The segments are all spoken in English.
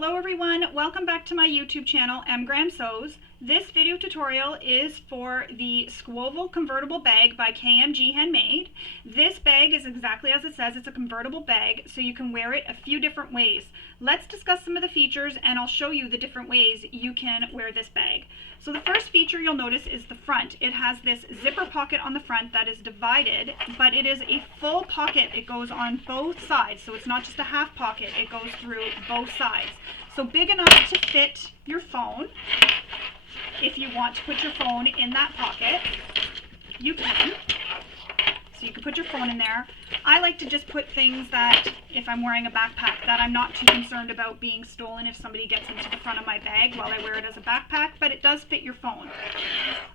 Hello everyone, welcome back to my YouTube channel, mgrahamsews. This video tutorial is for the Squoval Convertible Bag by KMGhandmade. This bag is exactly as it says, it's a convertible bag, so you can wear it a few different ways. Let's discuss some of the features and I'll show you the different ways you can wear this bag. So the first feature you'll notice is the front. It has this zipper pocket on the front that is divided, but it is a full pocket. It goes on both sides, so it's not just a half pocket, it goes through both sides. So big enough to fit your phone. If you want to put your phone in that pocket, you can. So you can put your phone in there. I like to just put things that, if I'm wearing a backpack, that I'm not too concerned about being stolen if somebody gets into the front of my bag while I wear it as a backpack, but it does fit your phone.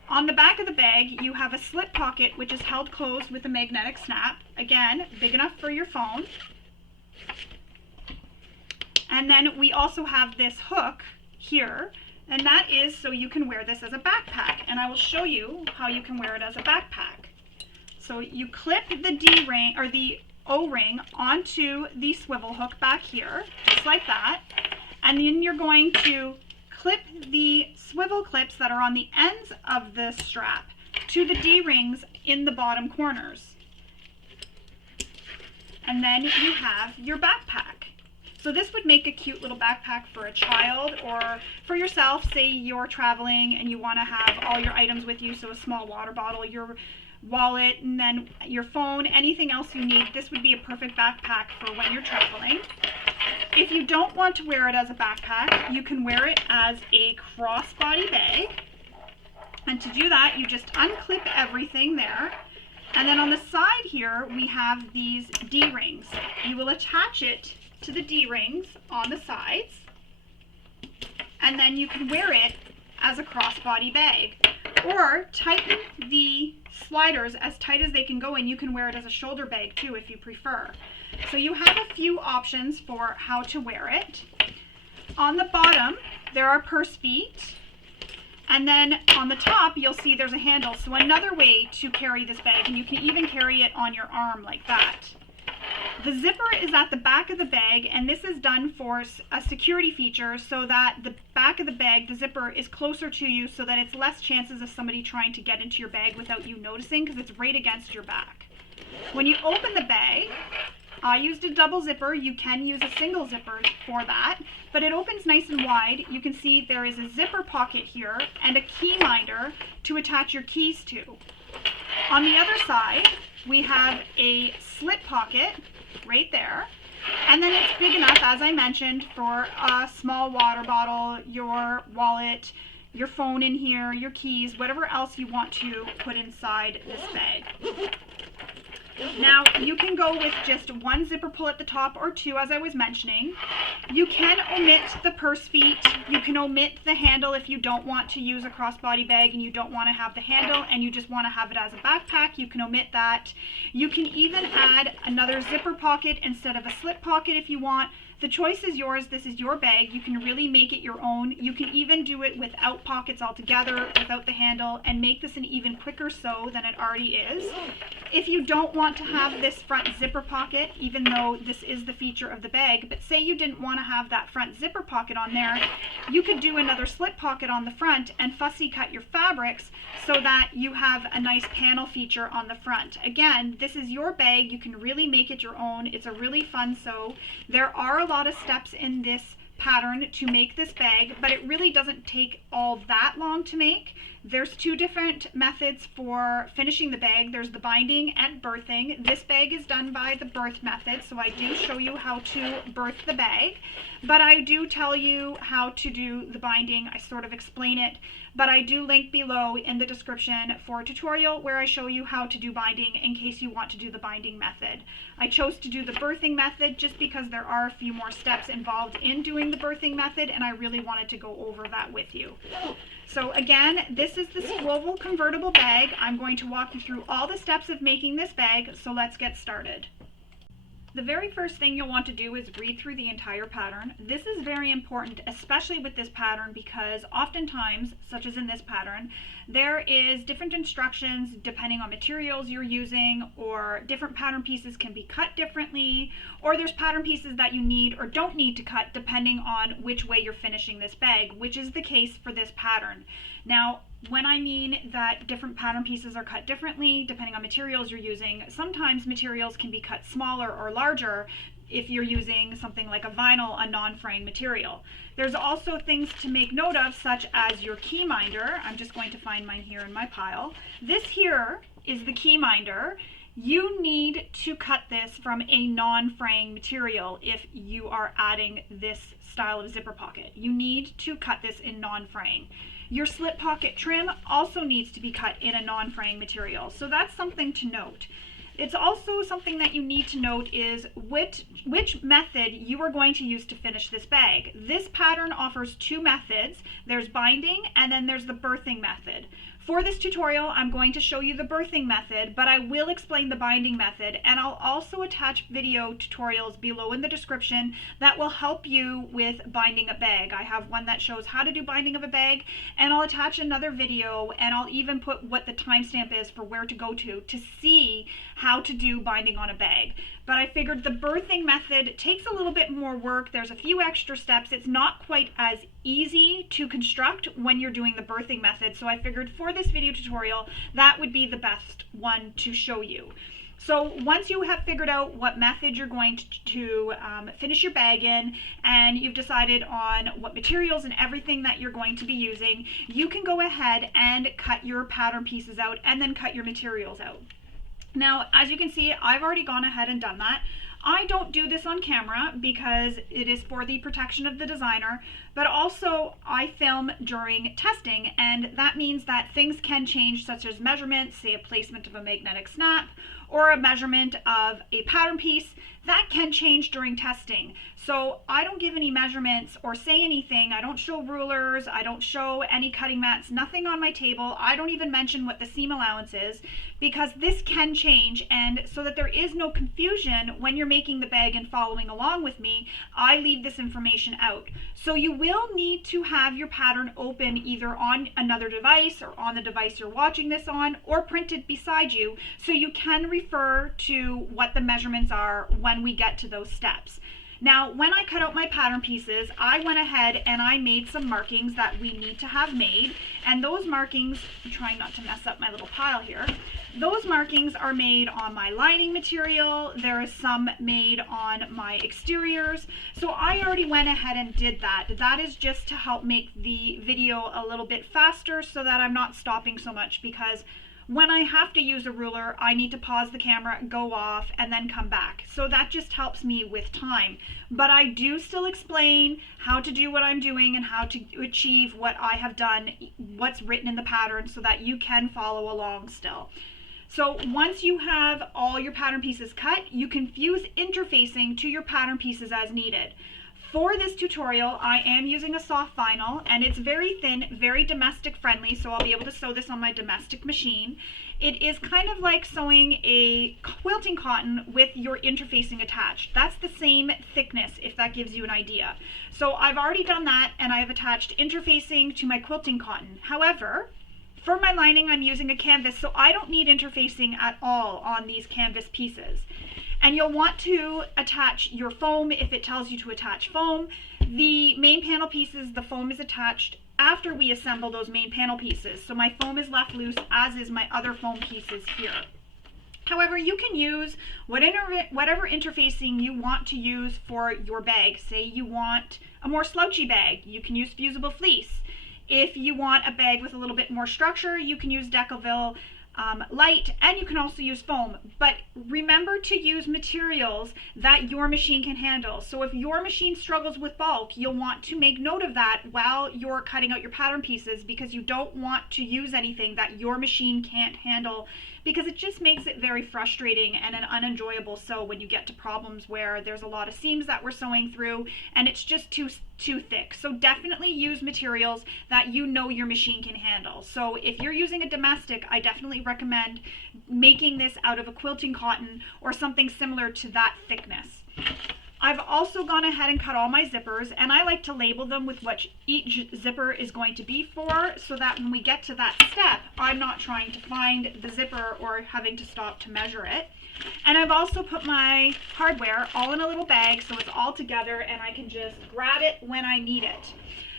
On the back of the bag, you have a slit pocket which is held closed with a magnetic snap. Again, big enough for your phone. And then we also have this hook here, and that is so you can wear this as a backpack. And I will show you how you can wear it as a backpack. So you clip the D-ring or the O-ring onto the swivel hook back here, just like that. And then you're going to clip the swivel clips that are on the ends of the strap to the D-rings in the bottom corners. And then you have your backpack. So this would make a cute little backpack for a child or for yourself. Say you're traveling and you want to have all your items with you, so a small water bottle, your wallet, and then your phone, anything else you need. This would be a perfect backpack for when you're traveling. If you don't want to wear it as a backpack, you can wear it as a crossbody bag. And to do that, you just unclip everything there. And then on the side here, we have these D-rings. You will attach it to the D-rings on the sides, and then you can wear it as a crossbody bag, or tighten the sliders as tight as they can go, and you can wear it as a shoulder bag too if you prefer. So you have a few options for how to wear it. On the bottom there are purse feet, and then on the top you'll see there's a handle, so another way to carry this bag, and you can even carry it on your arm like that. The zipper is at the back of the bag, and this is done for a security feature so that the back of the bag, the zipper, is closer to you so that it's less chances of somebody trying to get into your bag without you noticing, because it's right against your back. When you open the bag, I used a double zipper. You can use a single zipper for that, but it opens nice and wide. You can see there is a zipper pocket here and a key minder to attach your keys to. On the other side, we have a slit pocket right there, and then it's big enough, as I mentioned, for a small water bottle, your wallet, your phone in here, your keys, whatever else you want to put inside this bag. Now, you can go with just one zipper pull at the top or two, as I was mentioning. You can omit the purse feet. You can omit the handle if you don't want to use a crossbody bag and you don't want to have the handle and you just want to have it as a backpack. You can omit that. You can even add another zipper pocket instead of a slit pocket if you want. The choice is yours. This is your bag. You can really make it your own. You can even do it without pockets altogether, without the handle, and make this an even quicker sew than it already is. If you don't want to have this front zipper pocket, even though this is the feature of the bag, but say you didn't want to have that front zipper pocket on there, you could do another slit pocket on the front and fussy cut your fabrics so that you have a nice panel feature on the front. Again, this is your bag. You can really make it your own. It's a really fun sew. There are a lot of steps in this pattern to make this bag, but it really doesn't take all that long to make. There's two different methods for finishing the bag. There's the binding and birthing. This bag is done by the birth method, so I do show you how to birth the bag, but I do tell you how to do the binding. I sort of explain it, but I do link below in the description for a tutorial where I show you how to do binding in case you want to do the binding method. I chose to do the birthing method just because there are a few more steps involved in doing the birthing method, and I really wanted to go over that with you. So again, this is the Squoval Convertible Bag. I'm going to walk you through all the steps of making this bag, so let's get started. The very first thing you'll want to do is read through the entire pattern. This is very important, especially with this pattern, because oftentimes, such as in this pattern, there is different instructions depending on materials you're using, or different pattern pieces can be cut differently, or there's pattern pieces that you need or don't need to cut depending on which way you're finishing this bag, which is the case for this pattern. Now, when I mean that different pattern pieces are cut differently depending on materials you're using, sometimes materials can be cut smaller or larger if you're using something like a vinyl, a non-fraying material. There's also things to make note of, such as your key minder. I'm just going to find mine here in my pile. This here is the key minder. You need to cut this from a non-fraying material if you are adding this style of zipper pocket. You need to cut this in non-fraying. Your slip pocket trim also needs to be cut in a non-fraying material, so that's something to note. It's also something that you need to note is which method you are going to use to finish this bag. This pattern offers two methods. There's binding and then there's the birthing method. For this tutorial, I'm going to show you the birthing method, but I will explain the binding method, and I'll also attach video tutorials below in the description that will help you with binding a bag. I have one that shows how to do binding of a bag, and I'll attach another video, and I'll even put what the timestamp is for where to go to see how to do binding on a bag. But I figured the birthing method takes a little bit more work. There's a few extra steps. It's not quite as easy to construct when you're doing the birthing method. So I figured for this video tutorial, that would be the best one to show you. So once you have figured out what method you're going to finish your bag in, and you've decided on what materials and everything that you're going to be using, you can go ahead and cut your pattern pieces out and then cut your materials out. Now, as you can see, I've already gone ahead and done that. I don't do this on camera because it is for the protection of the designer, but also I film during testing, and that means that things can change, such as measurements, say a placement of a magnetic snap, or a measurement of a pattern piece. That can change during testing. So I don't give any measurements or say anything. I don't show rulers. I don't show any cutting mats, nothing on my table. I don't even mention what the seam allowance is, because this can change. And so that there is no confusion when you're making the bag and following along with me, I leave this information out. So you will need to have your pattern open either on another device or on the device you're watching this on, or printed beside you, so you can refer to what the measurements are when we get to those steps. Now, when I cut out my pattern pieces, I went ahead and I made some markings that we need to have made. And those markings, I'm trying not to mess up my little pile here, those markings are made on my lining material. There is some made on my exteriors. So I already went ahead and did that. That is just to help make the video a little bit faster so that I'm not stopping so much, because when I have to use a ruler, I need to pause the camera, go off, and then come back. So that just helps me with time. But I do still explain how to do what I'm doing and how to achieve what I have done, what's written in the pattern, so that you can follow along still. So once you have all your pattern pieces cut, you can fuse interfacing to your pattern pieces as needed. For this tutorial, I am using a soft vinyl, and it's very thin, very domestic friendly, so I'll be able to sew this on my domestic machine. It is kind of like sewing a quilting cotton with your interfacing attached. That's the same thickness, if that gives you an idea. So I've already done that, and I've attached interfacing to my quilting cotton. However, for my lining, I'm using a canvas, so I don't need interfacing at all on these canvas pieces. And you'll want to attach your foam if it tells you to attach foam. The main panel pieces, the foam is attached after we assemble those main panel pieces. So my foam is left loose, as is my other foam pieces here. However, you can use whatever interfacing you want to use for your bag. Say you want a more slouchy bag, you can use fusible fleece. If you want a bag with a little bit more structure, you can use Decaville light, and you can also use foam. But remember to use materials that your machine can handle. So if your machine struggles with bulk, you'll want to make note of that while you're cutting out your pattern pieces, because you don't want to use anything that your machine can't handle, because it just makes it very frustrating and an unenjoyable sew when you get to problems where there's a lot of seams that we're sewing through and it's just too thick. So definitely use materials that you know your machine can handle. So if you're using a domestic, I definitely recommend making this out of a quilting cotton or something similar to that thickness. I've also gone ahead and cut all my zippers, and I like to label them with what each zipper is going to be for, so that when we get to that step, I'm not trying to find the zipper or having to stop to measure it. And I've also put my hardware all in a little bag so it's all together and I can just grab it when I need it.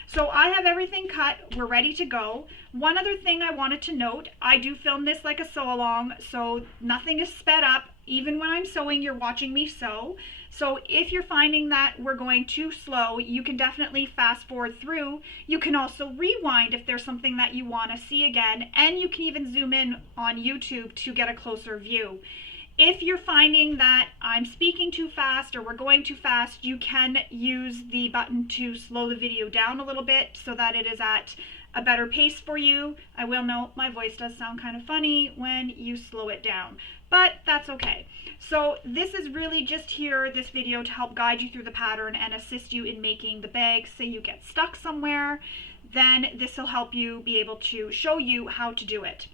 So I have everything cut, we're ready to go. One other thing I wanted to note, I do film this like a sew along, so nothing is sped up. Even when I'm sewing, you're watching me sew. So if you're finding that we're going too slow, you can definitely fast forward through. You can also rewind if there's something that you want to see again, and you can even zoom in on YouTube to get a closer view. If you're finding that I'm speaking too fast or we're going too fast, you can use the button to slow the video down a little bit so that it is at a better pace for you. I will note my voice does sound kind of funny when you slow it down, but that's okay. So this is really just here, this video, to help guide you through the pattern and assist you in making the bag. Say you get stuck somewhere, then this will help you be able to show you how to do it.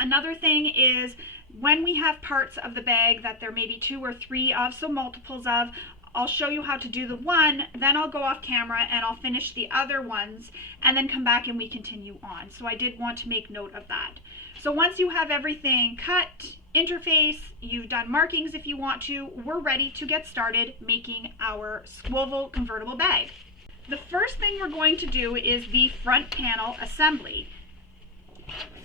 Another thing is, when we have parts of the bag that there may be 2 or 3 of, so multiples of, I'll show you how to do the one, then I'll go off camera and I'll finish the other ones and then come back and we continue on. So I did want to make note of that. So once you have everything cut, interface, you've done markings if you want to, we're ready to get started making our Squoval convertible bag. The first thing we're going to do is the front panel assembly.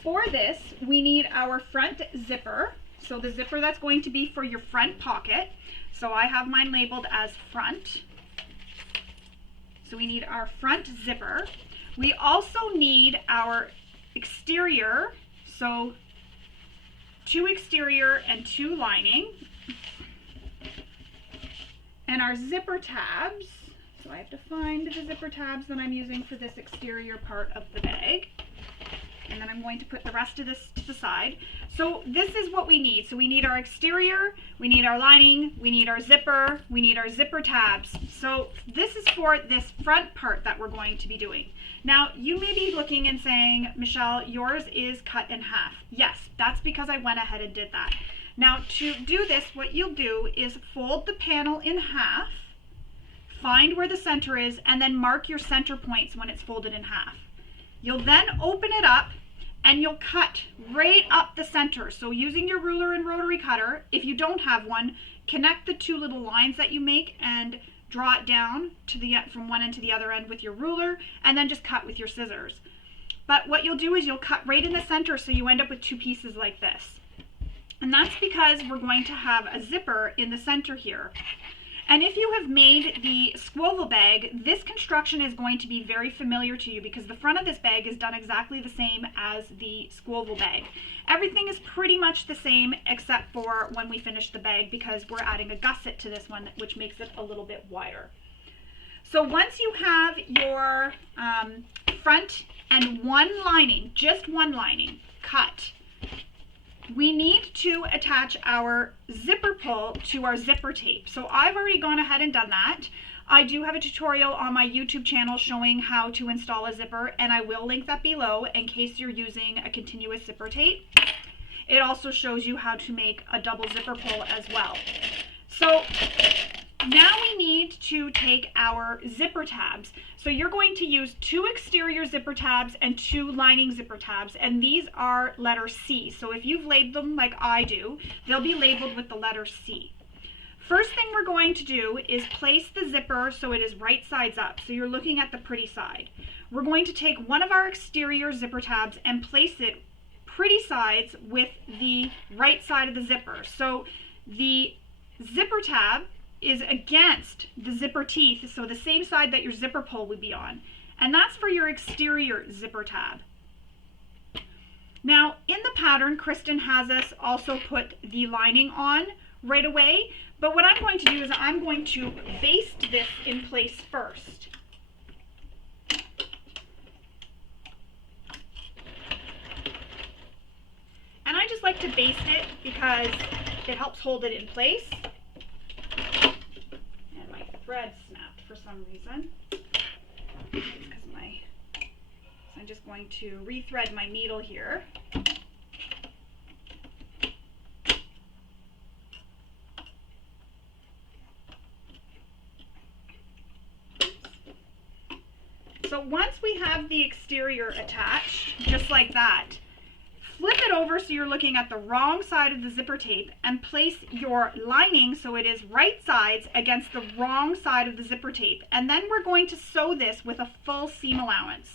For this, we need our front zipper. So the zipper that's going to be for your front pocket. So I have mine labeled as front. So we need our front zipper. We also need our exterior. So 2 exterior and 2 lining. And our zipper tabs. So I have to find the zipper tabs that I'm using for this exterior part of the bag. And then I'm going to put the rest of this to the side. So this is what we need. So we need our exterior, we need our lining, we need our zipper, we need our zipper tabs. So this is for this front part that we're going to be doing. Now you may be looking and saying, Michelle, yours is cut in half. Yes, that's because I went ahead and did that. Now to do this, what you'll do is fold the panel in half, find where the center is, and then mark your center points when it's folded in half. You'll then open it up and you'll cut right up the center. So using your ruler and rotary cutter, if you don't have one, connect the 2 little lines that you make and draw it down to the from one end to the other end with your ruler, and then just cut with your scissors. But what you'll do is you'll cut right in the center, so you end up with 2 pieces like this. And that's because we're going to have a zipper in the center here. And if you have made the Squoval bag, this construction is going to be very familiar to you because the front of this bag is done exactly the same as the Squoval bag. Everything is pretty much the same except for when we finish the bag, because we're adding a gusset to this one, which makes it a little bit wider. So once you have your front and 1 lining, just 1 lining, cut, we need to attach our zipper pull to our zipper tape. So I've already gone ahead and done that. I do have a tutorial on my YouTube channel showing how to install a zipper, and I will link that below in case you're using a continuous zipper tape. It also shows you how to make a double zipper pull as well. So now we need to take our zipper tabs. So you're going to use 2 exterior zipper tabs and 2 lining zipper tabs, and these are letter C. So if you've labeled them like I do, they'll be labeled with the letter C. First thing we're going to do is place the zipper so it is right sides up. So you're looking at the pretty side. We're going to take one of our exterior zipper tabs and place it pretty sides with the right side of the zipper. So the zipper tab is against the zipper teeth, so the same side that your zipper pull would be on. And that's for your exterior zipper tab. Now in the pattern, Kristen has us also put the lining on right away, but what I'm going to do is I'm going to baste this in place first. And I just like to baste it because it helps hold it in place. Thread snapped for some reason. I'm just going to rethread my needle here. So once we have the exterior attached, just like that, flip it over so you're looking at the wrong side of the zipper tape and place your lining so it is right sides against the wrong side of the zipper tape. And then we're going to sew this with a full seam allowance.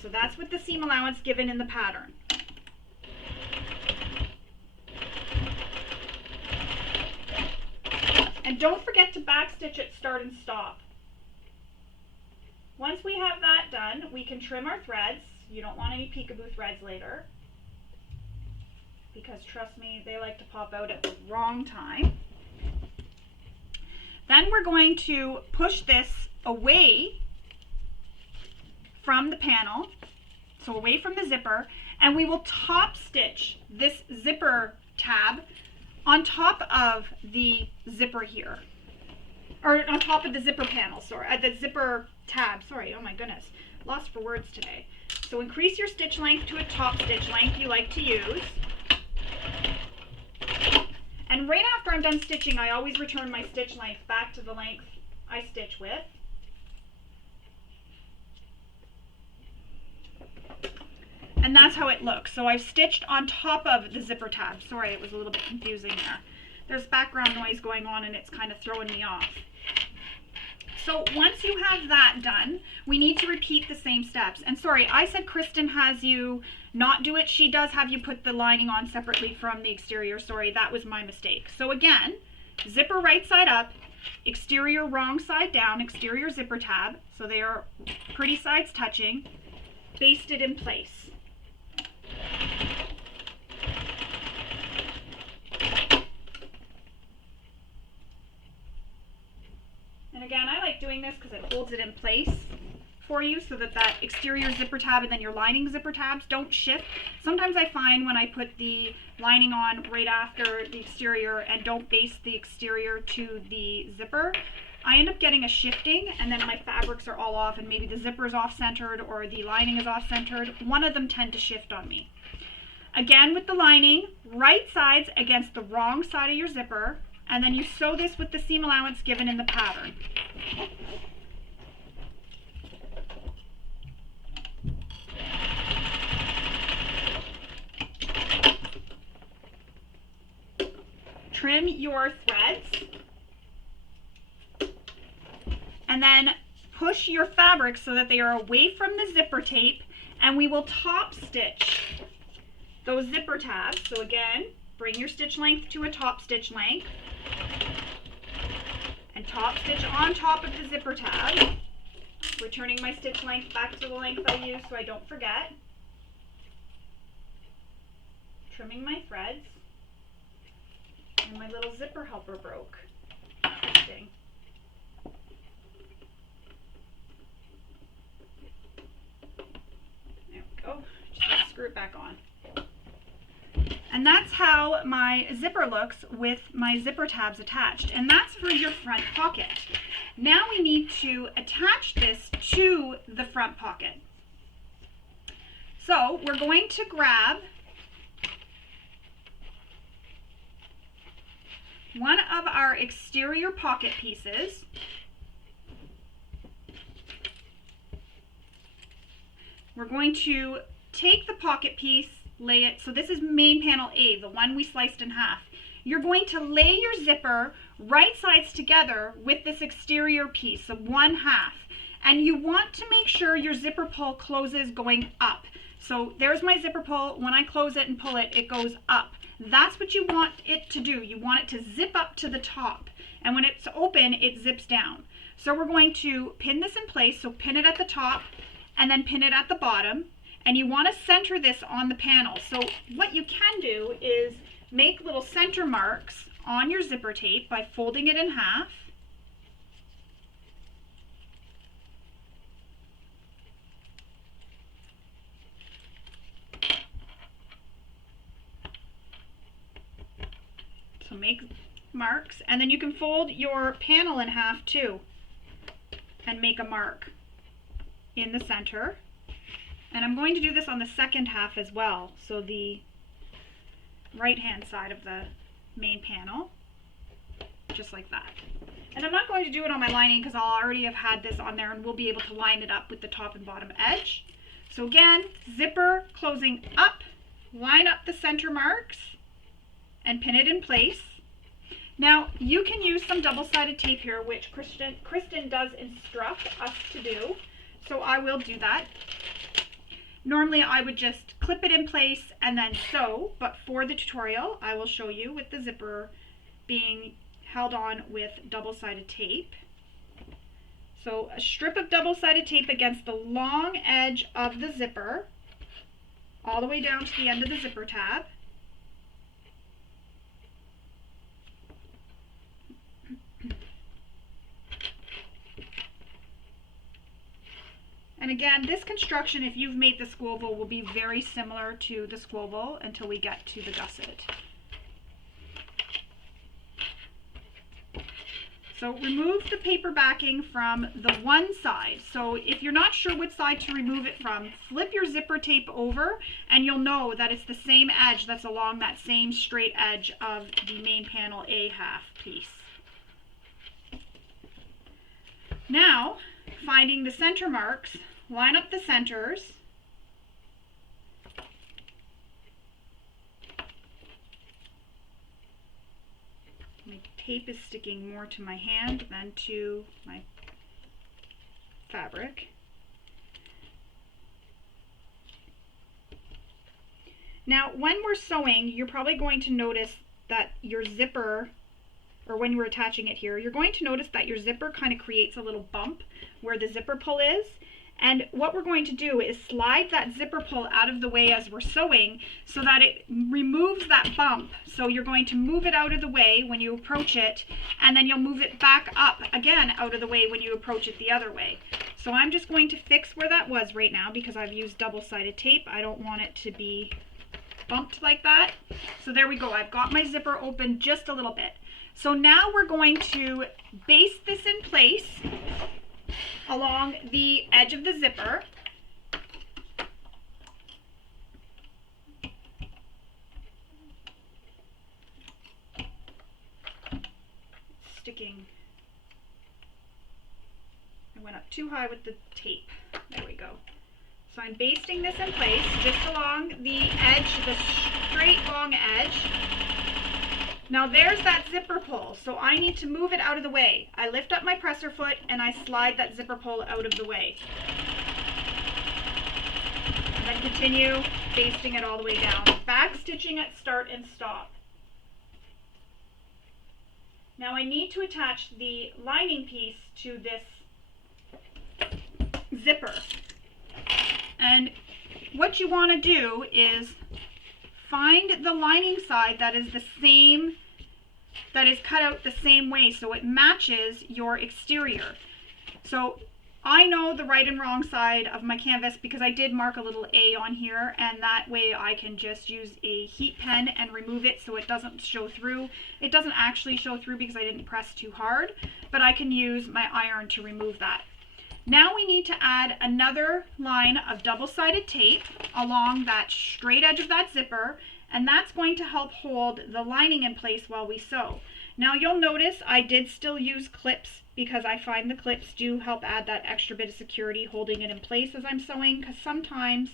So that's with the seam allowance given in the pattern. And don't forget to backstitch at start and stop. Once we have that done, we can trim our threads. You don't want any peekaboo threads later, because trust me, they like to pop out at the wrong time. Then we're going to push this away from the panel, so away from the zipper, and we will top stitch this zipper tab on top of the zipper here, or on top of the zipper panel, sorry, the zipper tab, sorry, oh my goodness, lost for words today. So increase your stitch length to a top stitch length you like to use. And right after I'm done stitching, I always return my stitch length back to the length I stitch with. And that's how it looks. So I've stitched on top of the zipper tab. Sorry, it was a little bit confusing there. There's background noise going on and it's kind of throwing me off. So once you have that done, we need to repeat the same steps. And sorry, I said Kristen has you not do it. She does have you put the lining on separately from the exterior. Sorry, that was my mistake. So again, zipper right side up, exterior wrong side down, exterior zipper tab. So they are pretty sides touching, basted in place. And again, I like doing this because it holds it in place for you so that that exterior zipper tab and then your lining zipper tabs don't shift. Sometimes I find when I put the lining on right after the exterior and don't baste the exterior to the zipper, I end up getting a shifting and then my fabrics are all off and maybe the zipper is off-centered or the lining is off-centered. One of them tend to shift on me. Again with the lining, right sides against the wrong side of your zipper, and then you sew this with the seam allowance given in the pattern. Trim your threads, and then push your fabric so that they are away from the zipper tape, and we will top stitch those zipper tabs. So again, bring your stitch length to a top stitch length and top stitch on top of the zipper tab, returning my stitch length back to the length I used so I don't forget. Trimming my threads, and my little zipper helper broke. Interesting. There we go. Just gotta screw it back on. And that's how my zipper looks with my zipper tabs attached. And that's for your front pocket. Now we need to attach this to the front pocket. So we're going to grab one of our exterior pocket pieces. We're going to take the pocket piece, lay it, so this is main panel A, the one we sliced in half. You're going to lay your zipper right sides together with this exterior piece, so one half. And you want to make sure your zipper pull closes going up. So there's my zipper pull. When I close it and pull it, it goes up. That's what you want it to do. You want it to zip up to the top. And when it's open, it zips down. So we're going to pin this in place. So pin it at the top and then pin it at the bottom. And you want to center this on the panel. So what you can do is make little center marks on your zipper tape by folding it in half. So make marks, and then you can fold your panel in half too and make a mark in the center. And I'm going to do this on the second half as well, so the right hand side of the main panel, just like that. And I'm not going to do it on my lining because I'll already have had this on there and we'll be able to line it up with the top and bottom edge. So again, zipper closing up, line up the center marks and pin it in place. Now you can use some double-sided tape here, which Kristen does instruct us to do, so I will do that. Normally I would just clip it in place and then sew, but for the tutorial I will show you with the zipper being held on with double-sided tape. So a strip of double-sided tape against the long edge of the zipper, all the way down to the end of the zipper tab. And again, this construction, if you've made the Squoval, will be very similar to the Squoval until we get to the gusset. So remove the paper backing from the one side. So if you're not sure which side to remove it from, flip your zipper tape over and you'll know that it's the same edge that's along that same straight edge of the main panel A half piece. Now, finding the center marks, line up the centers. My tape is sticking more to my hand than to my fabric. Now, when we're sewing, you're probably going to notice that your zipper, or when you're attaching it here, you're going to notice that your zipper kind of creates a little bump where the zipper pull is. And what we're going to do is slide that zipper pull out of the way as we're sewing so that it removes that bump. So you're going to move it out of the way when you approach it, and then you'll move it back up again out of the way when you approach it the other way. So I'm just going to fix where that was right now because I've used double-sided tape. I don't want it to be bumped like that. So there we go. I've got my zipper open just a little bit. So now we're going to baste this in place along the edge of the zipper. Sticking. I went up too high with the tape. There we go. So I'm basting this in place just along the edge, the straight long edge. Now there's that zipper pull, so I need to move it out of the way. I lift up my presser foot and I slide that zipper pull out of the way. And then continue basting it all the way down. Back stitching at start and stop. Now I need to attach the lining piece to this zipper. And what you want to do is find the lining side that is the same, that is cut out the same way so it matches your exterior. So I know the right and wrong side of my canvas because I did mark a little A on here, and that way I can just use a heat pen and remove it so it doesn't show through. It doesn't actually show through because I didn't press too hard, but I can use my iron to remove that. Now we need to add another line of double-sided tape along that straight edge of that zipper, and that's going to help hold the lining in place while we sew. Now you'll notice I did still use clips because I find the clips do help add that extra bit of security holding it in place as I'm sewing, because sometimes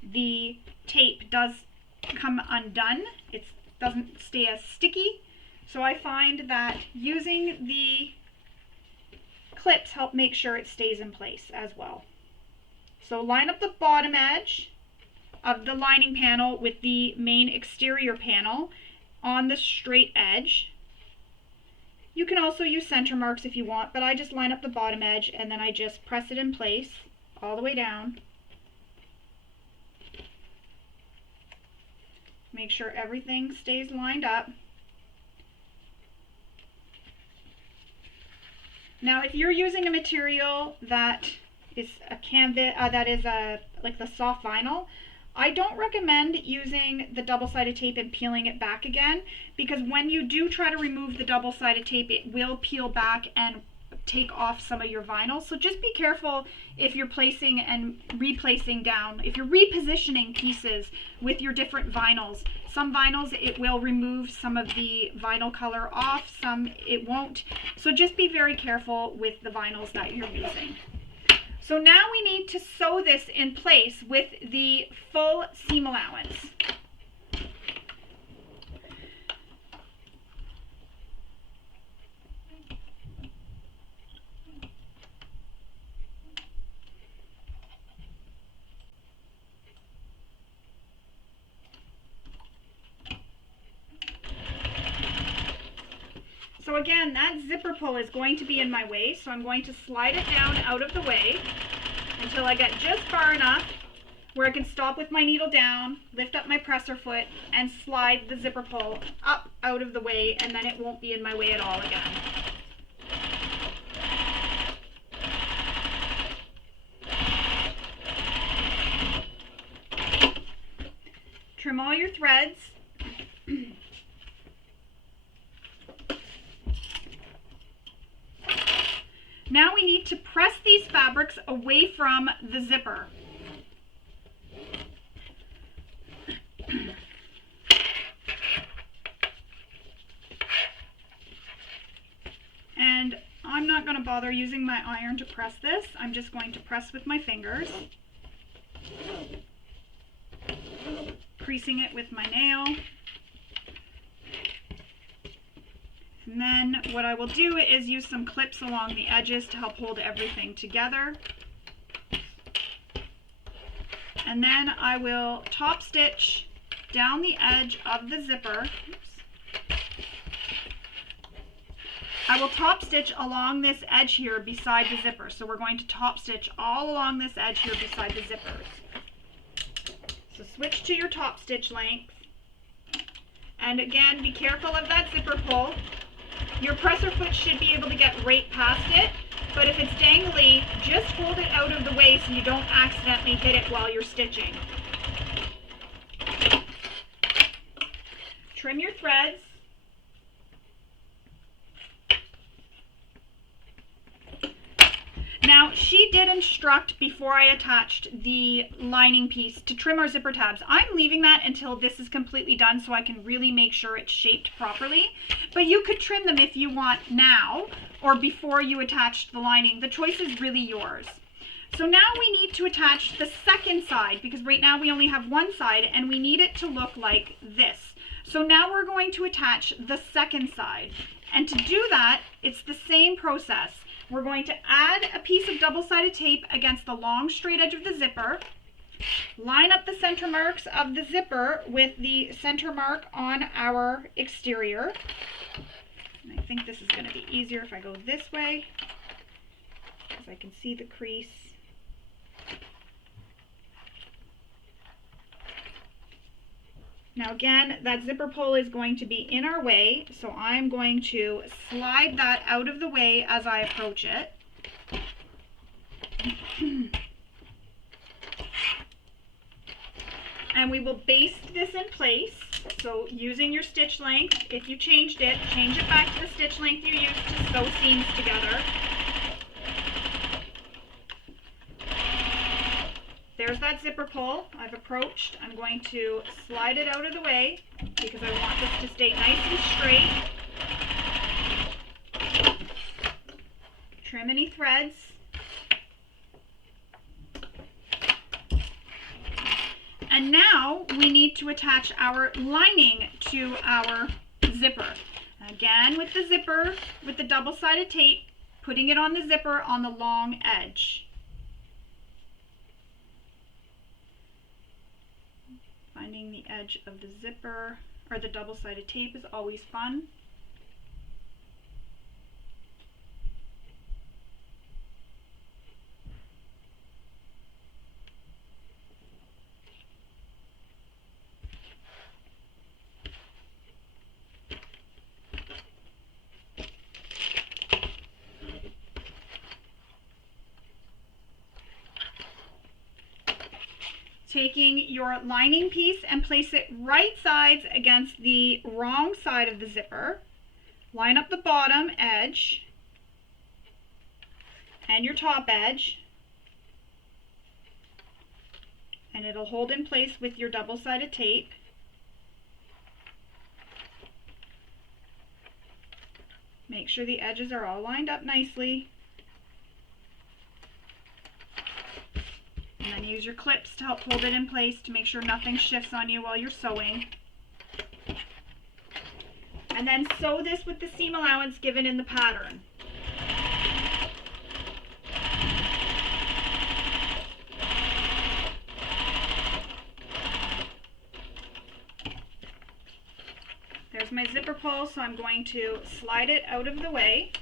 the tape does come undone. It doesn't stay as sticky. So I find that using the clips help make sure it stays in place as well. So line up the bottom edge of the lining panel with the main exterior panel on the straight edge. You can also use center marks if you want, but I just line up the bottom edge and then I just press it in place all the way down. Make sure everything stays lined up. Now, if you're using a material that is a canvas, like the soft vinyl, I don't recommend using the double-sided tape and peeling it back again, because when you do try to remove the double-sided tape, it will peel back and take off some of your vinyl. So just be careful if you're placing and replacing down, if you're repositioning pieces with your different vinyls. Some vinyls, it will remove some of the vinyl color off, some it won't. So just be very careful with the vinyls that you're using. So now we need to sew this in place with the full seam allowance. So again, that zipper pull is going to be in my way, so I'm going to slide it down out of the way until I get just far enough where I can stop with my needle down, lift up my presser foot, and slide the zipper pull up out of the way, and then it won't be in my way at all again. Trim all your threads. Now we need to press these fabrics away from the zipper. And I'm not going to bother using my iron to press this. I'm just going to press with my fingers, creasing it with my nail. And then what I will do is use some clips along the edges to help hold everything together. And then I will top stitch down the edge of the zipper. Oops. I will top stitch along this edge here beside the zipper. So we're going to top stitch all along this edge here beside the zippers. So switch to your top stitch length. And again, be careful of that zipper pull. Your presser foot should be able to get right past it, but if it's dangly, just hold it out of the way so you don't accidentally hit it while you're stitching. Trim your threads. Now, she did instruct before I attached the lining piece to trim our zipper tabs. I'm leaving that until this is completely done so I can really make sure it's shaped properly. But you could trim them if you want now or before you attach the lining. The choice is really yours. So now we need to attach the second side because right now we only have one side and we need it to look like this. So now we're going to attach the second side. And to do that, it's the same process. We're going to add a piece of double-sided tape against the long straight edge of the zipper, line up the center marks of the zipper with the center mark on our exterior. And I think this is going to be easier if I go this way, because I can see the crease. Now again, that zipper pull is going to be in our way, so I'm going to slide that out of the way as I approach it. And we will baste this in place, so using your stitch length, if you changed it, change it back to the stitch length you used to sew seams together. There's that zipper pull I've approached. I'm going to slide it out of the way because I want this to stay nice and straight. Trim any threads. And now we need to attach our lining to our zipper. Again with the zipper, with the double-sided tape, putting it on the zipper on the long edge. Finding the edge of the zipper or the double-sided tape is always fun. Taking your lining piece and place it right sides against the wrong side of the zipper. Line up the bottom edge. and your top edge, and it'll hold in place with your double-sided tape. Make sure the edges are all lined up nicely. And then use your clips to help hold it in place to make sure nothing shifts on you while you're sewing. And then sew this with the seam allowance given in the pattern. There's my zipper pull, so I'm going to slide it out of the way.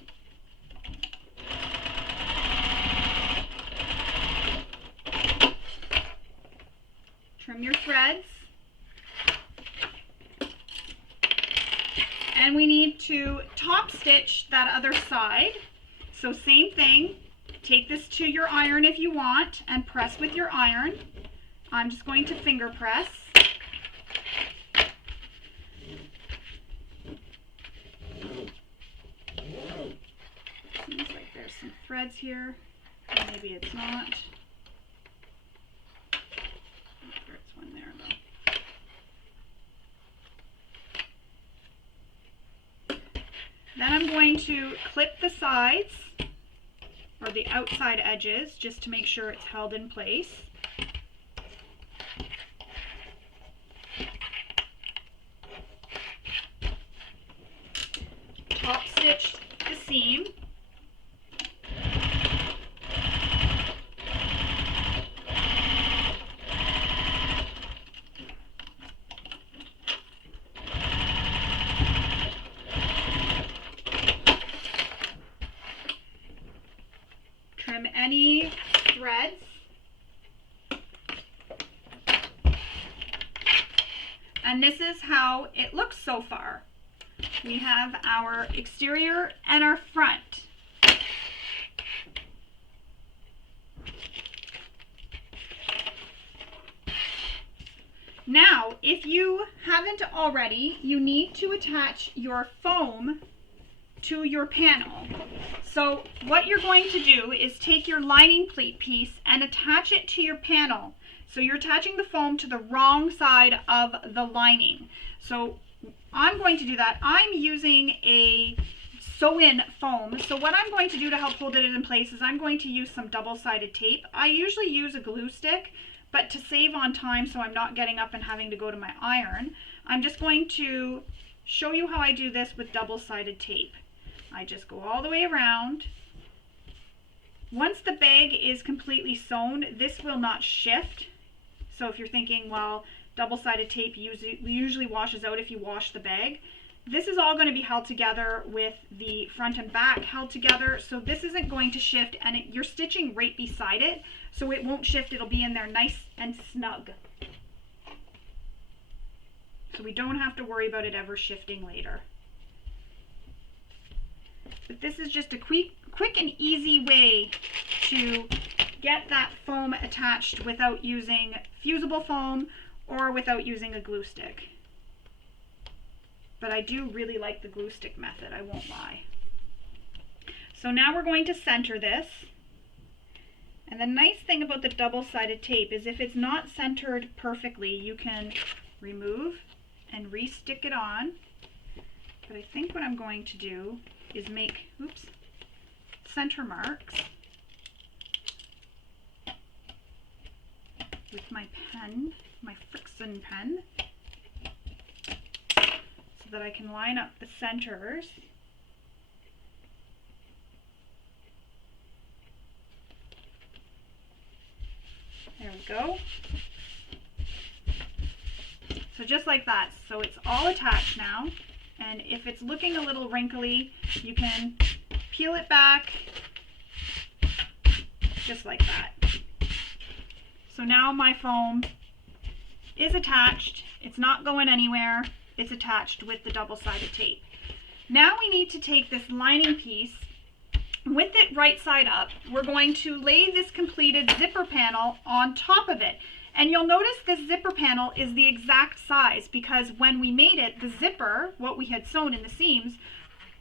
Trim your threads. And we need to top stitch that other side. So same thing, take this to your iron if you want and press with your iron. I'm just going to finger press. Seems like there's some threads here, maybe it's not. There's one there though. Then I'm going to clip the sides, or the outside edges, just to make sure it's held in place. Top stitch the seam. Trim any threads. And this is how it looks so far. We have our exterior and our front. Now, if you haven't already, you need to attach your foam to your panel. So what you're going to do is take your lining plate piece and attach it to your panel. So you're attaching the foam to the wrong side of the lining. So I'm going to do that. I'm using a sew-in foam. So what I'm going to do to help hold it in place is I'm going to use some double-sided tape. I usually use a glue stick, but to save on time so I'm not getting up and having to go to my iron, I'm just going to show you how I do this with double-sided tape. I just go all the way around. Once the bag is completely sewn, this will not shift. So if you're thinking, well, double-sided tape usually washes out if you wash the bag, this is all going to be held together with the front and back held together, so this isn't going to shift, and you're stitching right beside it, so it won't shift. It'll be in there nice and snug. So we don't have to worry about it ever shifting later. But this is just a quick and easy way to get that foam attached without using fusible foam or without using a glue stick. But I do really like the glue stick method, I won't lie. So now we're going to center this. And the nice thing about the double-sided tape is if it's not centered perfectly, you can remove and re-stick it on. But I think what I'm going to do is make, center marks with my pen, my Frixion pen, so that I can line up the centers. There we go. So just like that. So it's all attached now. And if it's looking a little wrinkly, you can peel it back just like that. So now my foam is attached. It's not going anywhere. It's attached with the double-sided tape. Now we need to take this lining piece with it right side up. We're going to lay this completed zipper panel on top of it. And you'll notice this zipper panel is the exact size because when we made it, the zipper, what we had sewn in the seams,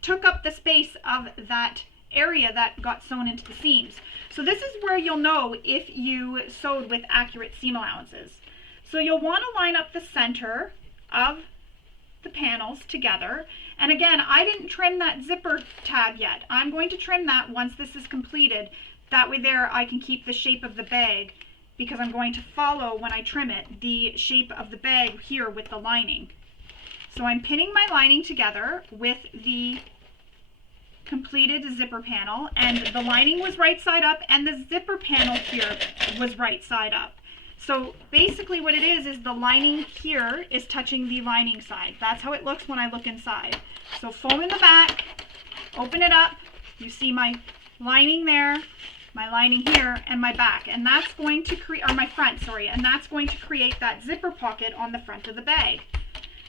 took up the space of that area that got sewn into the seams. So this is where you'll know if you sewed with accurate seam allowances. So you'll want to line up the center of the panels together. And again, I didn't trim that zipper tab yet. I'm going to trim that once this is completed. That way there I can keep the shape of the bag, because I'm going to follow, when I trim it, the shape of the bag here with the lining. So I'm pinning my lining together with the completed zipper panel, and the lining was right side up and the zipper panel here was right side up. So basically what it is the lining here is touching the lining side. That's how it looks when I look inside. So fold in the back, open it up, you see my lining there, my lining here, and my back, and that's going to create, or my front, sorry, and that's going to create that zipper pocket on the front of the bag.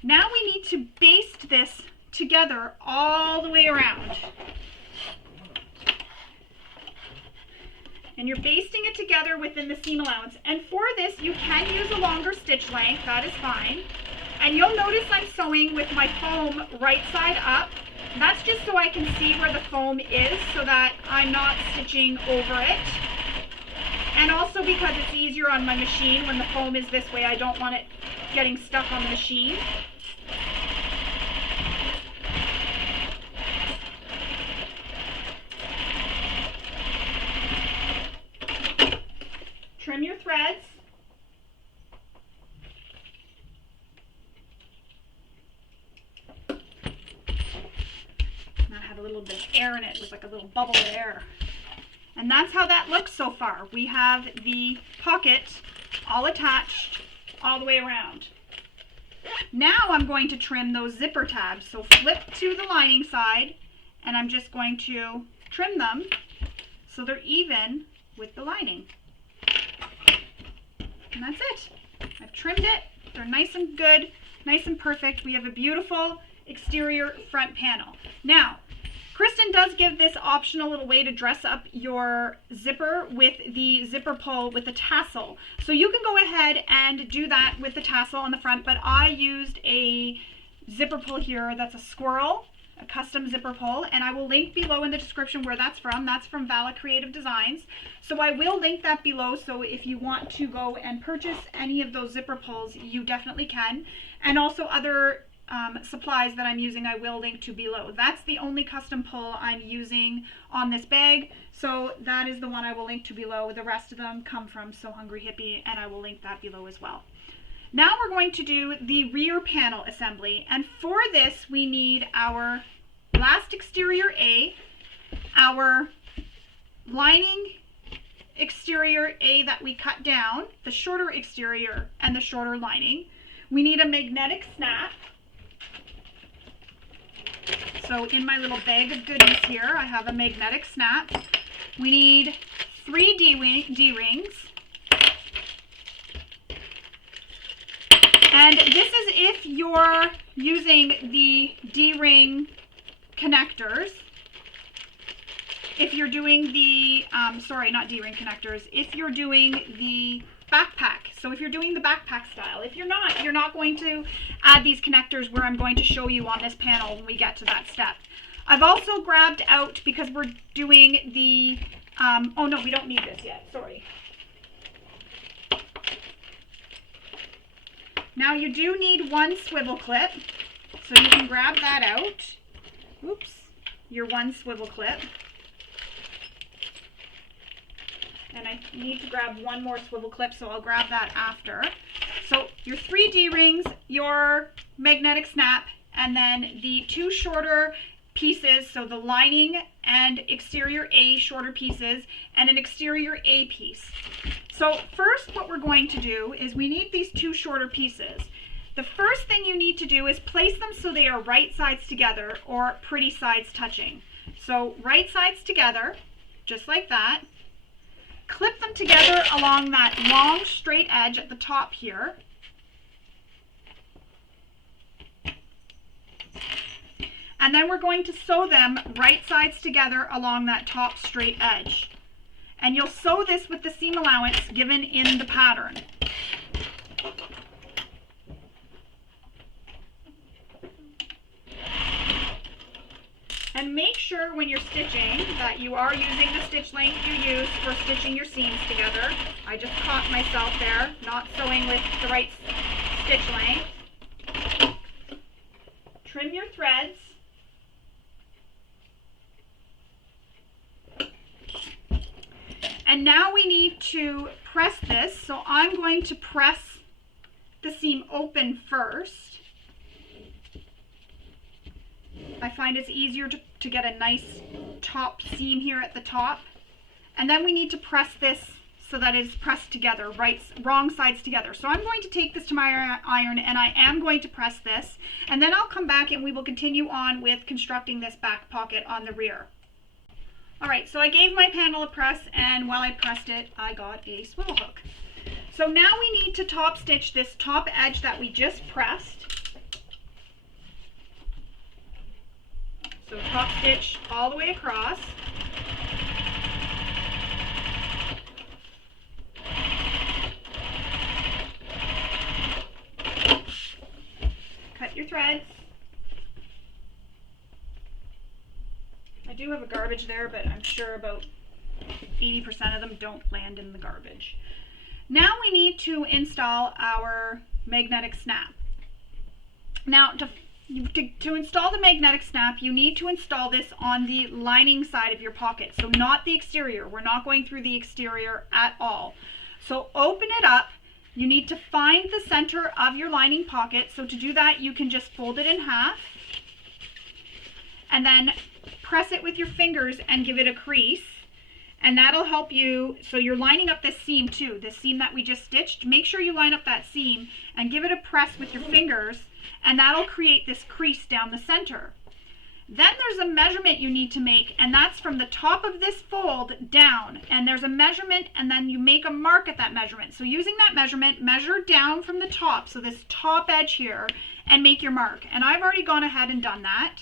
Now we need to baste this together all the way around. And you're basting it together within the seam allowance. And for this, you can use a longer stitch length, that is fine. And you'll notice I'm sewing with my foam right side up. That's just so I can see where the foam is, so that I'm not stitching over it. And also because it's easier on my machine when the foam is this way, I don't want it getting stuck on the machine. Trim your threads. Now I have a little bit of air in it. It was like a little bubble of air. And that's how that looks so far. We have the pocket all attached all the way around. Now I'm going to trim those zipper tabs. So flip to the lining side, and I'm just going to trim them so they're even with the lining. And that's it. I've trimmed it. They're nice and good, nice and perfect. We have a beautiful exterior front panel. Now, Kristen does give this optional little way to dress up your zipper with the zipper pull with a tassel. So you can go ahead and do that with the tassel on the front, but I used a zipper pull here that's a squirrel, a custom zipper pull, and I will link below in the description where that's from. That's from Vala Creative Designs. So I will link that below, so if you want to go and purchase any of those zipper pulls, you definitely can. And also other supplies that I'm using, I will link to below. That's the only custom pull I'm using on this bag, so that is the one I will link to below. The rest of them come from So Hungry Hippie, and I will link that below as well. Now we're going to do the rear panel assembly, and for this we need our last exterior A, our lining exterior A that we cut down, the shorter exterior and the shorter lining. We need a magnetic snap. So in my little bag of goodies here, I have a magnetic snap. We need 3 D-rings. And this is if you're using the D-ring connectors. If you're doing the, sorry, not D-ring connectors, if you're doing the backpack. So if you're doing the backpack style. If you're not going to add these connectors where I'm going to show you on this panel when we get to that step. I've also grabbed out, because we're doing the, oh no, we don't need this yet, sorry. Now you do need one swivel clip, so you can grab that out. Oops, your one swivel clip. And I need to grab one more swivel clip, so I'll grab that after. So your 3 D-rings, your magnetic snap, and then the 2 shorter pieces, so the lining and exterior A shorter pieces, and an exterior A piece. So first what we're going to do is we need these 2 shorter pieces. The first thing you need to do is place them so they are right sides together, or pretty sides touching. So right sides together, just like that. Clip them together along that long straight edge at the top here. And then we're going to sew them right sides together along that top straight edge. And you'll sew this with the seam allowance given in the pattern. And make sure when you're stitching that you are using the stitch length you use for stitching your seams together. I just caught myself there, not sewing with the right stitch length. Trim your threads. And now we need to press this. So I'm going to press the seam open first. I find it's easier to get a nice top seam here at the top. And then we need to press this so that it's pressed together, wrong sides together. So I'm going to take this to my iron and I am going to press this. And then I'll come back and we will continue on with constructing this back pocket on the rear. Alright, so I gave my panel a press, and while I pressed it, I got a swivel hook. So now we need to top stitch this top edge that we just pressed. So top stitch all the way across. Cut your threads. I do have a garbage there, but I'm sure about 80% of them don't land in the garbage. Now we need to install our magnetic snap. Now to install the magnetic snap, you need to install this on the lining side of your pocket, so not the exterior. We're not going through the exterior at all. So open it up. You need to find the center of your lining pocket. So to do that, you can just fold it in half and then press it with your fingers and give it a crease, and that'll help you. So you're lining up this seam too, this seam that we just stitched. Make sure you line up that seam and give it a press with your fingers, and that'll create this crease down the center. Then there's a measurement you need to make, and that's from the top of this fold down, and there's a measurement, and then you make a mark at that measurement. So using that measurement, measure down from the top, so this top edge here, and make your mark. And I've already gone ahead and done that.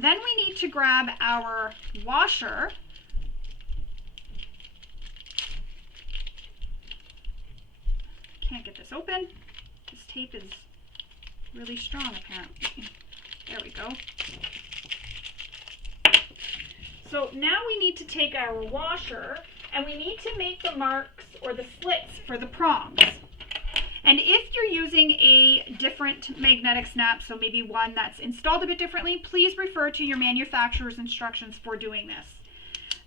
Then we need to grab our washer. Can't get this open. This tape is really strong apparently. There we go. So now we need to take our washer and we need to make the marks or the slits for the prongs. And if you're using a different magnetic snap, so maybe one that's installed a bit differently, please refer to your manufacturer's instructions for doing this.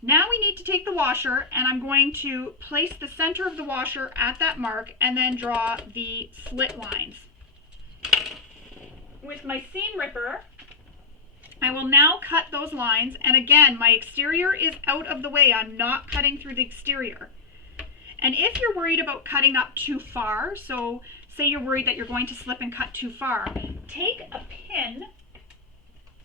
Now we need to take the washer, and I'm going to place the center of the washer at that mark and then draw the slit lines. With my seam ripper, I will now cut those lines, and again, my exterior is out of the way. I'm not cutting through the exterior. And if you're worried about cutting up too far, so say you're worried that you're going to slip and cut too far, take a pin,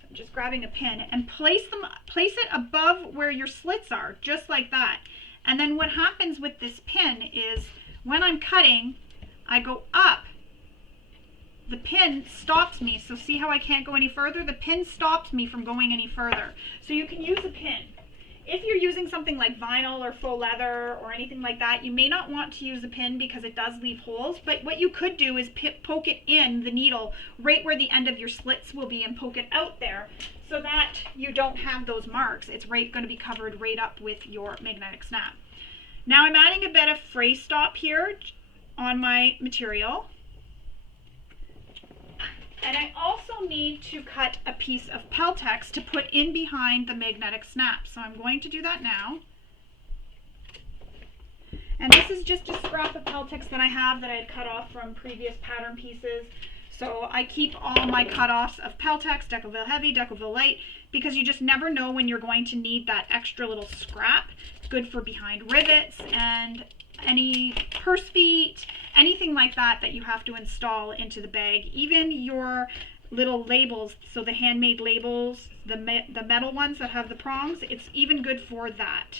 I'm just grabbing a pin, and place it above where your slits are, just like that. And then what happens with this pin is when I'm cutting, I go up, the pin stops me. So see how I can't go any further? The pin stops me from going any further. So you can use a pin. If you're using something like vinyl or faux leather or anything like that, you may not want to use a pin because it does leave holes, but what you could do is poke it in the needle right where the end of your slits will be and poke it out there so that you don't have those marks. It's going to be covered right up with your magnetic snap. Now I'm adding a bit of fray stop here on my material. And I also need to cut a piece of Peltex to put in behind the magnetic snap. So I'm going to do that now. And this is just a scrap of Peltex that I have that I had cut off from previous pattern pieces. So I keep all my cutoffs of Peltex, Decoville Heavy, Decoville Light, because you just never know when you're going to need that extra little scrap. It's good for behind rivets and any purse feet, anything like that that you have to install into the bag. Even your little labels, so the handmade labels, the metal ones that have the prongs, it's even good for that.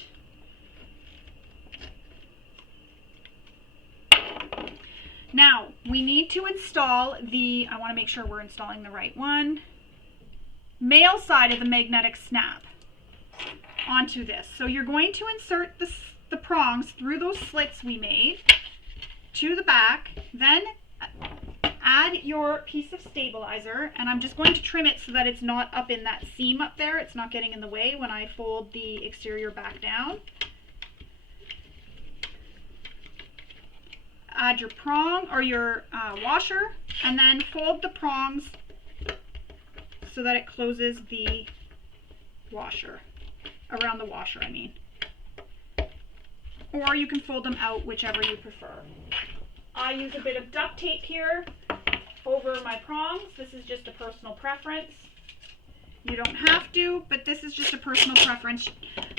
Now, we need to install the, I want to make sure we're installing the right one, male side of the magnetic snap onto this. So you're going to insert the prongs through those slits we made to the back. Then add your piece of stabilizer, and I'm just going to trim it so that it's not up in that seam up there. It's not getting in the way when I fold the exterior back down. Add your prong or your washer, and then fold the prongs so that it closes the washer, around the washer I mean. Or you can fold them out, whichever you prefer. I use a bit of duct tape here over my prongs. This is just a personal preference. You don't have to, but this is just a personal preference.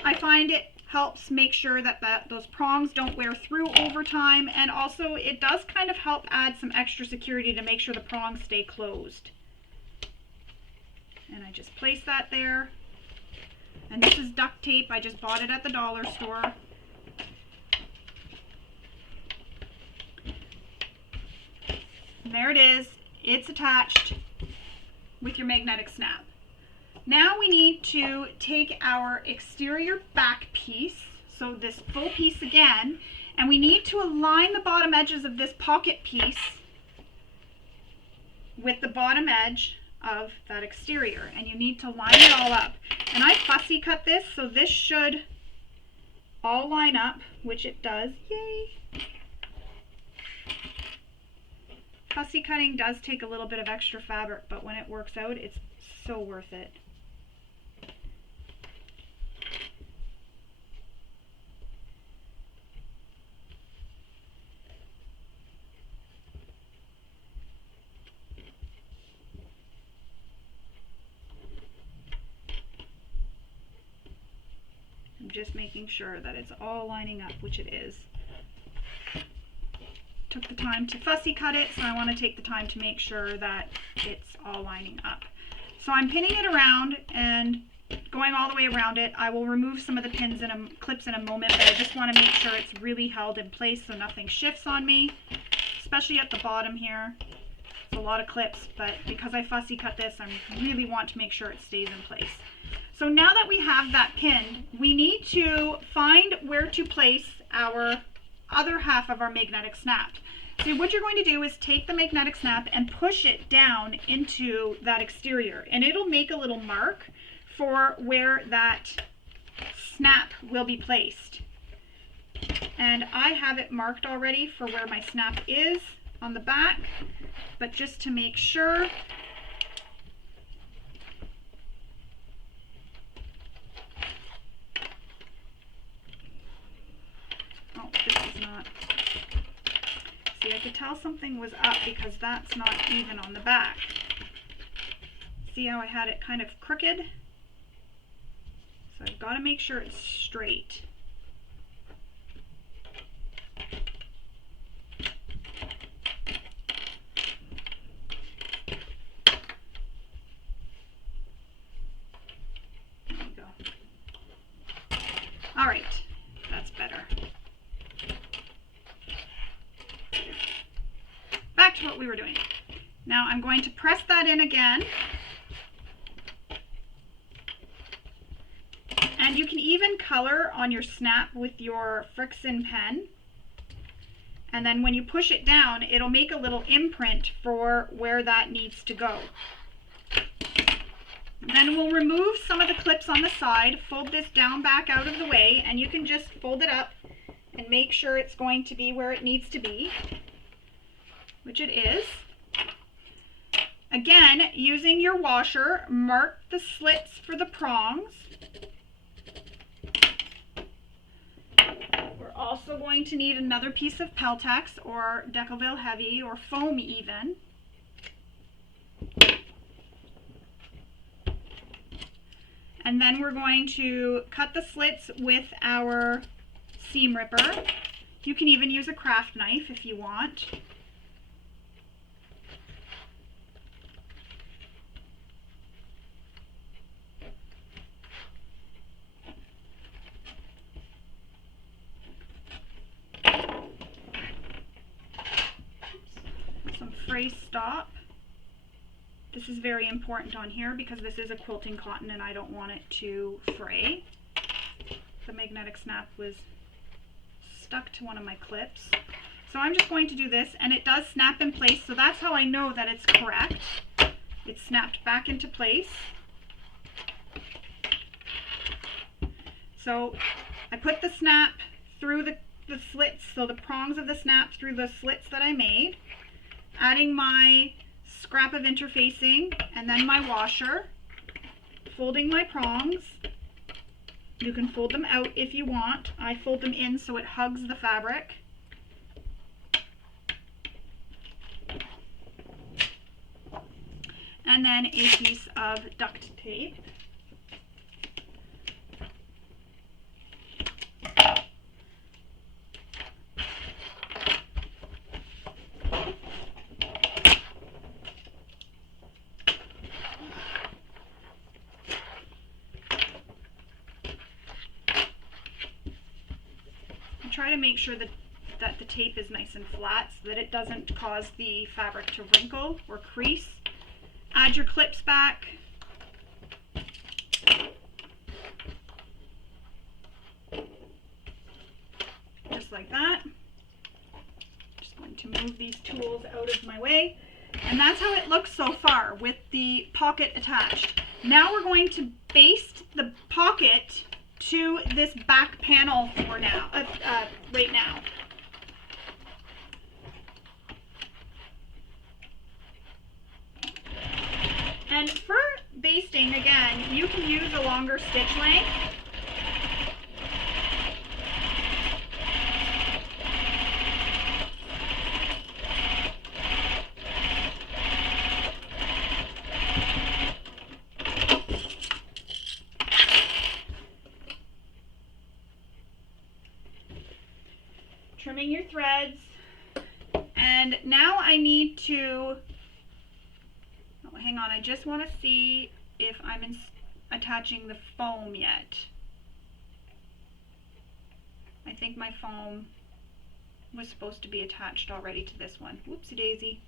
I find it helps make sure that those prongs don't wear through over time, and also it does kind of help add some extra security to make sure the prongs stay closed. And I just place that there. And this is duct tape. I just bought it at the dollar store. And there it is. It's attached with your magnetic snap. Now we need to take our exterior back piece, so this full piece again, and we need to align the bottom edges of this pocket piece with the bottom edge of that exterior, and you need to line it all up. And I fussy cut this, so this should all line up, which it does. Yay! Fussy cutting does take a little bit of extra fabric, but when it works out, it's so worth it. I'm just making sure that it's all lining up, which it is. Took the time to fussy cut it, so I want to take the time to make sure that it's all lining up. So I'm pinning it around and going all the way around it. I will remove some of the pins and clips in a moment, but I just want to make sure it's really held in place so nothing shifts on me, especially at the bottom here. It's a lot of clips, but because I fussy cut this, I really want to make sure it stays in place. So now that we have that pin, we need to find where to place our other half of our magnetic snap. So what you're going to do is take the magnetic snap and push it down into that exterior, and it'll make a little mark for where that snap will be placed. And I have it marked already for where my snap is on the back, but just to make sure, oh, this is not, see, I could tell something was up because that's not even on the back. See how I had it kind of crooked? So I've got to make sure it's straight. There we go. All right, that's better. Back to what we were doing. Now I'm going to press that in again. And you can even color on your snap with your Frixion pen. And then when you push it down, it'll make a little imprint for where that needs to go. Then we'll remove some of the clips on the side, fold this down back out of the way, and you can just fold it up and make sure it's going to be where it needs to be, which it is. Again, using your washer, mark the slits for the prongs. We're also going to need another piece of Peltex or Decoville Heavy or foam even. And then we're going to cut the slits with our seam ripper. You can even use a craft knife if you want. Some fray stop. This is very important on here because this is a quilting cotton and I don't want it to fray. The magnetic snap was stuck to one of my clips. So I'm just going to do this, and it does snap in place, so that's how I know that it's correct. It's snapped back into place. So I put the snap through the slits, so the prongs of the snap through the slits that I made, adding my scrap of interfacing and then my washer, folding my prongs. You can fold them out if you want. I fold them in so it hugs the fabric. And then a piece of duct tape. Try to make sure that the tape is nice and flat so that it doesn't cause the fabric to wrinkle or crease. Add your clips back. Just like that. Just going to move these tools out of my way. And that's how it looks so far with the pocket attached. Now we're going to baste the pocket to this back panel for now, right now. And for basting, again, you can use a longer stitch length. Trimming your threads, and now I need to, oh, hang on, I just want to see if I'm attaching the foam yet. I think my foam was supposed to be attached already to this one. Whoopsie daisy.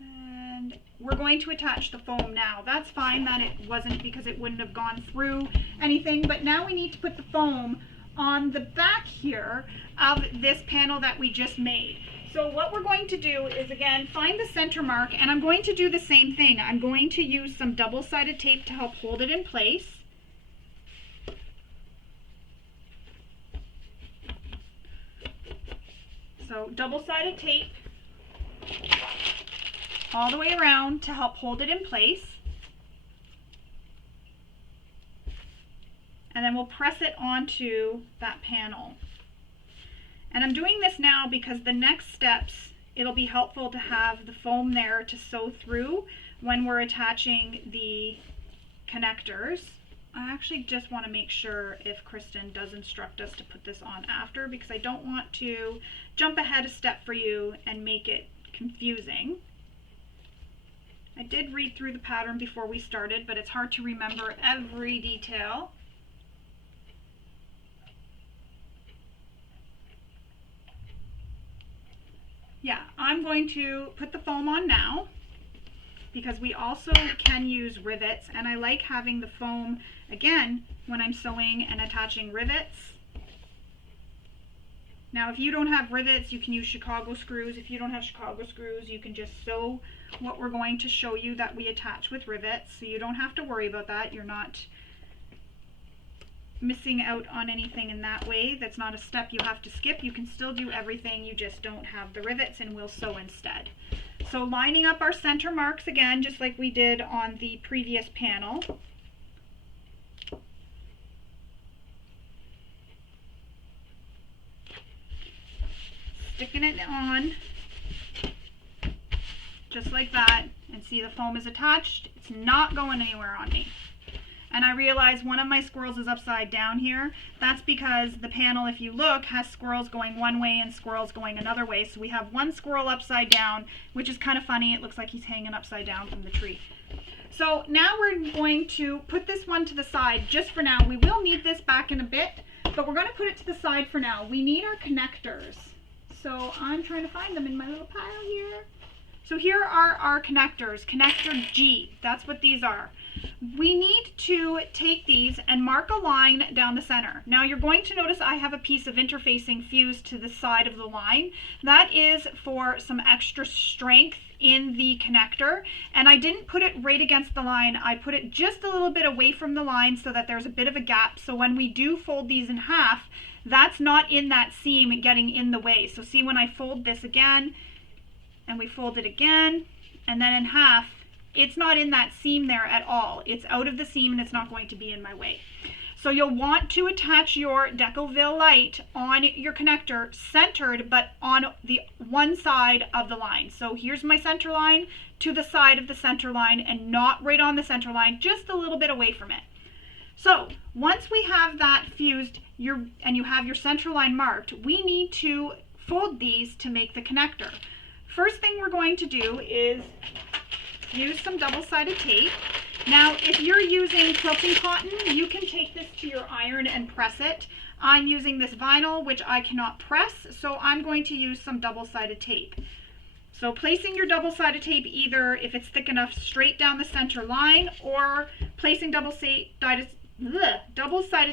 And we're going to attach the foam now. That's fine that it wasn't, because it wouldn't have gone through anything, but now we need to put the foam on the back here of this panel that we just made. So what we're going to do is, again, find the center mark, and I'm going to do the same thing. I'm going to use some double-sided tape to help hold it in place. So double-sided tape all the way around to help hold it in place. And then we'll press it onto that panel. And I'm doing this now because the next steps, it'll be helpful to have the foam there to sew through when we're attaching the connectors. I actually just want to make sure if Kristen does instruct us to put this on after, because I don't want to jump ahead a step for you and make it confusing. I did read through the pattern before we started, but it's hard to remember every detail. Yeah, I'm going to put the foam on now, because we also can use rivets, and I like having the foam, again, when I'm sewing and attaching rivets. Now, if you don't have rivets, you can use Chicago screws. If you don't have Chicago screws, you can just sew what we're going to show you that we attach with rivets, so you don't have to worry about that. You're not missing out on anything in that way. That's not a step you have to skip. You can still do everything, you just don't have the rivets, and we'll sew instead. So lining up our center marks again, just like we did on the previous panel. Sticking it on, just like that, and see the foam is attached. It's not going anywhere on me. And I realize one of my squirrels is upside down here. That's because the panel, if you look, has squirrels going one way and squirrels going another way. So we have one squirrel upside down, which is kind of funny. It looks like he's hanging upside down from the tree. So now we're going to put this one to the side just for now. We will need this back in a bit, but we're going to put it to the side for now. We need our connectors. So I'm trying to find them in my little pile here. So here are our connectors, connector G. That's what these are. we need to take these and mark a line down the center. Now you're going to notice I have a piece of interfacing fused to the side of the line. That is for some extra strength in the connector, and I didn't put it right against the line. I put it just a little bit away from the line so that there's a bit of a gap, so when we do fold these in half, that's not in that seam getting in the way. So see, when I fold this again and we fold it again and then in half, it's not in that seam there at all. It's out of the seam and it's not going to be in my way. So you'll want to attach your Decoville light on your connector centered, but on the one side of the line. So here's my center line to the side of the center line and not right on the center line, just a little bit away from it. So once we have that fused and you have your center line marked, we need to fold these to make the connector. First thing we're going to do is use some double-sided tape. Now, if you're using quilting cotton, you can take this to your iron and press it. I'm using this vinyl, which I cannot press, so I'm going to use some double-sided tape. So placing your double-sided tape either, if it's thick enough, straight down the center line, or placing double-sided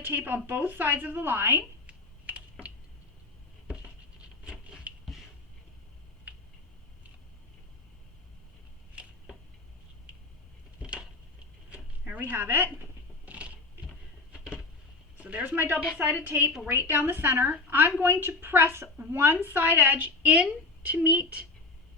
tape on both sides of the line. There we have it. So there's my double-sided tape right down the center. I'm going to press one side edge in to meet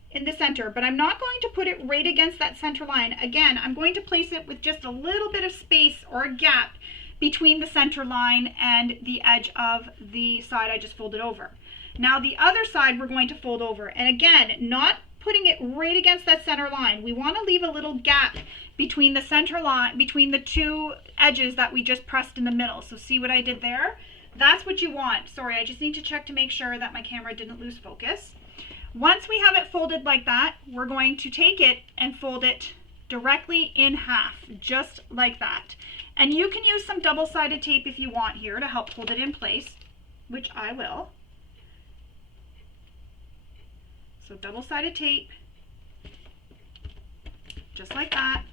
in the center, but I'm not going to put it right against that center line. Again, I'm going to place it with just a little bit of space or a gap between the center line and the edge of the side I just folded over. Now the other side we're going to fold over, and again, not putting it right against that center line. We want to leave a little gap between the center line, between the two edges that we just pressed in the middle. So see what I did there? That's what you want. Sorry, I just need to check to make sure that my camera didn't lose focus. Once we have it folded like that, we're going to take it and fold it directly in half, just like that. And you can use some double-sided tape if you want here to help hold it in place, which I will. So double-sided tape, just like that.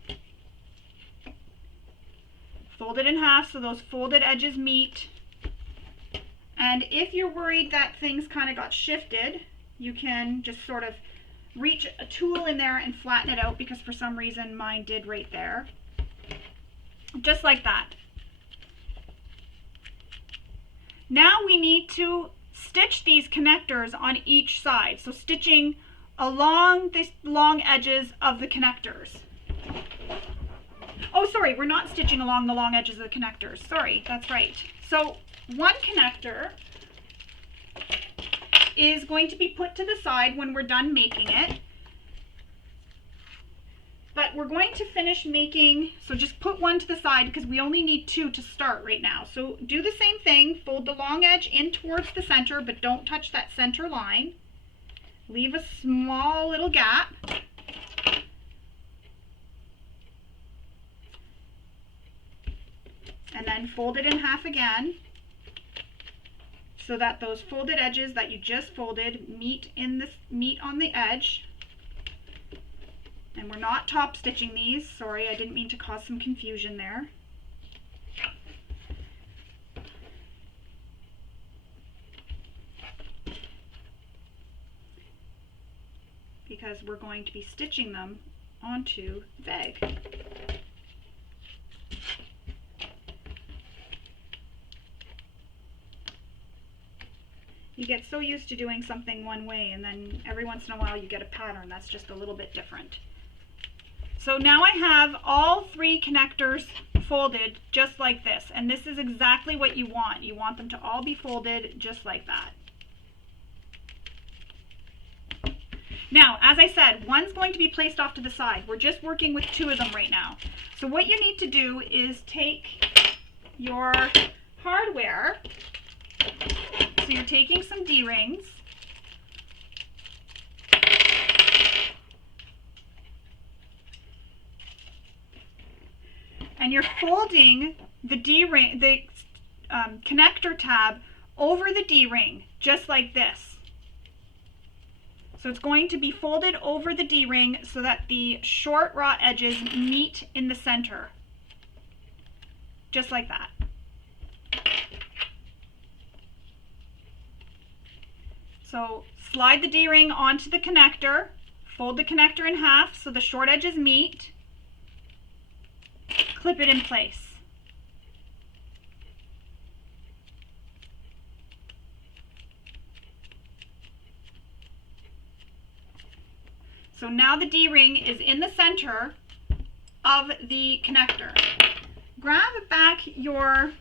Fold it in half so those folded edges meet. And if you're worried that things kind of got shifted, you can just sort of reach a tool in there and flatten it out, because for some reason mine did right there. Just like that. Now we need to stitch these connectors on each side. So stitching along the long edges of the connectors. Oh, sorry, we're not stitching along the long edges of the connectors. Sorry, that's right. So one connector is going to be put to the side when we're done making it. But we're going to finish making, so just put one to the side because we only need two to start right now. So do the same thing, fold the long edge in towards the center, but don't touch that center line. Leave a small little gap. And then fold it in half again so that those folded edges that you just folded meet on the edge. And we're not top stitching these. Sorry, I didn't mean to cause some confusion there. Because we're going to be stitching them onto the bag. You get so used to doing something one way, and then every once in a while you get a pattern that's just a little bit different. So now I have all three connectors folded just like this, and this is exactly what you want. You want them to all be folded just like that. Now, as I said, one's going to be placed off to the side. We're just working with two of them right now. So what you need to do is take your hardware. So you're taking some D-rings. And you're folding the D-ring, the connector tab over the D-ring, just like this. So it's going to be folded over the D-ring so that the short raw edges meet in the center, just like that. So slide the D-ring onto the connector, fold the connector in half so the short edges meet, clip it in place. So now the D-ring is in the center of the connector. Grab back your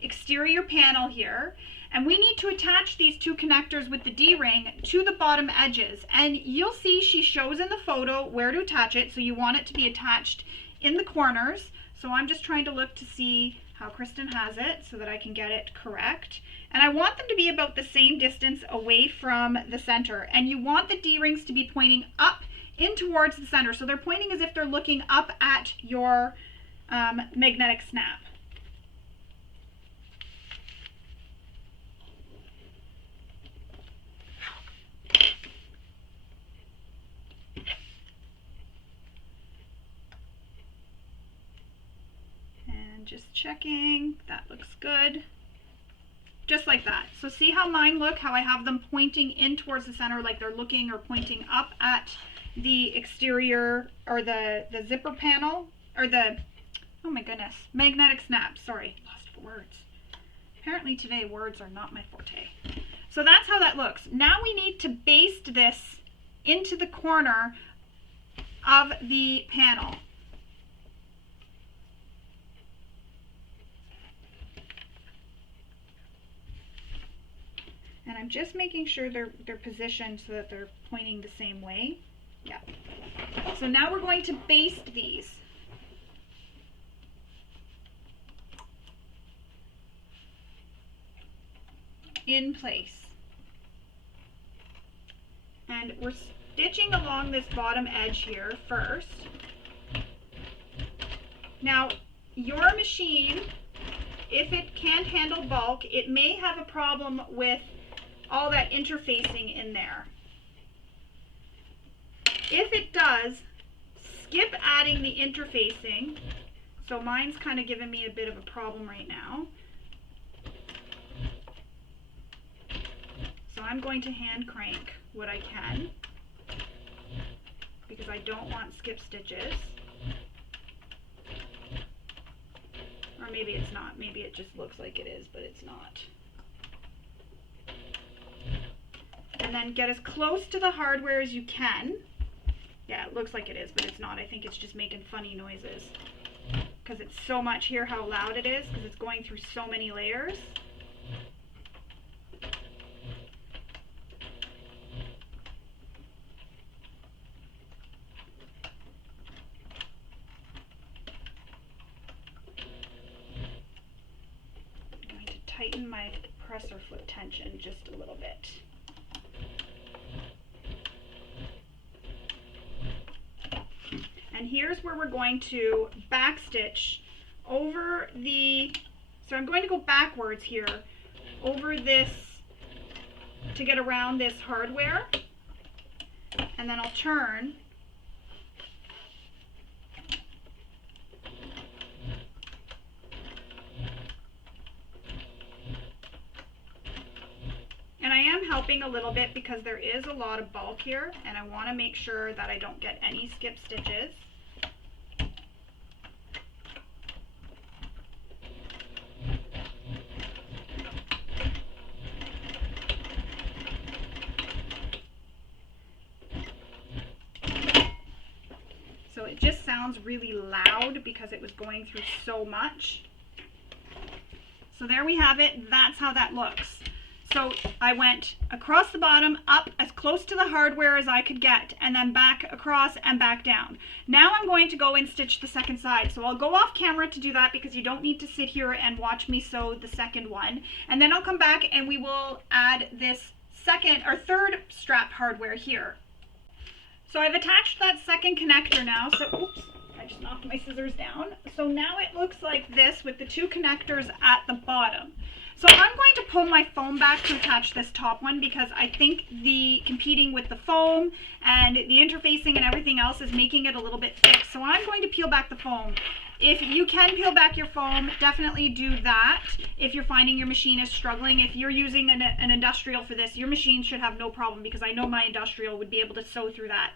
exterior panel here, and we need to attach these two connectors with the D-ring to the bottom edges. And you'll see she shows in the photo where to attach it, so you want it to be attached in the corners. So I'm just trying to look to see how Kristen has it so that I can get it correct. And I want them to be about the same distance away from the center. And you want the D-rings to be pointing up in towards the center. So they're pointing as if they're looking up at your magnetic snap. And just checking, that looks good. Just like that. So see how mine look, how I have them pointing in towards the center like they're looking or pointing up at the exterior or the zipper panel or the, oh my goodness, magnetic snap. Sorry, lost for words. Apparently today words are not my forte. So that's how that looks. Now we need to baste this into the corner of the panel. And I'm just making sure they're positioned so that they're pointing the same way. Yeah. So now we're going to baste these. In place. And we're stitching along this bottom edge here first. Now, your machine, if it can't handle bulk, it may have a problem with all that interfacing in there. If it does, skip adding the interfacing. So mine's kind of giving me a bit of a problem right now. So I'm going to hand crank what I can because I don't want skip stitches. Or maybe it's not. Maybe it just looks like it is, but it's not. And then get as close to the hardware as you can. Yeah, it looks like it is, but it's not. I think it's just making funny noises because it's so much. Hear how loud it is because it's going through so many layers. I'm going to tighten my presser foot tension just a little bit. And here's where we're going to backstitch over the, so I'm going to go backwards here over this to get around this hardware, and then I'll turn. And I am helping a little bit because there is a lot of bulk here, and I want to make sure that I don't get any skip stitches. So it just sounds really loud because it was going through so much. So there we have it. That's how that looks. So I went across the bottom, up as close to the hardware as I could get, and then back across and back down. Now I'm going to go and stitch the second side. So I'll go off camera to do that because you don't need to sit here and watch me sew the second one. And then I'll come back and we will add this second or third strap hardware here. So I've attached that second connector now. So, oops, I just knocked my scissors down. So now it looks like this with the two connectors at the bottom. So I'm going to pull my foam back to attach this top one because I think the competing with the foam and the interfacing and everything else is making it a little bit thick. So I'm going to peel back the foam. If you can peel back your foam, definitely do that. If you're finding your machine is struggling, if you're using an industrial for this, your machine should have no problem, because I know my industrial would be able to sew through that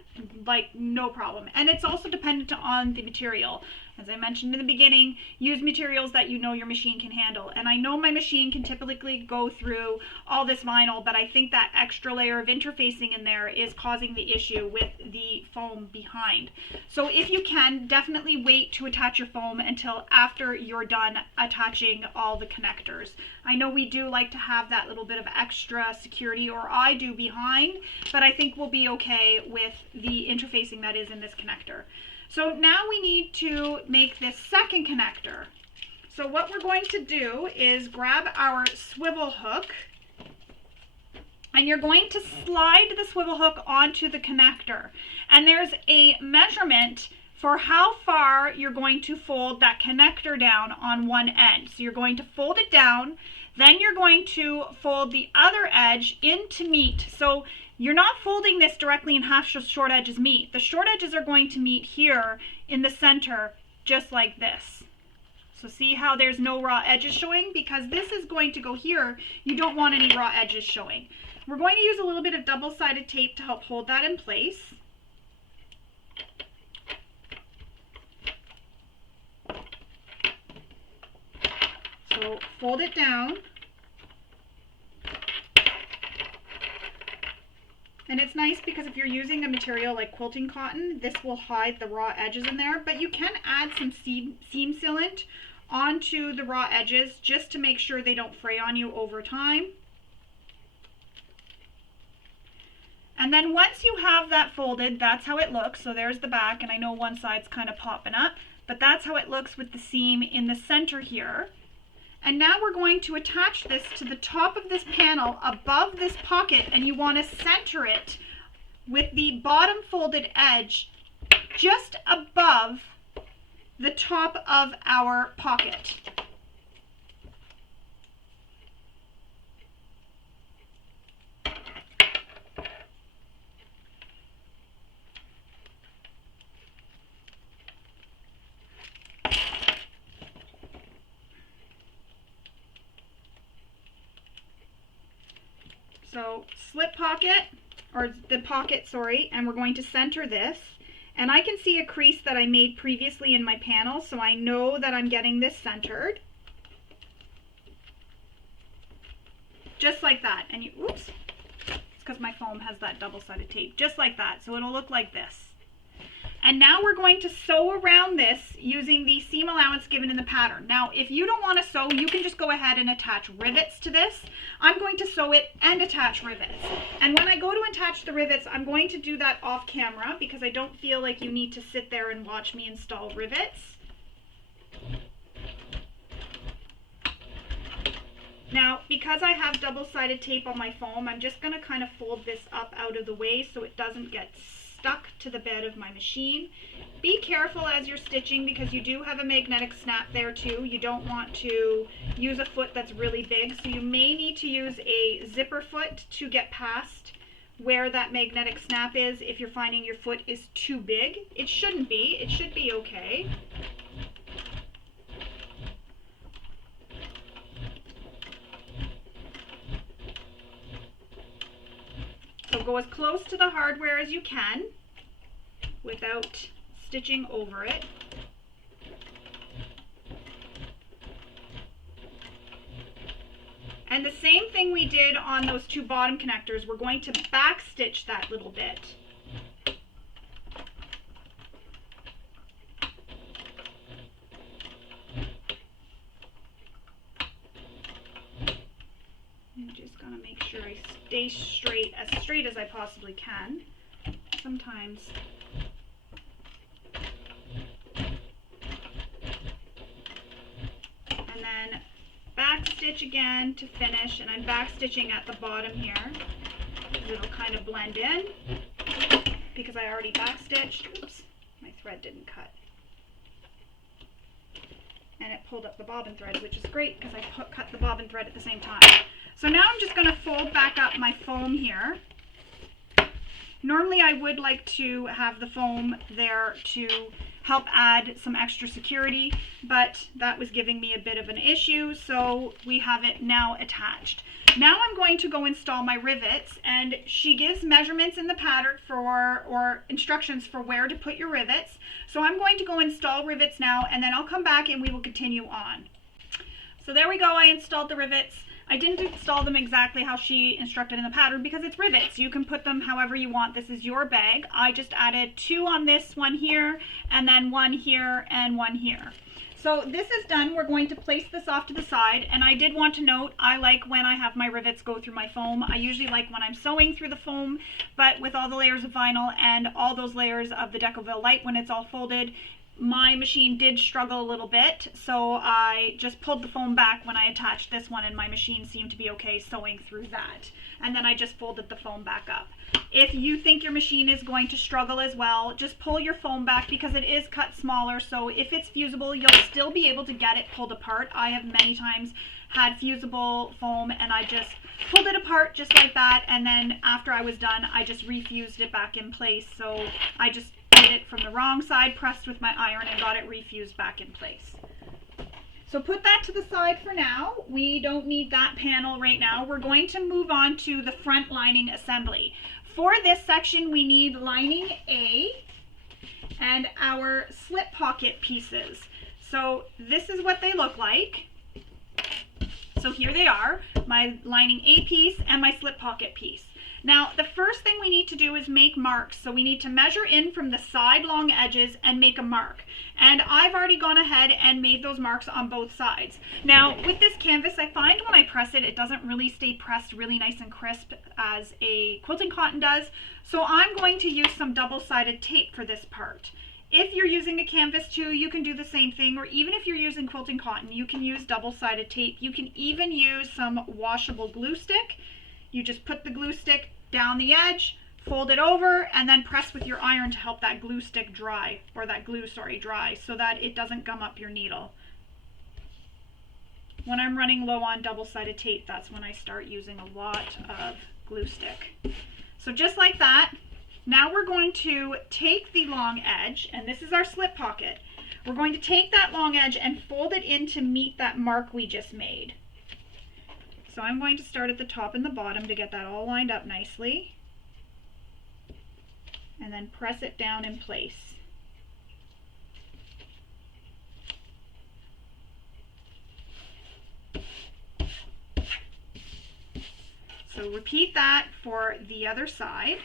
like no problem. And it's also dependent on the material. As I mentioned in the beginning, use materials that you know your machine can handle. And I know my machine can typically go through all this vinyl, but I think that extra layer of interfacing in there is causing the issue with the foam behind. So if you can, definitely wait to attach your foam until after you're done attaching all the connectors. I know we do like to have that little bit of extra security, or I do, behind, but I think we'll be okay with the interfacing that is in this connector. So now we need to make this second connector. So what we're going to do is grab our swivel hook, and you're going to slide the swivel hook onto the connector. And there's a measurement for how far you're going to fold that connector down on one end. So you're going to fold it down, then you're going to fold the other edge in to meet. So you're not folding this directly in half so short edges meet. The short edges are going to meet here in the center, just like this. So see how there's no raw edges showing? Because this is going to go here. You don't want any raw edges showing. We're going to use a little bit of double-sided tape to help hold that in place. So fold it down. And it's nice because if you're using a material like quilting cotton, this will hide the raw edges in there, but you can add some seam sealant onto the raw edges just to make sure they don't fray on you over time. And then once you have that folded, that's how it looks. So there's the back, and I know one side's kind of popping up, but that's how it looks with the seam in the center here. And now we're going to attach this to the top of this panel above this pocket, and you want to center it with the bottom folded edge just above the top of our pocket. So slip pocket, or the pocket, sorry, and we're going to center this. And I can see a crease that I made previously in my panel, so I know that I'm getting this centered. Just like that. And you, oops, it's because my foam has that double-sided tape. Just like that, so it'll look like this. And now we're going to sew around this using the seam allowance given in the pattern. Now, if you don't want to sew, you can just go ahead and attach rivets to this. I'm going to sew it and attach rivets. And when I go to attach the rivets, I'm going to do that off camera because I don't feel like you need to sit there and watch me install rivets. Now, because I have double-sided tape on my foam, I'm just going to kind of fold this up out of the way so it doesn't get stuck to the bed of my machine. Be careful as you're stitching because you do have a magnetic snap there too. You don't want to use a foot that's really big, so you may need to use a zipper foot to get past where that magnetic snap is if you're finding your foot is too big. It shouldn't be. It should be okay. So go as close to the hardware as you can without stitching over it. And the same thing we did on those two bottom connectors, we're going to back stitch that little bit. I'm just going to make sure I stay straight as I possibly can. Sometimes and then back stitch again to finish, and I'm back stitching at the bottom here. It'll kind of blend in because I already back stitched. Oops, my thread didn't cut. And it pulled up the bobbin thread, which is great because I cut the bobbin thread at the same time. So now I'm just going to fold back up my foam here. Normally I would like to have the foam there to help add some extra security, but that was giving me a bit of an issue, so we have it now attached. Now I'm going to go install my rivets, and she gives measurements in the pattern or instructions for where to put your rivets. So I'm going to go install rivets now, and then I'll come back and we will continue on. So there we go, I installed the rivets. I didn't install them exactly how she instructed in the pattern because it's rivets. You can put them however you want. This is your bag. I just added 2 on this one here, and then 1 here and 1 here. So this is done. We're going to place this off to the side, and I did want to note I like when I have my rivets go through my foam. I usually like when I'm sewing through the foam, but with all the layers of vinyl and all those layers of the Decoville light when it's all folded, my machine did struggle a little bit, so I just pulled the foam back when I attached this one, and my machine seemed to be okay sewing through that. And then I just folded the foam back up. If you think your machine is going to struggle as well, just pull your foam back because it is cut smaller, so if it's fusible, you'll still be able to get it pulled apart. I have many times had fusible foam and I just pulled it apart just like that, and then after I was done, I just refused it back in place. So I just did it from the wrong side, pressed with my iron, and got it refused back in place. So put that to the side for now. We don't need that panel right now. We're going to move on to the front lining assembly. For this section, we need lining A and our slip pocket pieces. So this is what they look like. So here they are, my lining A piece and my slip pocket piece. Now, the first thing we need to do is make marks. So we need to measure in from the side long edges and make a mark. And I've already gone ahead and made those marks on both sides. Now, with this canvas, I find when I press it, it doesn't really stay pressed really nice and crisp as a quilting cotton does. So I'm going to use some double-sided tape for this part. If you're using a canvas too, you can do the same thing, or even if you're using quilting cotton, you can use double-sided tape. You can even use some washable glue stick. You just put the glue stick down the edge, fold it over, and then press with your iron to help that glue stick dry, or that glue, sorry, dry, so that it doesn't gum up your needle. When I'm running low on double-sided tape, that's when I start using a lot of glue stick. So just like that, now we're going to take the long edge, and this is our slip pocket. We're going to take that long edge and fold it in to meet that mark we just made. So I'm going to start at the top and the bottom to get that all lined up nicely, and then press it down in place. So repeat that for the other side.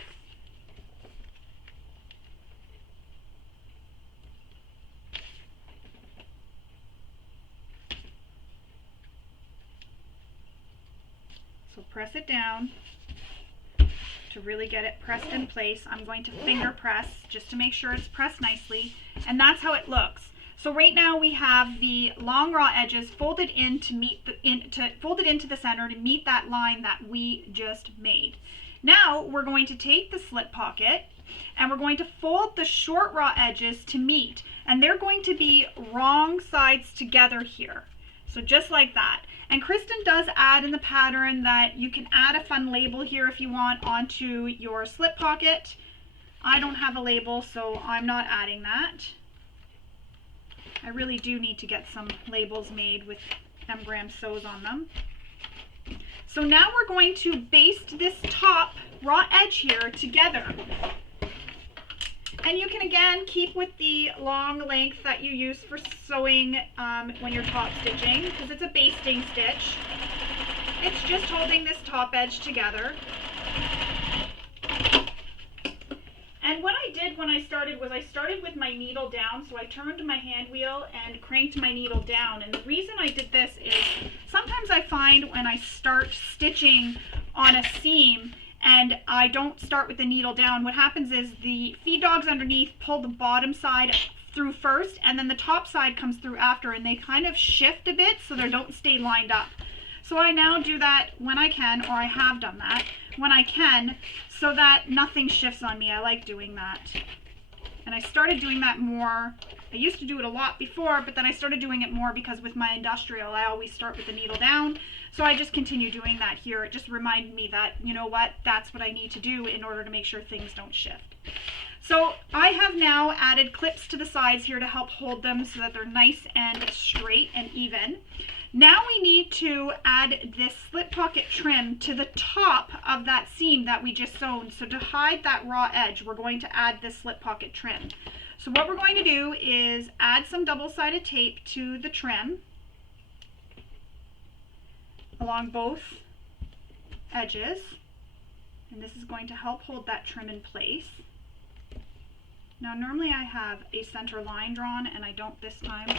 So press it down to really get it pressed in place. I'm going to finger press just to make sure it's pressed nicely, and that's how it looks. So right now we have the long raw edges folded in to meet folded into the center to meet that line that we just made. Now we're going to take the slip pocket and we're going to fold the short raw edges to meet, and they're going to be wrong sides together here. So just like that. And Kristen does add in the pattern that you can add a fun label here if you want onto your slip pocket. I don't have a label, so I'm not adding that. I really do need to get some labels made with mgrahamsews on them. So now we're going to baste this top raw edge here together. And you can again keep with the long length that you use for sewing when you're top stitching, because it's a basting stitch. It's just holding this top edge together. And what I did when I started was I started with my needle down, so I turned my hand wheel and cranked my needle down. And the reason I did this is sometimes I find when I start stitching on a seam and I don't start with the needle down, what happens is the feed dogs underneath pull the bottom side through first, and then the top side comes through after, and they kind of shift a bit so they don't stay lined up. So I now do that when I can, or I have done that when I can, so that nothing shifts on me. I like doing that. And I started doing that more. I used to do it a lot before, but then I started doing it more because with my industrial, I always start with the needle down. So I just continue doing that here. It just reminded me that, you know what, that's what I need to do in order to make sure things don't shift. So I have now added clips to the sides here to help hold them so that they're nice and straight and even. Now we need to add this slit pocket trim to the top of that seam that we just sewn. So to hide that raw edge, we're going to add this slit pocket trim. So what we're going to do is add some double-sided tape to the trim along both edges, and this is going to help hold that trim in place. Now normally I have a center line drawn and I don't this time,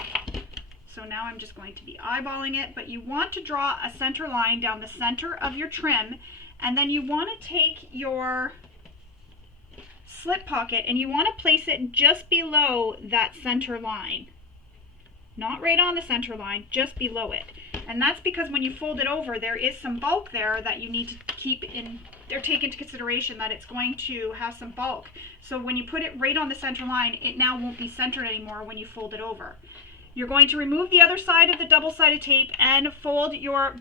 so now I'm just going to be eyeballing it, but you want to draw a center line down the center of your trim, and then you want to take your slit pocket and you want to place it just below that center line. Not right on the center line, just below it. And that's because when you fold it over, there is some bulk there that you need to keep in, or take into consideration that it's going to have some bulk. So when you put it right on the center line, it now won't be centered anymore when you fold it over. You're going to remove the other side of the double-sided tape and fold your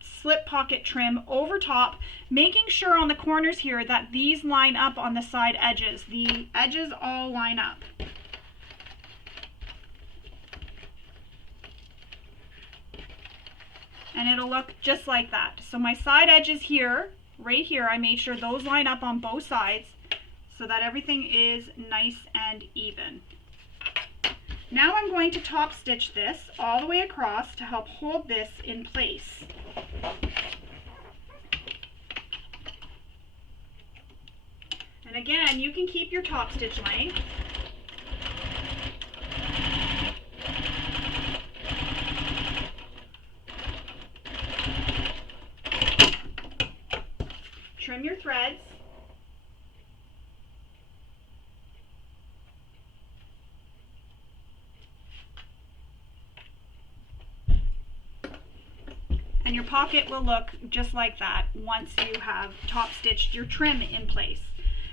slit pocket trim over top, making sure on the corners here that these line up on the side edges. The edges all line up. And it'll look just like that. So my side edges here, right here, I made sure those line up on both sides so that everything is nice and even. Now I'm going to top stitch this all the way across to help hold this in place. And again, you can keep your top stitch length. Trim your threads. And your pocket will look just like that once you have top stitched your trim in place.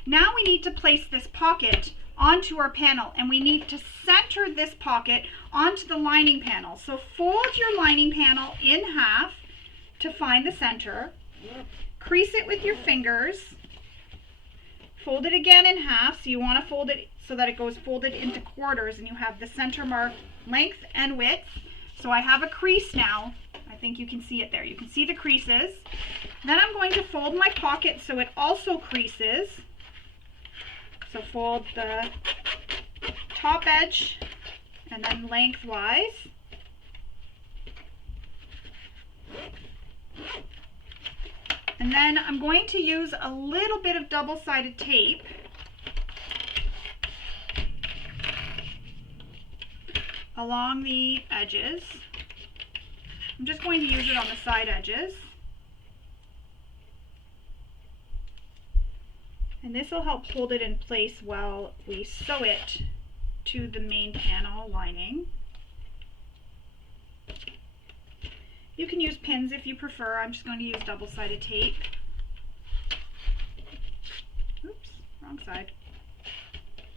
Now we need to place this pocket onto our panel, and we need to center this pocket onto the lining panel. So fold your lining panel in half to find the center. Crease it with your fingers. Fold it again in half, so you want to fold it so that it goes folded into quarters and you have the center mark length and width. So I have a crease now. I think you can see it there. You can see the creases. Then I'm going to fold my pocket so it also creases. So fold the top edge and then lengthwise. And then I'm going to use a little bit of double-sided tape along the edges. I'm just going to use it on the side edges. And this will help hold it in place while we sew it to the main panel lining. You can use pins if you prefer. I'm just going to use double-sided tape. Oops, wrong side.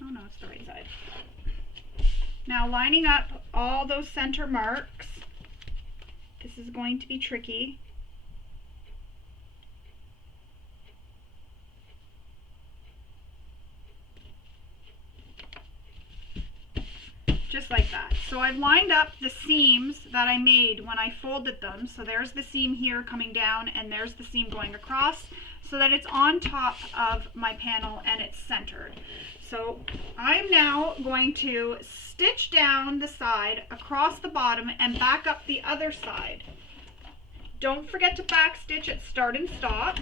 Oh no, it's the right side. Now lining up all those center marks. This is going to be tricky. Just like that. So I've lined up the seams that I made when I folded them. So there's the seam here coming down and there's the seam going across so that it's on top of my panel and it's centered. So I'm now going to stitch down the side across the bottom and back up the other side. Don't forget to back stitch at start and stop.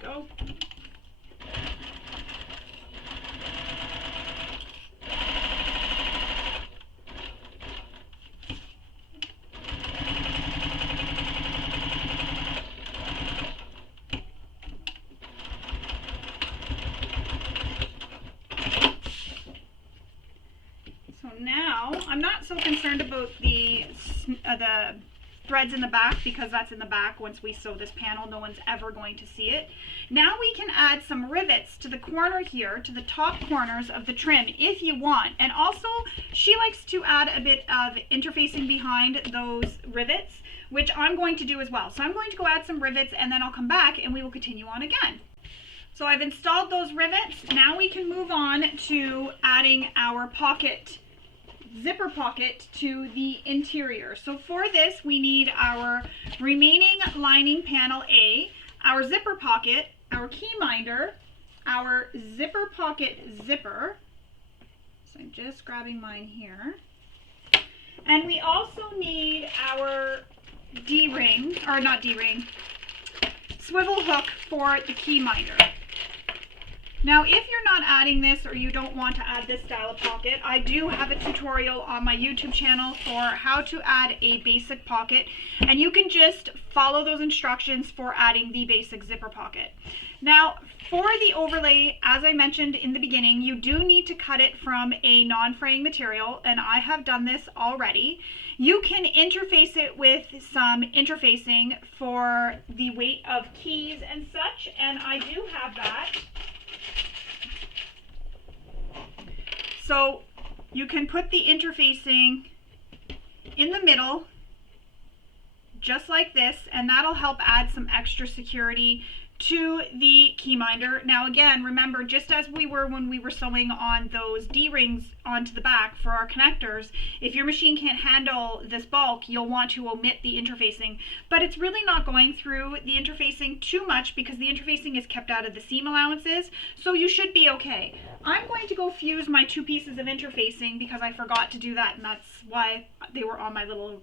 Go. So now I'm not so concerned about the threads in the back because that's in the back. Once we sew this panel, no one's ever going to see it. Now we can add some rivets to the corner here, to the top corners of the trim if you want. And also she likes to add a bit of interfacing behind those rivets, which I'm going to do as well. So I'm going to go add some rivets and then I'll come back and we will continue on again. So I've installed those rivets. Now we can move on to adding our pocket, zipper pocket to the interior. So for this we need our remaining lining panel A, our zipper pocket, our key minder, our zipper pocket zipper. So I'm just grabbing mine here. And we also need our D-ring, or not D-ring, swivel hook for the key minder. Now, if you're not adding this or you don't want to add this style of pocket, I do have a tutorial on my YouTube channel for how to add a basic pocket, and you can just follow those instructions for adding the basic zipper pocket. Now, for the overlay, as I mentioned in the beginning, you do need to cut it from a non-fraying material, and I have done this already. You can interface it with some interfacing for the weight of keys and such, and I do have that. So you can put the interfacing in the middle, just like this, and that'll help add some extra security to the key minder. Now again, remember, just as we were when we were sewing on those D-rings onto the back for our connectors, if your machine can't handle this bulk, you'll want to omit the interfacing. But it's really not going through the interfacing too much because the interfacing is kept out of the seam allowances, so you should be okay. I'm going to go fuse my two pieces of interfacing because I forgot to do that, and that's why they were on my little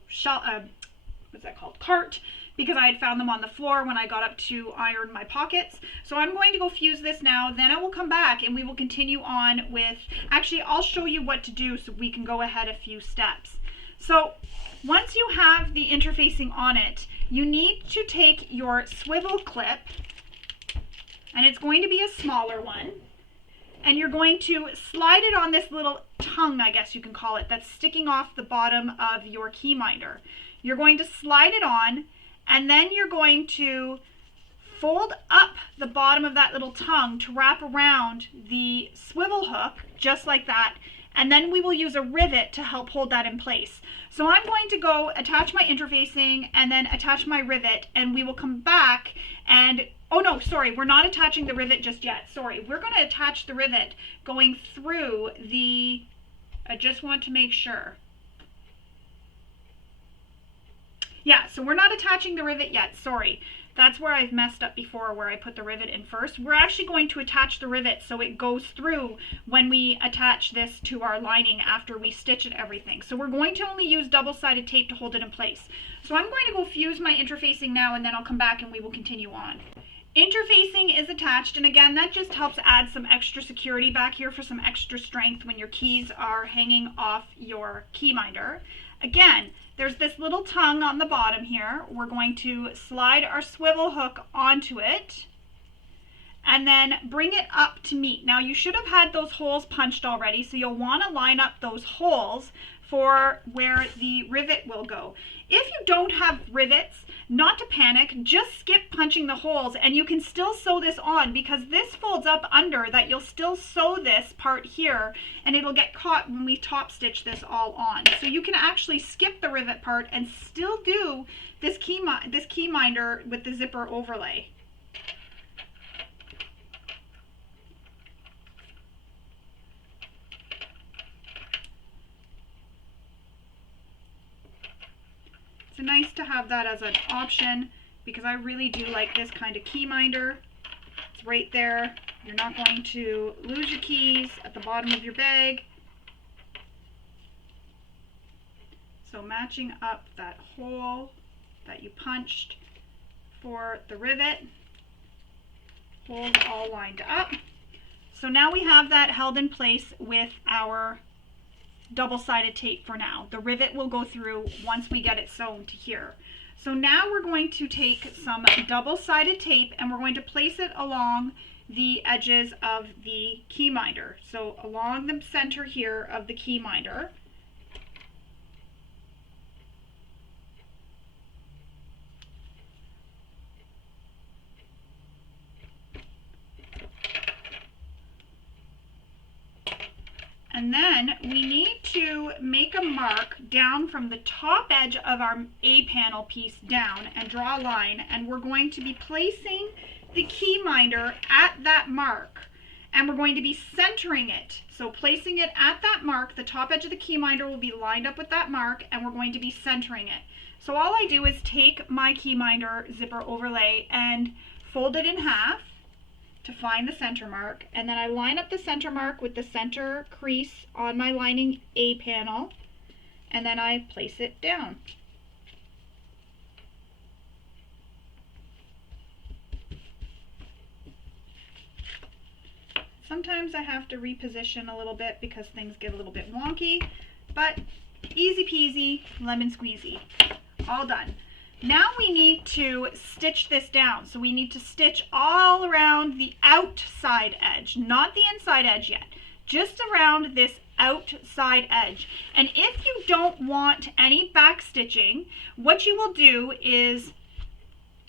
what's that called, cart, because I had found them on the floor when I got up to iron my pockets. So I'm going to go fuse this now, then I will come back and we will continue on with, actually I'll show you what to do so we can go ahead a few steps. So once you have the interfacing on it, you need to take your swivel clip, and it's going to be a smaller one, and you're going to slide it on this little tongue, I guess you can call it, that's sticking off the bottom of your key minder. You're going to slide it on, and then you're going to fold up the bottom of that little tongue to wrap around the swivel hook, just like that, and then we will use a rivet to help hold that in place. So I'm going to go attach my interfacing and then attach my rivet, and we will come back and, oh no, sorry, we're not attaching the rivet just yet. Sorry, we're going to attach the rivet going through the, I just want to make sure. Yeah, so we're not attaching the rivet yet, sorry. That's where I've messed up before, where I put the rivet in first. We're actually going to attach the rivet so it goes through when we attach this to our lining after we stitch it everything. So we're going to only use double-sided tape to hold it in place. So I'm going to go fuse my interfacing now, and then I'll come back and we will continue on. Interfacing is attached, and again, that just helps add some extra security back here for some extra strength when your keys are hanging off your key minder. Again, there's this little tongue on the bottom here. We're going to slide our swivel hook onto it and then bring it up to meet. Now you should have had those holes punched already, so you'll want to line up those holes for where the rivet will go. If you don't have rivets, not to panic, just skip punching the holes and you can still sew this on, because this folds up under that you'll still sew this part here and it'll get caught when we top stitch this all on. So you can actually skip the rivet part and still do this key minder with the zipper overlay. It's nice to have that as an option because I really do like this kind of key minder. It's right there. You're not going to lose your keys at the bottom of your bag. So matching up that hole that you punched for the rivet, holes all lined up. So now we have that held in place with our double-sided tape for now. The rivet will go through once we get it sewn to here. So now we're going to take some double-sided tape and we're going to place it along the edges of the key minder. So along the center here of the key minder. And then we need to make a mark down from the top edge of our A panel piece down and draw a line. And we're going to be placing the key minder at that mark. And we're going to be centering it. So placing it at that mark, the top edge of the key minder will be lined up with that mark, and we're going to be centering it. So all I do is take my key minder zipper overlay and fold it in half to find the center mark, and then I line up the center mark with the center crease on my lining A panel, and then I place it down. Sometimes I have to reposition a little bit because things get a little bit wonky, but easy peasy, lemon squeezy. All done. Now we need to stitch this down. So we need to stitch all around the outside edge, not the inside edge yet, just around this outside edge. And if you don't want any back stitching, what you will do is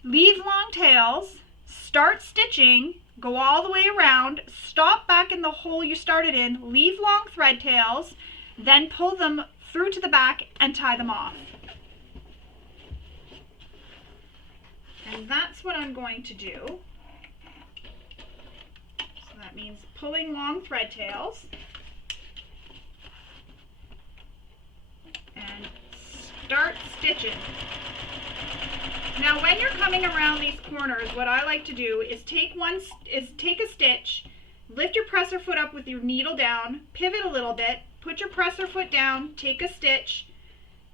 leave long tails, start stitching, go all the way around, stop back in the hole you started in, leave long thread tails, then pull them through to the back and tie them off. And that's what I'm going to do. So that means pulling long thread tails and start stitching. Now when you're coming around these corners, what I like to do is take a stitch, lift your presser foot up with your needle down, pivot a little bit, put your presser foot down, take a stitch,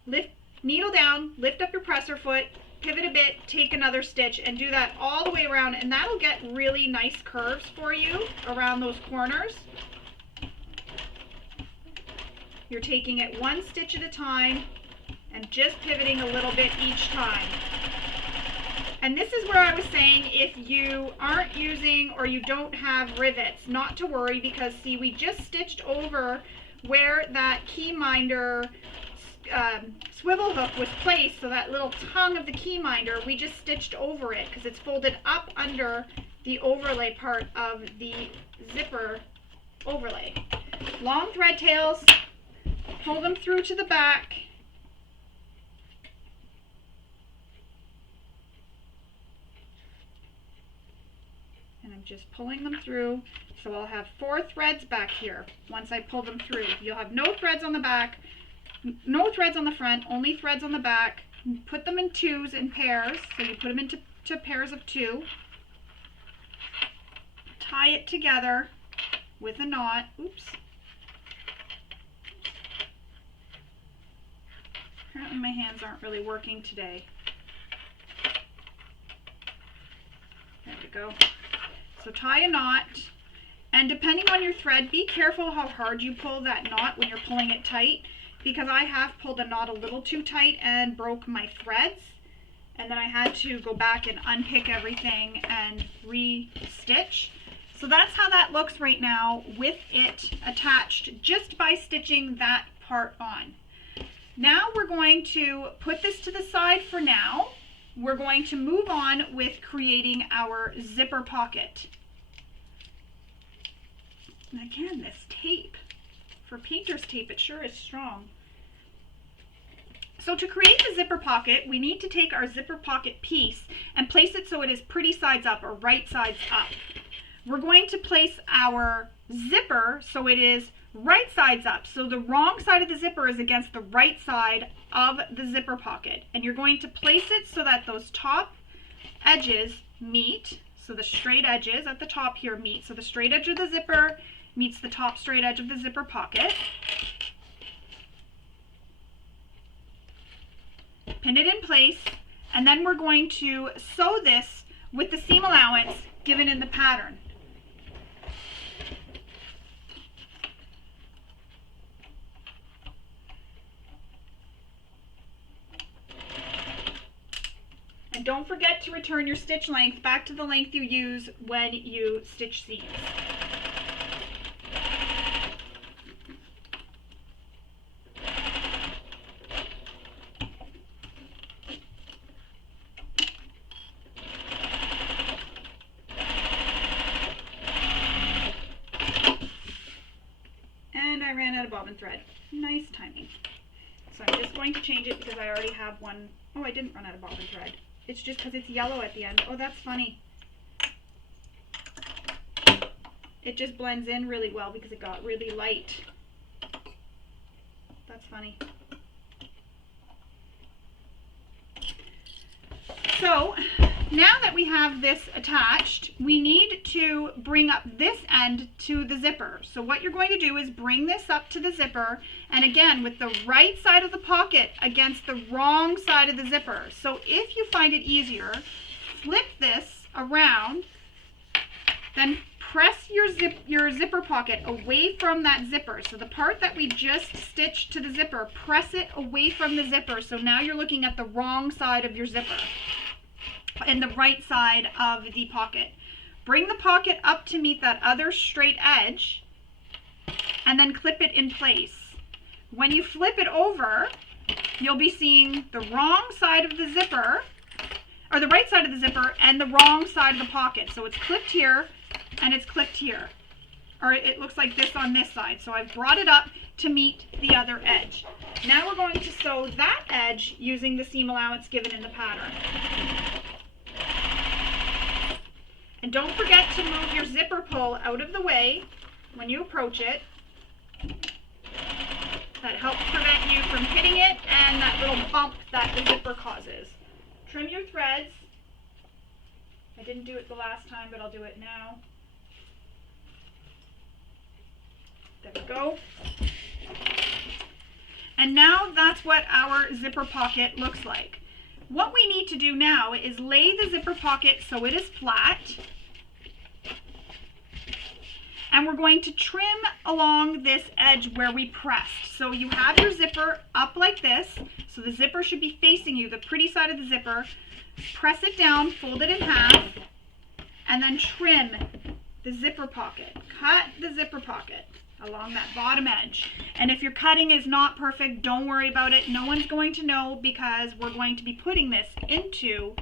lift, needle down, lift up your presser foot, pivot a bit, take another stitch, and do that all the way around, and that'll get really nice curves for you around those corners. You're taking it one stitch at a time and just pivoting a little bit each time. And this is where I was saying, if you aren't using or you don't have rivets, not to worry, because see, we just stitched over where that key minder swivel hook was placed, so that little tongue of the key minder, we just stitched over it because it's folded up under the overlay part of the zipper overlay. Long thread tails, pull them through to the back. And I'm just pulling them through, so I'll have 4 threads back here once I pull them through. You'll have no threads on the back, no threads on the front, only threads on the back. Put them in twos and pairs, so you put them into pairs of 2. Tie it together with a knot. Oops. Apparently my hands aren't really working today. There we go. So tie a knot, and depending on your thread, be careful how hard you pull that knot when you're pulling it tight, because I have pulled a knot a little too tight and broke my threads, and then I had to go back and unpick everything and re-stitch. So that's how that looks right now with it attached just by stitching that part on. Now we're going to put this to the side for now. We're going to move on with creating our zipper pocket. And again, this tape, for painter's tape, it sure is strong. So to create the zipper pocket, we need to take our zipper pocket piece and place it so it is pretty sides up or right sides up. We're going to place our zipper so it is right sides up. So the wrong side of the zipper is against the right side of the zipper pocket. And you're going to place it so that those top edges meet. So the straight edges at the top here meet. So the straight edge of the zipper meets the top straight edge of the zipper pocket. Pin it in place, and then we're going to sew this with the seam allowance given in the pattern. And don't forget to return your stitch length back to the length you use when you stitch seams. bobbin thread. Nice timing. So I'm just going to change it because I already have one. Oh, I didn't run out of bobbin thread. It's just because it's yellow at the end. Oh, that's funny. It just blends in really well because it got really light. That's funny. So now that we have this attached, we need to bring up this end to the zipper. So what you're going to do is bring this up to the zipper, and again with the right side of the pocket against the wrong side of the zipper. So if you find it easier, flip this around, then press your zipper pocket away from that zipper. So the part that we just stitched to the zipper, press it away from the zipper. So now you're looking at the wrong side of your zipper and the right side of the pocket. Bring the pocket up to meet that other straight edge and then clip it in place. When you flip it over, you'll be seeing the wrong side of the zipper, or the right side of the zipper and the wrong side of the pocket. So it's clipped here and it's clipped here, or it looks like this on this side. So I've brought it up to meet the other edge. Now we're going to sew that edge using the seam allowance given in the pattern. And don't forget to move your zipper pull out of the way when you approach it. That helps prevent you from hitting it and that little bump that the zipper causes. Trim your threads. I didn't do it the last time, but I'll do it now. There we go. And now that's what our zipper pocket looks like. What we need to do now is lay the zipper pocket so it is flat. And we're going to trim along this edge where we pressed. So you have your zipper up like this. So the zipper should be facing you, the pretty side of the zipper. Press it down, fold it in half, and then trim the zipper pocket. Cut the zipper pocket along that bottom edge. And if your cutting is not perfect, don't worry about it. No one's going to know because we're going to be putting this into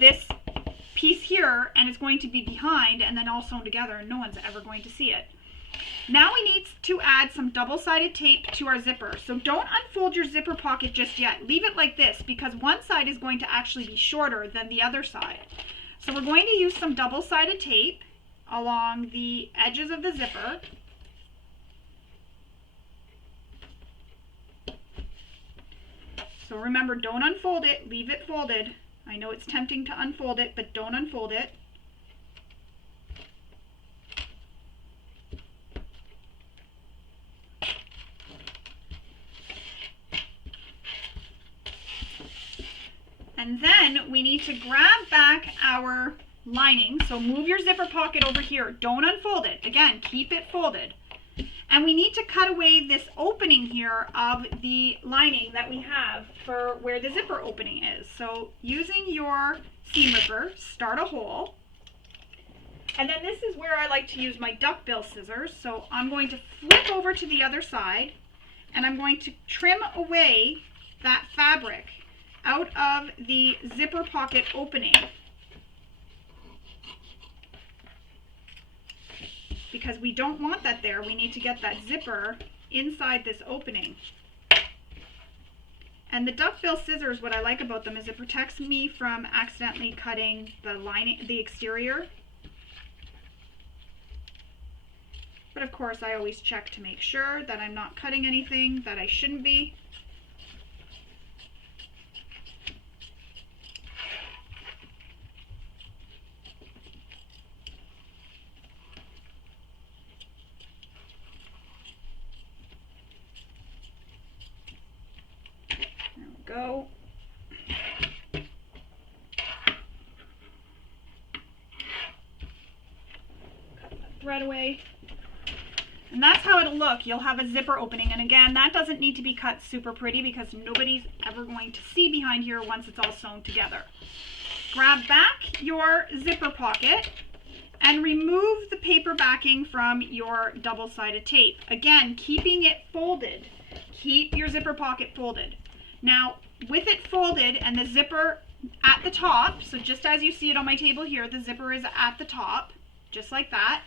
this piece here, and it's going to be behind and then all sewn together, and no one's ever going to see it. Now we need to add some double-sided tape to our zipper. So don't unfold your zipper pocket just yet. Leave it like this because one side is going to actually be shorter than the other side. So we're going to use some double-sided tape along the edges of the zipper. So remember, don't unfold it, leave it folded. I know it's tempting to unfold it, but don't unfold it. And then we need to grab back our lining. So move your zipper pocket over here. Don't unfold it. Again, keep it folded. And we need to cut away this opening here of the lining that we have for where the zipper opening is. So using your seam ripper, start a hole. And then this is where I like to use my duckbill scissors. So I'm going to flip over to the other side and I'm going to trim away that fabric out of the zipper pocket opening. Because we don't want that there. We need to get that zipper inside this opening. And the duckbill scissors, what I like about them is it protects me from accidentally cutting the lining, the exterior. But of course I always check to make sure that I'm not cutting anything that I shouldn't be. Go. Cut that thread away. And that's how it'll look. You'll have a zipper opening. And again, that doesn't need to be cut super pretty because nobody's ever going to see behind here once it's all sewn together. Grab back your zipper pocket and remove the paper backing from your double-sided tape. Again, keeping it folded. Keep your zipper pocket folded. Now, with it folded and the zipper at the top, so just as you see it on my table here, the zipper is at the top, just like that.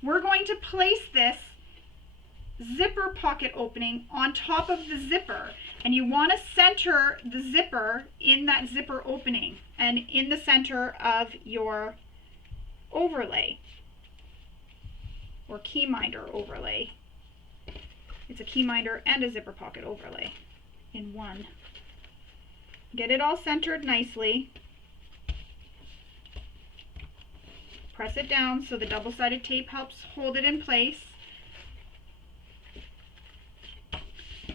We're going to place this zipper pocket opening on top of the zipper, and you want to center the zipper in that zipper opening and in the center of your overlay or keyminder overlay. It's a keyminder and a zipper pocket overlay in one. Get it all centered nicely. Press it down so the double-sided tape helps hold it in place.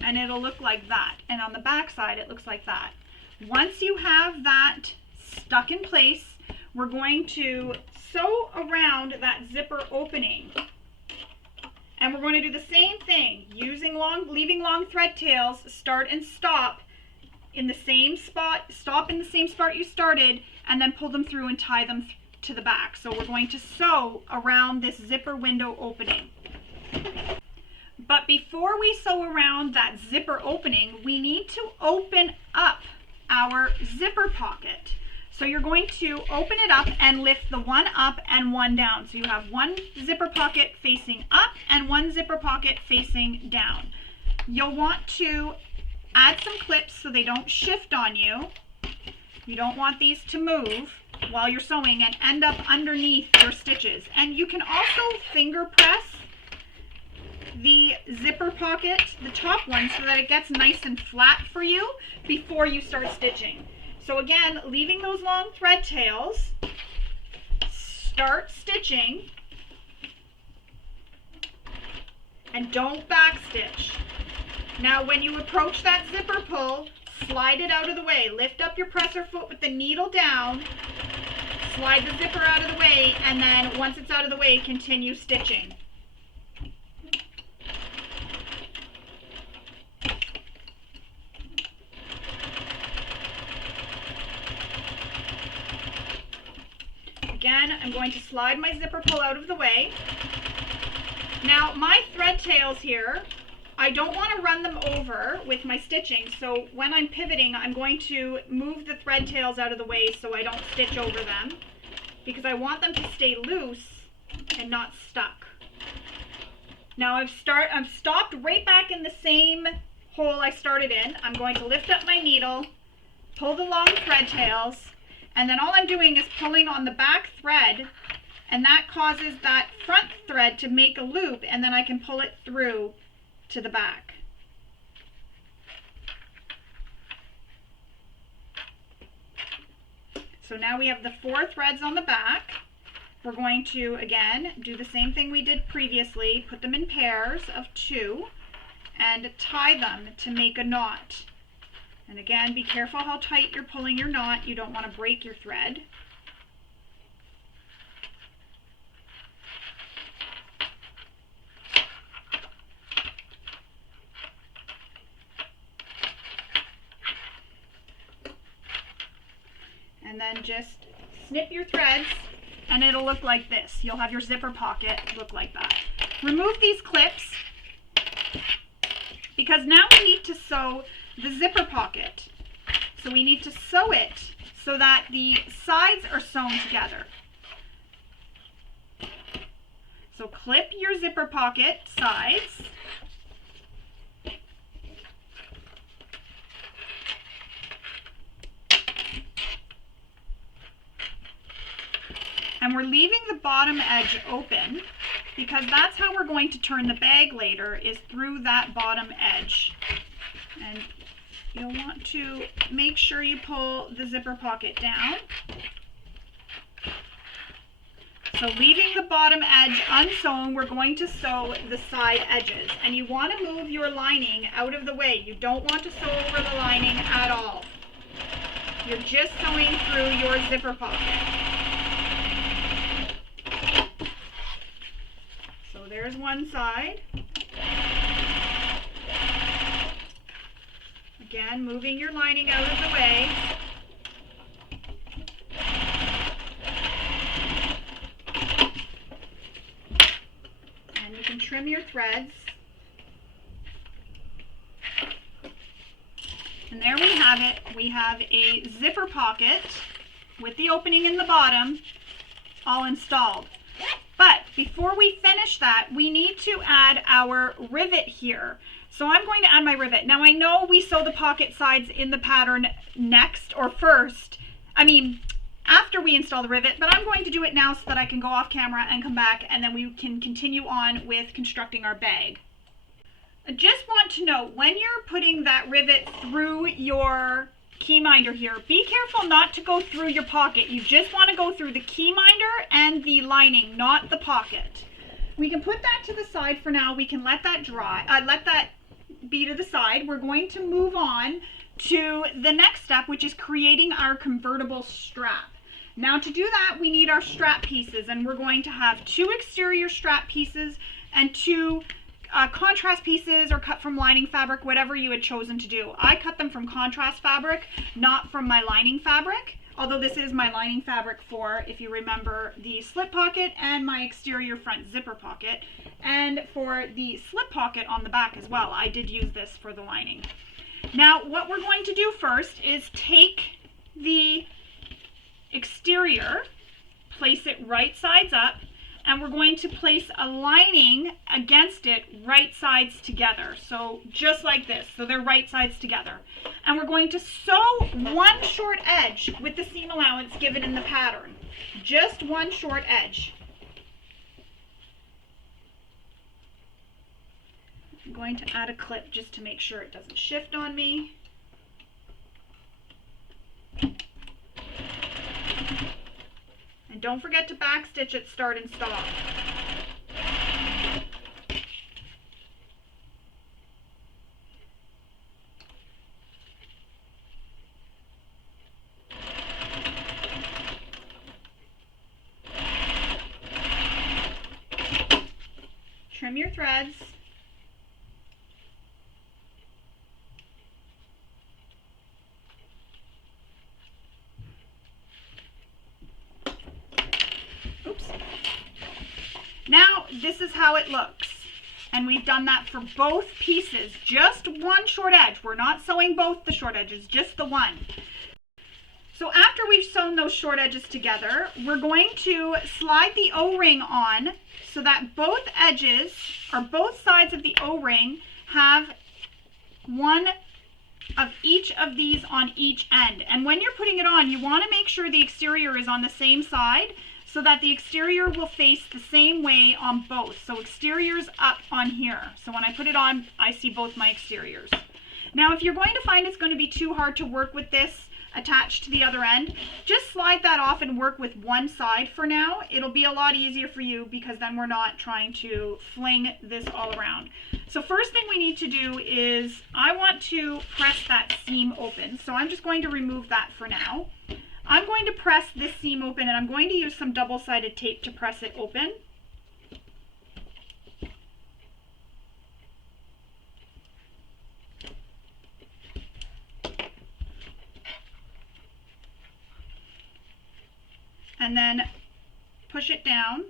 And it'll look like that. And on the back side, it looks like that. Once you have that stuck in place, we're going to sew around that zipper opening. And we're going to do the same thing, leaving long thread tails, start and stop in the same spot, stop in the same spot you started, and then pull them through and tie them to the back. So we're going to sew around this zipper window opening. But before we sew around that zipper opening, we need to open up our zipper pocket. So you're going to open it up and lift the one up and one down. So you have one zipper pocket facing up and one zipper pocket facing down. You'll want to add some clips so they don't shift on you. You don't want these to move while you're sewing and end up underneath your stitches. And you can also finger press the zipper pocket, the top one, so that it gets nice and flat for you before you start stitching. So again, leaving those long thread tails, start stitching, and don't back stitch. Now when you approach that zipper pull, slide it out of the way. Lift up your presser foot with the needle down, slide the zipper out of the way, and then once it's out of the way, continue stitching. Again, I'm going to slide my zipper pull out of the way. Now my thread tails here, I don't want to run them over with my stitching, so when I'm pivoting, I'm going to move the thread tails out of the way so I don't stitch over them, because I want them to stay loose and not stuck. Now I've stopped right back in the same hole I started in. I'm going to lift up my needle, pull the long thread tails, and then all I'm doing is pulling on the back thread, and that causes that front thread to make a loop, and then I can pull it through to the back. So now we have the 4 threads on the back. We're going to, again, do the same thing we did previously, put them in pairs of 2, and tie them to make a knot. And again, be careful how tight you're pulling your knot. You don't want to break your thread. And then just snip your threads and it'll look like this. You'll have your zipper pocket look like that. Remove these clips because now we need to sew the zipper pocket. So we need to sew it so that the sides are sewn together. So clip your zipper pocket sides. And we're leaving the bottom edge open because that's how we're going to turn the bag later, is through that bottom edge. And you'll want to make sure you pull the zipper pocket down. So leaving the bottom edge unsewn, we're going to sew the side edges. And you want to move your lining out of the way. You don't want to sew over the lining at all. You're just sewing through your zipper pocket. So there's one side. Again, moving your lining out of the way. And you can trim your threads. And there we have it. We have a zipper pocket with the opening in the bottom all installed. But before we finish that, we need to add our rivet here. So I'm going to add my rivet. Now I know we sew the pocket sides in the pattern next or first. After we install the rivet, but I'm going to do it now so that I can go off camera and come back and then we can continue on with constructing our bag. I just want to note, when you're putting that rivet through your key minder here, be careful not to go through your pocket. You just want to go through the key minder and the lining, not the pocket. We can put that to the side for now. We can let that dry, let that be to the side. We're going to move on to the next step, which is creating our convertible strap. Now to do that, we need our strap pieces, and we're going to have 2 exterior strap pieces and 2 contrast pieces, or cut from lining fabric, whatever you had chosen to do. I cut them from contrast fabric, not from my lining fabric, although this is my lining fabric for, if you remember, the slip pocket and my exterior front zipper pocket, and for the slip pocket on the back as well. I did use this for the lining. Now what we're going to do first is take the exterior, place it right sides up, and we're going to place a lining against it right sides together. So just like this, so they're right sides together. And we're going to sew one short edge with the seam allowance given in the pattern. Just one short edge. I'm going to add a clip just to make sure it doesn't shift on me. And don't forget to backstitch at start and stop. Trim your threads. Now this is how it looks, and we've done that for both pieces, just one short edge. We're not sewing both the short edges, just the one. So after we've sewn those short edges together, we're going to slide the O-ring on so that both edges, or both sides of the O-ring, have one of each of these on each end. And when you're putting it on, you want to make sure the exterior is on the same side, so that the exterior will face the same way on both. So exterior's up on here. So when I put it on, I see both my exteriors. Now if you're going to find it's going to be too hard to work with this attached to the other end, just slide that off and work with one side for now. It'll be a lot easier for you because then we're not trying to fling this all around. So first thing we need to do is, I want to press that seam open. So I'm just going to remove that for now. I'm going to press this seam open, and I'm going to use some double-sided tape to press it open. And then push it down.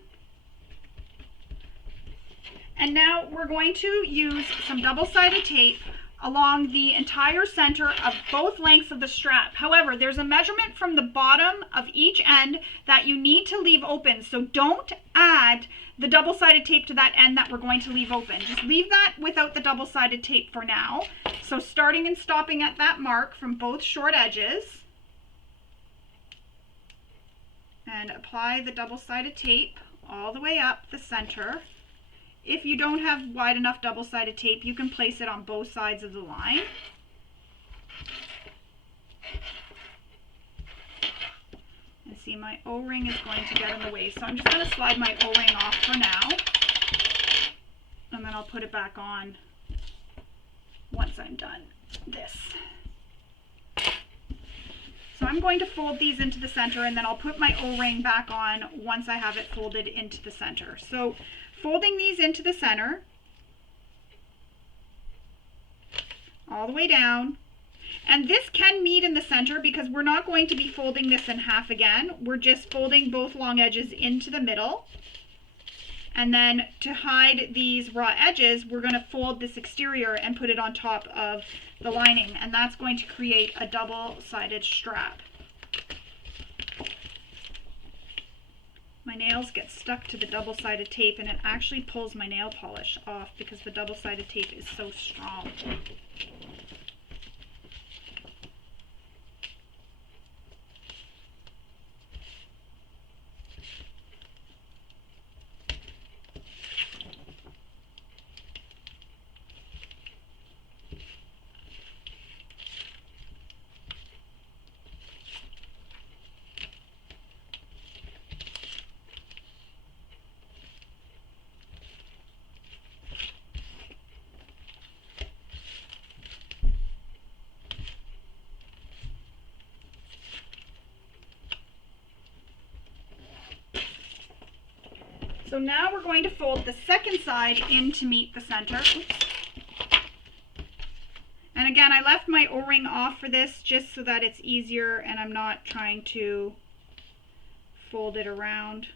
And now we're going to use some double-sided tape along the entire center of both lengths of the strap. However, there's a measurement from the bottom of each end that you need to leave open. So don't add the double-sided tape to that end that we're going to leave open. Just leave that without the double-sided tape for now. So starting and stopping at that mark from both short edges. And apply the double-sided tape all the way up the center. If you don't have wide enough double-sided tape, you can place it on both sides of the line. And see, my O-ring is going to get in the way, so I'm just going to slide my O-ring off for now, and then I'll put it back on once I'm done this. So I'm going to fold these into the center, and then I'll put my O-ring back on once I have it folded into the center. So folding these into the center, all the way down. And this can meet in the center because we're not going to be folding this in half again. We're just folding both long edges into the middle. And then to hide these raw edges, we're going to fold this exterior and put it on top of the lining. And that's going to create a double-sided strap. My nails get stuck to the double-sided tape, and it actually pulls my nail polish off because the double-sided tape is so strong. So now we're going to fold the second side in to meet the center. Oops. And again, I left my O-ring off for this just so that it's easier and I'm not trying to fold it around.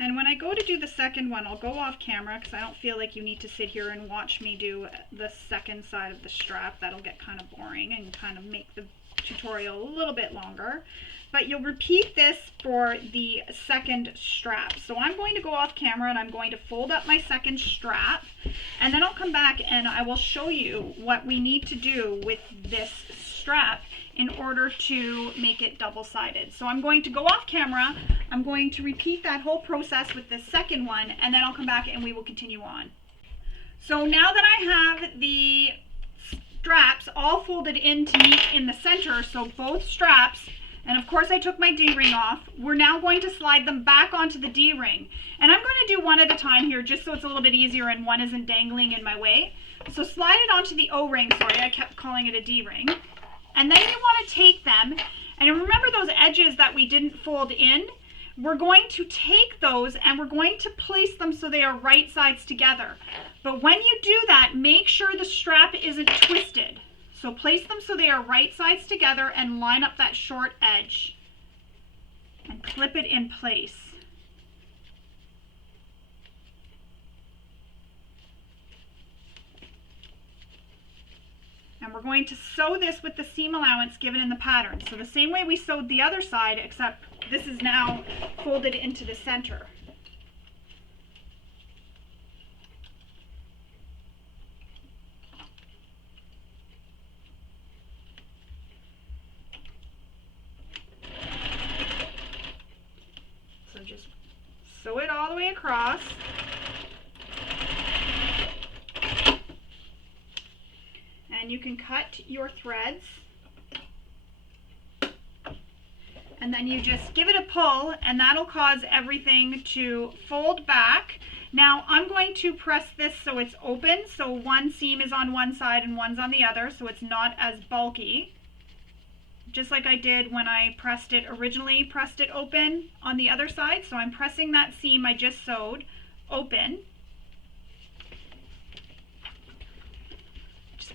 And when I go to do the second one, I'll go off camera because I don't feel like you need to sit here and watch me do the second side of the strap. That'll get kind of boring and kind of make the tutorial a little bit longer. But you'll repeat this for the second strap. So I'm going to go off camera and I'm going to fold up my second strap, and then I'll come back and I will show you what we need to do with this strap in order to make it double-sided. So I'm going to go off camera, I'm going to repeat that whole process with the second one, and then I'll come back and we will continue on. So now that I have the straps all folded in to meet in the center, so both straps, and of course I took my D-ring off, we're now going to slide them back onto the D-ring. And I'm going to do one at a time here just so it's a little bit easier and one isn't dangling in my way. So slide it onto the O-ring, sorry, I kept calling it a D-ring. And then you want to take them, and remember those edges that we didn't fold in? We're going to take those and we're going to place them so they are right sides together. But when you do that, make sure the strap isn't twisted. So place them so they are right sides together and line up that short edge. And clip it in place. And we're going to sew this with the seam allowance given in the pattern. So the same way we sewed the other side, except this is now folded into the center. So just sew it all the way across. And you can cut your threads, and then you just give it a pull, and that'll cause everything to fold back. Now I'm going to press this so it's open, so one seam is on one side and one's on the other, so it's not as bulky, just like I did when I originally pressed it open on the other side. So I'm pressing that seam I just sewed open.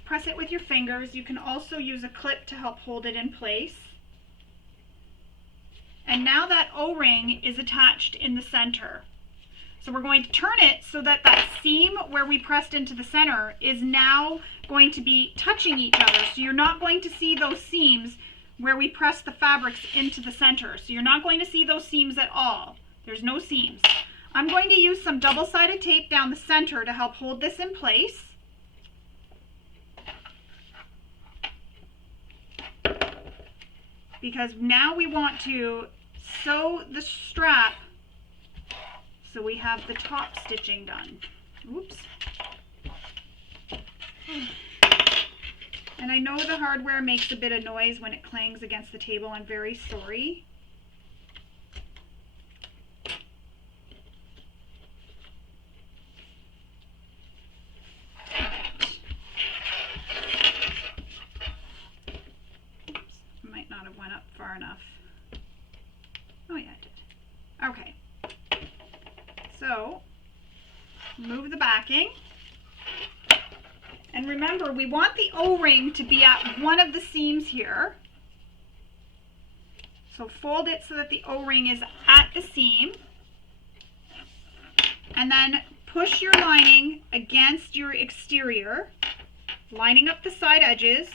Press it with your fingers. You can also use a clip to help hold it in place. And now that O-ring is attached in the center. So we're going to turn it so that that seam where we pressed into the center is now going to be touching each other. So you're not going to see those seams where we pressed the fabrics into the center. So you're not going to see those seams at all. There's no seams. I'm going to use some double-sided tape down the center to help hold this in place. Because now we want to sew the strap so we have the top stitching done. Oops. And I know the hardware makes a bit of noise when it clangs against the table. I'm very sorry. Oh yeah, I did. Okay. So, move the backing. And remember, we want the O-ring to be at one of the seams here. So fold it so that the O-ring is at the seam. And then push your lining against your exterior, lining up the side edges.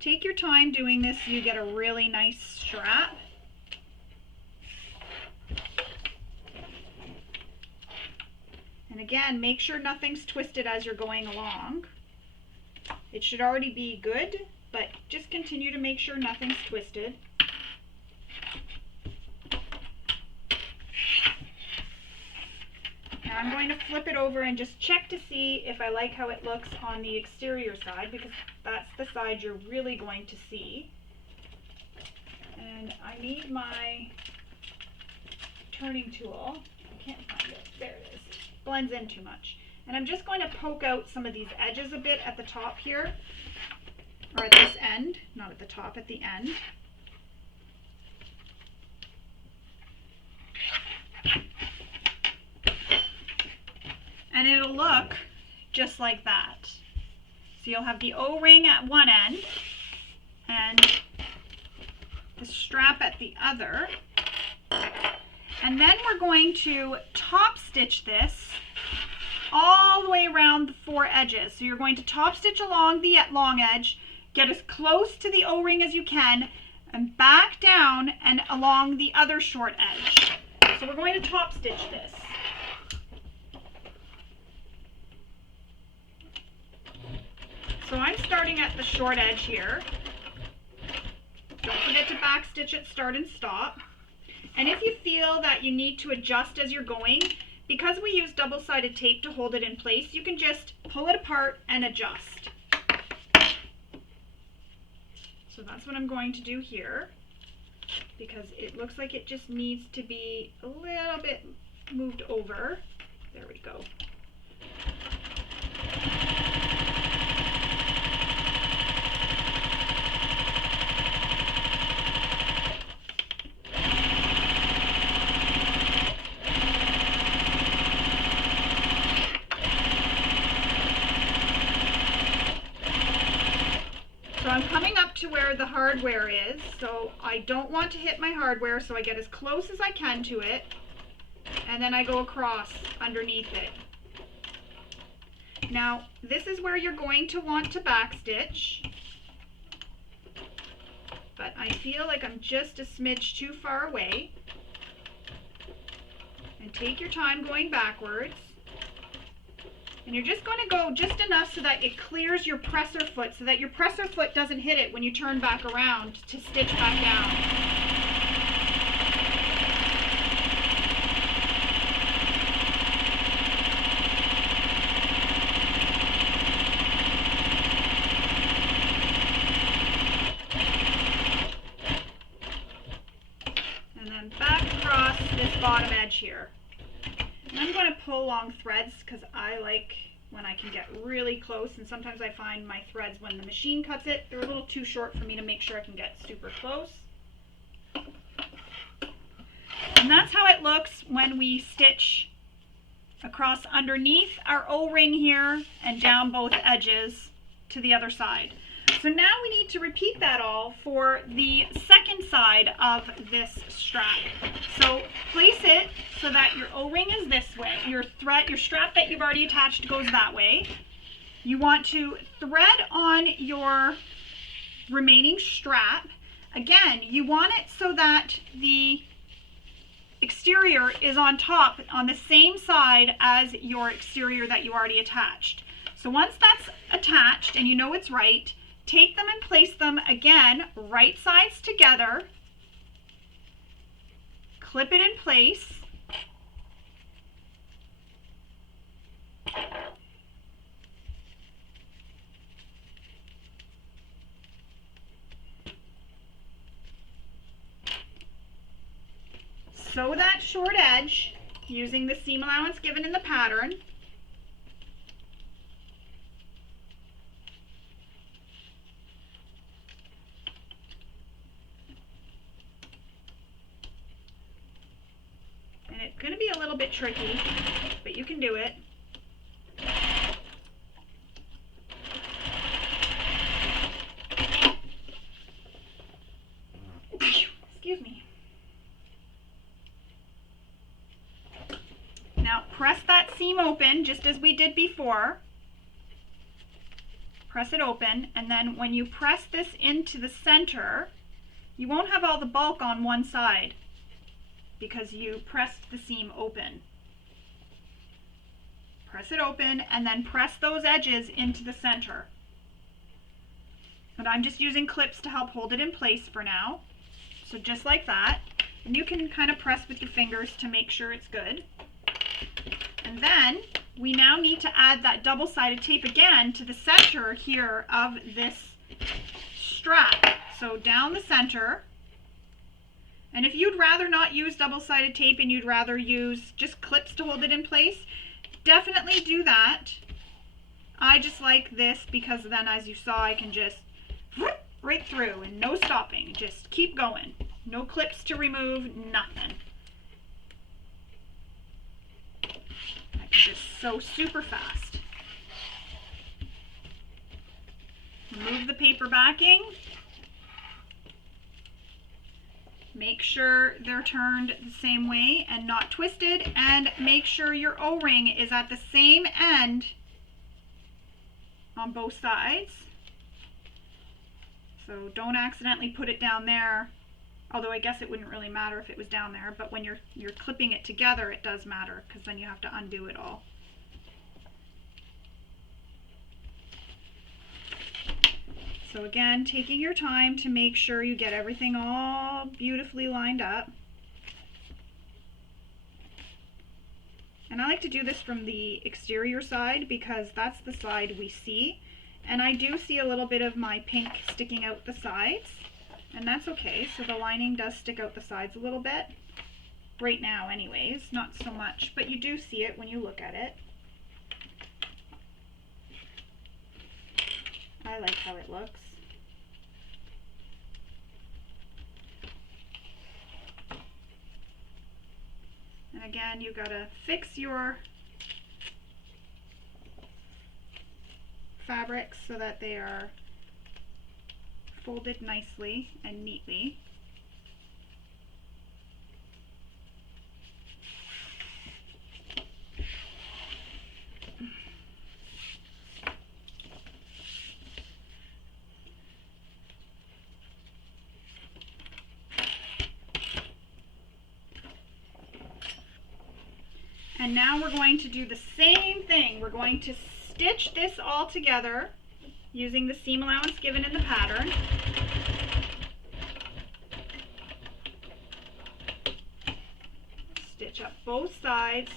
Take your time doing this so you get a really nice strap. And again, make sure nothing's twisted as you're going along. It should already be good, but just continue to make sure nothing's twisted. Now I'm going to flip it over and just check to see if I like how it looks on the exterior side, because that's the side you're really going to see. And I need my turning tool. I can't find it. There it is. Blends in too much. And I'm just going to poke out some of these edges a bit at the top here, or at this end, not at the top, at the end. And it'll look just like that. So you'll have the O-ring at one end and the strap at the other. And then we're going to top stitch this all the way around the four edges. So you're going to top stitch along the long edge, get as close to the O-ring as you can, and back down and along the other short edge. So we're going to top stitch this. So I'm starting at the short edge here. Don't forget to back stitch at start and stop. And if you feel that you need to adjust as you're going, because we use double-sided tape to hold it in place, you can just pull it apart and adjust. So that's what I'm going to do here, because it looks like it just needs to be a little bit moved over. There we go. So I'm coming up to where the hardware is, so I don't want to hit my hardware, so I get as close as I can to it, and then I go across underneath it. Now, this is where you're going to want to backstitch, but I feel like I'm just a smidge too far away. And take your time going backwards. And you're just going to go just enough so that it clears your presser foot, so that your presser foot doesn't hit it when you turn back around to stitch back down. And then back across this bottom edge here. And I'm going to pull long threads because I like when I can get really close, and sometimes I find my threads when the machine cuts it, they're a little too short for me to make sure I can get super close. And that's how it looks when we stitch across underneath our O-ring here and down both edges to the other side. So now we need to repeat that all for the second side of this strap. So place it so that your O-ring is this way. Your strap that you've already attached goes that way. You want to thread on your remaining strap. Again, you want it so that the exterior is on top on the same side as your exterior that you already attached. So once that's attached and you know it's right, take them and place them again, right sides together, clip it in place, sew that short edge using the seam allowance given in the pattern. little bit tricky, but you can do it. Excuse me. Now press that seam open just as we did before. Press it open, and then when you press this into the center, you won't have all the bulk on one side because you pressed the seam open. Press it open and then press those edges into the center. And I'm just using clips to help hold it in place for now. So just like that. And you can kind of press with your fingers to make sure it's good. And then we now need to add that double-sided tape again to the center here of this strap. So down the center. And if you'd rather not use double-sided tape and you'd rather use just clips to hold it in place, definitely do that. I just like this because then, as you saw, I can just right through and no stopping. Just keep going. No clips to remove, nothing. I can just sew super fast. Remove the paper backing. Make sure they're turned the same way and not twisted, and make sure your O-ring is at the same end on both sides. So don't accidentally put it down there, although I guess it wouldn't really matter if it was down there, but when you're clipping it together it does matter because then you have to undo it all. So again, taking your time to make sure you get everything all beautifully lined up. And I like to do this from the exterior side because that's the side we see. And I do see a little bit of my pink sticking out the sides, and that's okay. So the lining does stick out the sides a little bit. Right now anyways, not so much, but you do see it when you look at it. I like how it looks. And again, you gotta fix your fabrics so that they are folded nicely and neatly. And now we're going to do the same thing. We're going to stitch this all together using the seam allowance given in the pattern. Stitch up both sides.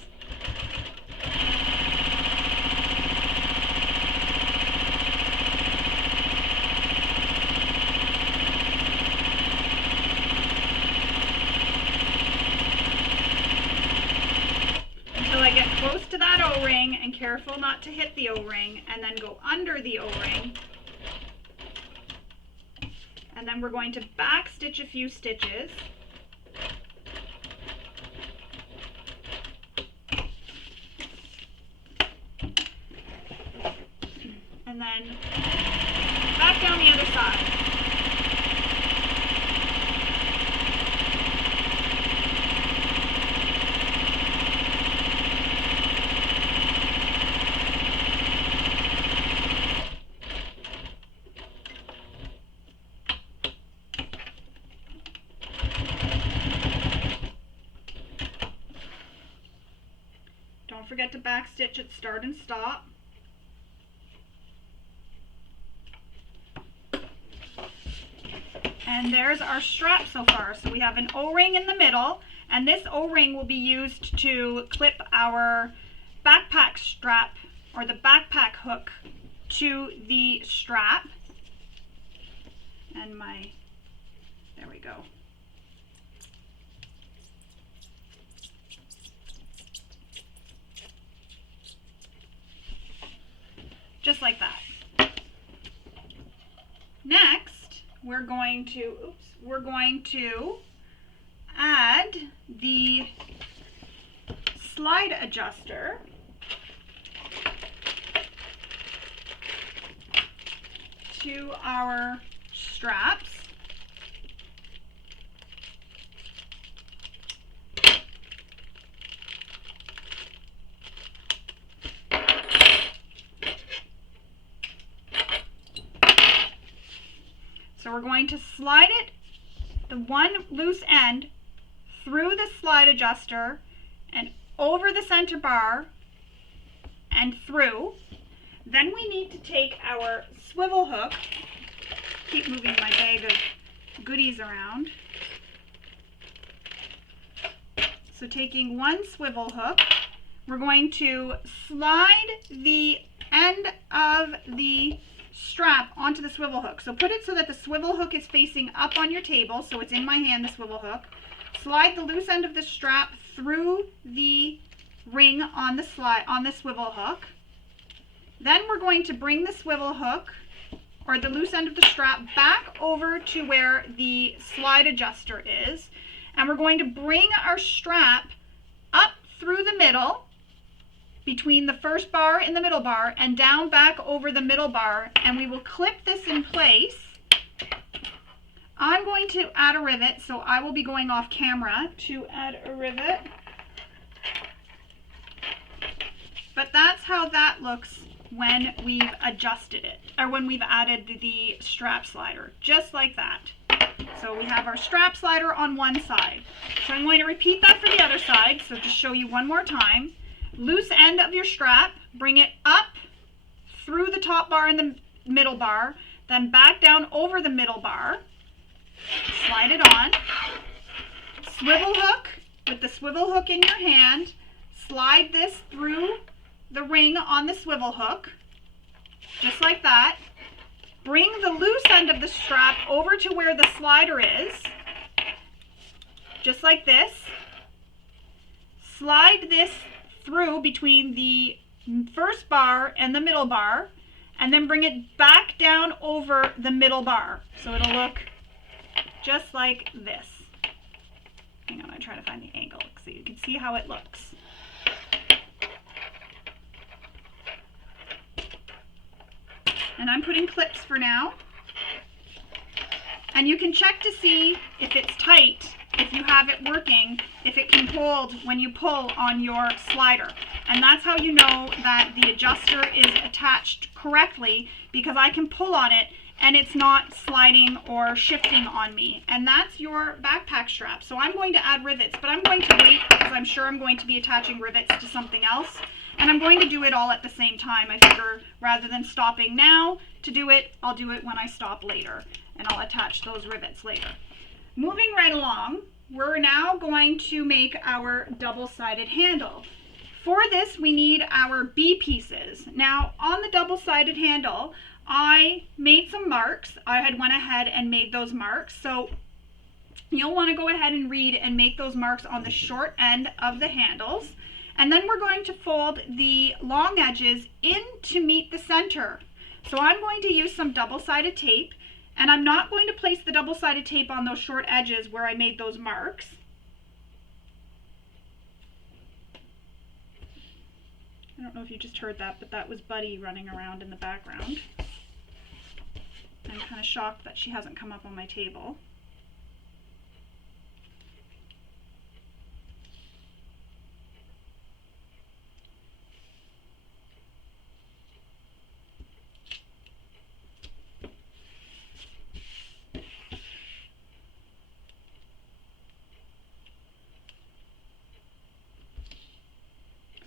I get close to that O-ring and careful not to hit the O-ring, and then go under the O-ring, and then we're going to back stitch a few stitches, and then back down the other side. Don't forget to back stitch at start and stop. And there's our strap so far. So we have an O-ring in the middle, and this O-ring will be used to clip our backpack strap or the backpack hook to the strap. And there we go. Just like that. Next, we're going to add the slide adjuster to our straps. So we're going to slide it, the one loose end, through the slide adjuster and over the center bar and through. Then we need to take our swivel hook, keep moving my bag of goodies around. So taking one swivel hook, we're going to slide the end of the strap onto the swivel hook. So put it so that the swivel hook is facing up on your table, so it's in my hand, the swivel hook. Slide the loose end of the strap through the ring on the swivel hook. Then we're going to bring the swivel hook, or the loose end of the strap, back over to where the slide adjuster is, and we're going to bring our strap up through the middle, between the first bar and the middle bar, and down back over the middle bar, and we will clip this in place. I'm going to add a rivet, so I will be going off camera to add a rivet. But that's how that looks when we've adjusted it, or when we've added the strap slider, just like that. So we have our strap slider on one side. So I'm going to repeat that for the other side, so just show you one more time. Loose end of your strap, bring it up through the top bar and the middle bar, then back down over the middle bar, slide it on, swivel hook, with the swivel hook in your hand, slide this through the ring on the swivel hook, just like that. Bring the loose end of the strap over to where the slider is, just like this. Slide this through between the first bar and the middle bar, and then bring it back down over the middle bar. So it'll look just like this. Hang on, I'm trying to find the angle so you can see how it looks. And I'm putting clips for now. And you can check to see if it's tight, if you have it working, if it can hold when you pull on your slider. And that's how you know that the adjuster is attached correctly, because I can pull on it and it's not sliding or shifting on me. And that's your backpack strap. So I'm going to add rivets, but I'm going to wait because I'm sure I'm going to be attaching rivets to something else. And I'm going to do it all at the same time. I figure rather than stopping now to do it, I'll do it when I stop later, and I'll attach those rivets later. Moving right along, we're now going to make our double-sided handle. For this, we need our B pieces. Now, on the double-sided handle, I made some marks. I had went ahead and made those marks. So you'll want to go ahead and read and make those marks on the short end of the handles. And then we're going to fold the long edges in to meet the center. So I'm going to use some double-sided tape, and I'm not going to place the double-sided tape on those short edges where I made those marks. I don't know if you just heard that, but that was Buddy running around in the background. I'm kind of shocked that she hasn't come up on my table.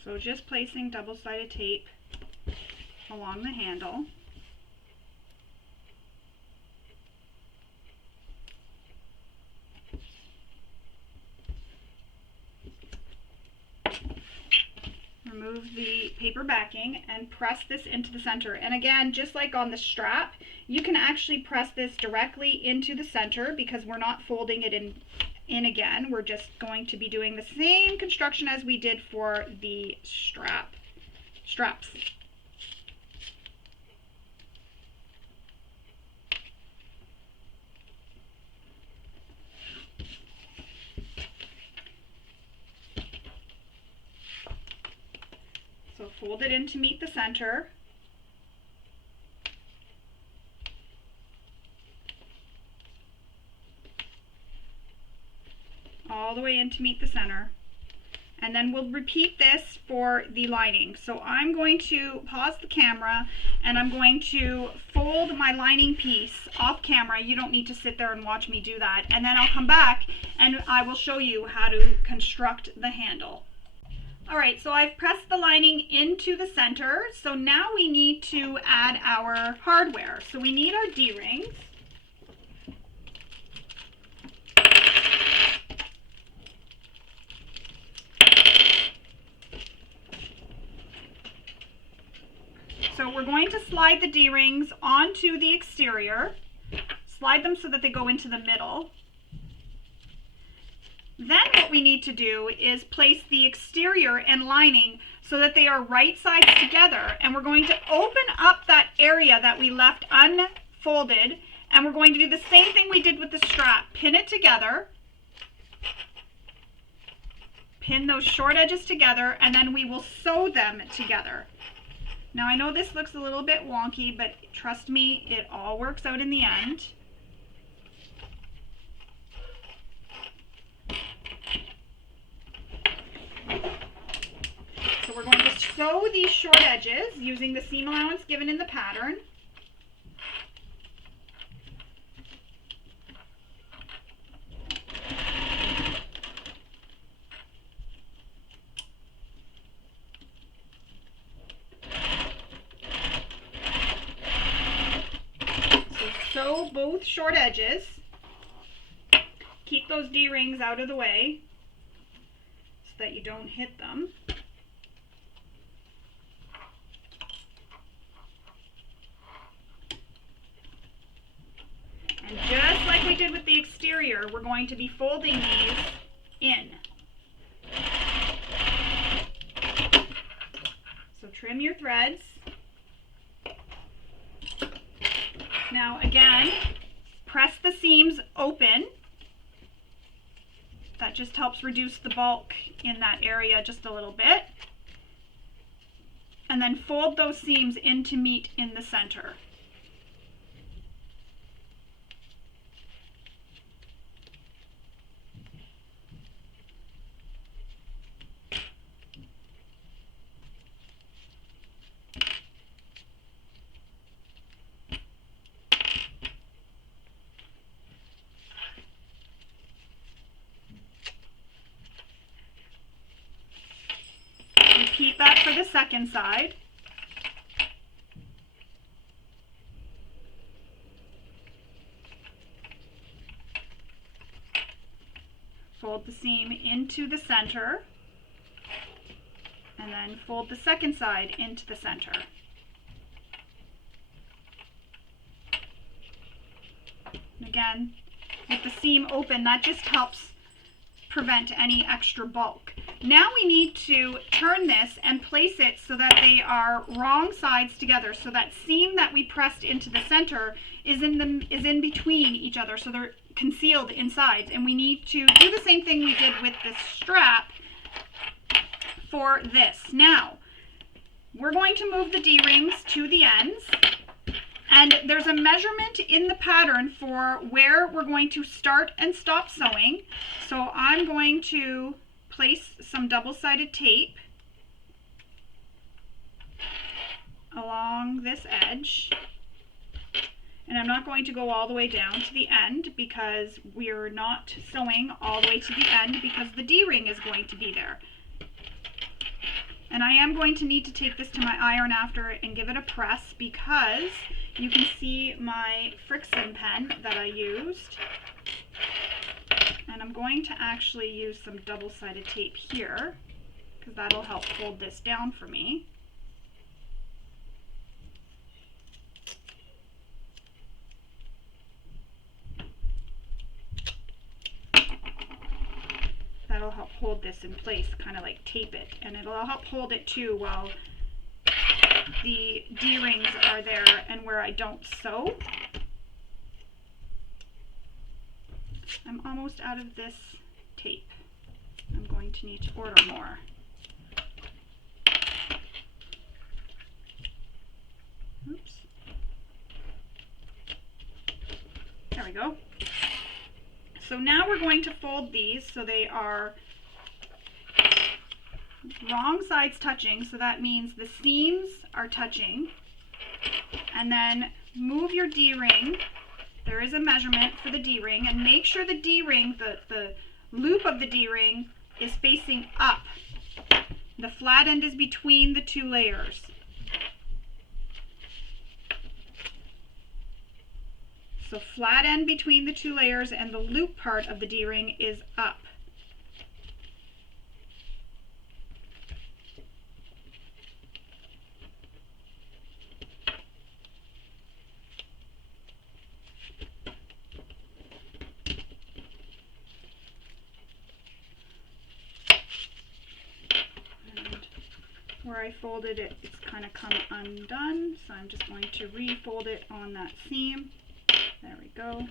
So just placing double-sided tape along the handle. Remove the paper backing and press this into the center. And again, just like on the strap, you can actually press this directly into the center because we're not folding it in again. We're just going to be doing the same construction as we did for the straps. fold it in to meet the center. All the way in to meet the center. And then we'll repeat this for the lining. So I'm going to pause the camera and I'm going to fold my lining piece off camera. You don't need to sit there and watch me do that. And then I'll come back and I will show you how to construct the handle. Alright, so I've pressed the lining into the center. So now we need to add our hardware. So we need our D-rings. So we're going to slide the D-rings onto the exterior, slide them so that they go into the middle. Then what we need to do is place the exterior and lining so that they are right sides together. And we're going to open up that area that we left unfolded. And we're going to do the same thing we did with the strap. Pin it together. Pin those short edges together, and then we will sew them together. Now I know this looks a little bit wonky, but trust me, it all works out in the end. So we're going to sew these short edges using the seam allowance given in the pattern. Sew both short edges. Keep those D-rings out of the way so that you don't hit them. And just like we did with the exterior, we're going to be folding these in. So trim your threads. Now again, press the seams open. That just helps reduce the bulk in that area just a little bit. And then fold those seams in to meet in the center. Repeat that for the second side. Fold the seam into the center, and then fold the second side into the center. And again, with the seam open, that just helps prevent any extra bulk. Now we need to turn this and place it so that they are wrong sides together. So that seam that we pressed into the center is in between each other, so they're concealed inside. And we need to do the same thing we did with the strap for this. Now, we're going to move the D-rings to the ends. And there's a measurement in the pattern for where we're going to start and stop sewing. So I'm going to place some double-sided tape along this edge. And I'm not going to go all the way down to the end because we're not sewing all the way to the end because the D-ring is going to be there. And I am going to need to take this to my iron after and give it a press because you can see my Frixion pen that I used. And I'm going to actually use some double-sided tape here because that'll help hold this down for me. That'll help hold this in place, kind of like tape it. And it'll help hold it too while the D-rings are there and where I don't sew. I'm almost out of this tape. I'm going to need to order more. Oops. There we go. So now we're going to fold these so they are wrong sides touching, so that means the seams are touching. And then move your D-ring. There is a measurement for the D-ring, and make sure the D-ring, the loop of the D-ring is facing up. The flat end is between the two layers. So flat end between the two layers, and the loop part of the D-ring is up. Where I folded it, it's kind of come undone, so I'm just going to refold it on that seam. There we go.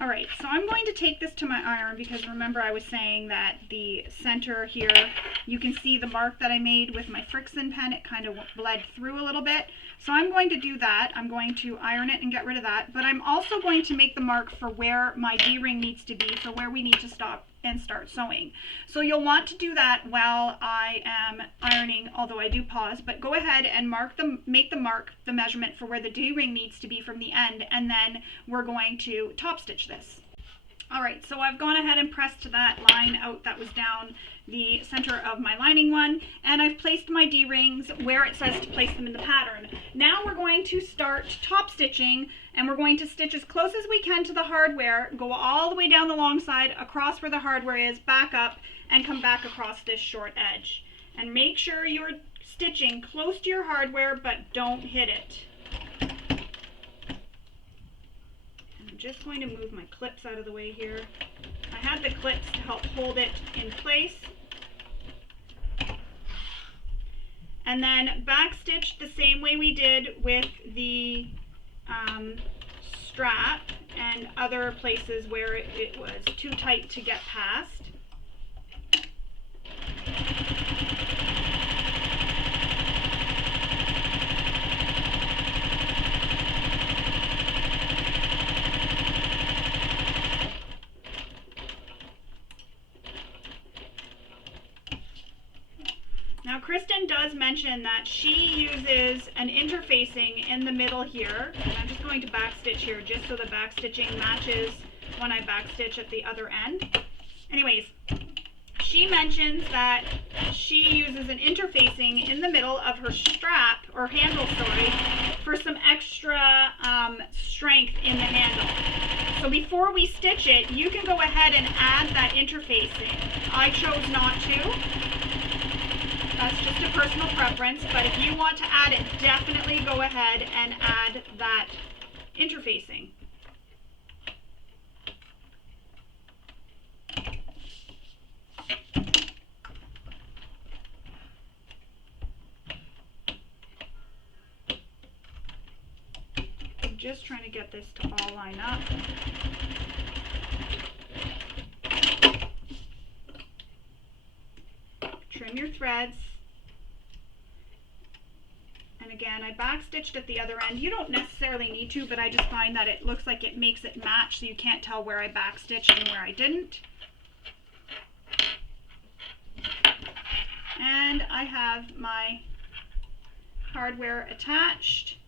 All right, so I'm going to take this to my iron because remember I was saying that the center here, you can see the mark that I made with my Frixion pen. It kind of bled through a little bit. So I'm going to do that. I'm going to iron it and get rid of that, but I'm also going to make the mark for where my D-ring needs to be, for where we need to stop and start sewing. So you'll want to do that while I am ironing, although I do pause, but go ahead and make the mark, the measurement for where the D-ring needs to be from the end, and then we're going to top stitch this. All right, so I've gone ahead and pressed that line out that was down the center of my lining one, and I've placed my D-rings where it says to place them in the pattern. Now we're going to start top stitching, and we're going to stitch as close as we can to the hardware, go all the way down the long side, across where the hardware is, back up, and come back across this short edge. And make sure you're stitching close to your hardware, but don't hit it. I'm just going to move my clips out of the way here. I had the clips to help hold it in place. And then back stitch the same way we did with the strap and other places where it was too tight to get past. Now Kristen does mention that she uses an interfacing in the middle here, and I'm just going to backstitch here just so the backstitching matches when I backstitch at the other end. Anyways, she mentions that she uses an interfacing in the middle of her strap, or handle, sorry, for some extra strength in the handle. So before we stitch it, you can go ahead and add that interfacing. I chose not to. That's just a personal preference, but if you want to add it, definitely go ahead and add that interfacing. I'm just trying to get this to all line up. Trim your threads. And again, I backstitched at the other end. You don't necessarily need to, but I just find that it looks like it makes it match, so you can't tell where I backstitched and where I didn't. And I have my hardware attached.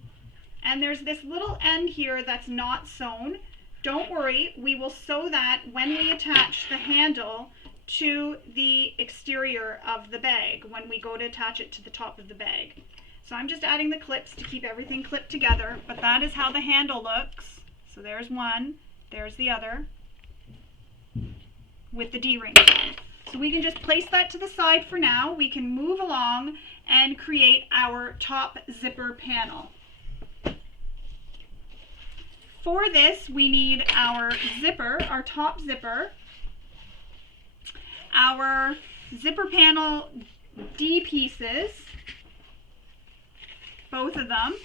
And there's this little end here that's not sewn. Don't worry, we will sew that when we attach the handle to the exterior of the bag, when we go to attach it to the top of the bag. So I'm just adding the clips to keep everything clipped together, but that is how the handle looks. So there's one, there's the other, with the D-ring. So we can just place that to the side for now. We can move along and create our top zipper panel. For this, we need our zipper, our top zipper, our zipper panel D pieces, both of them,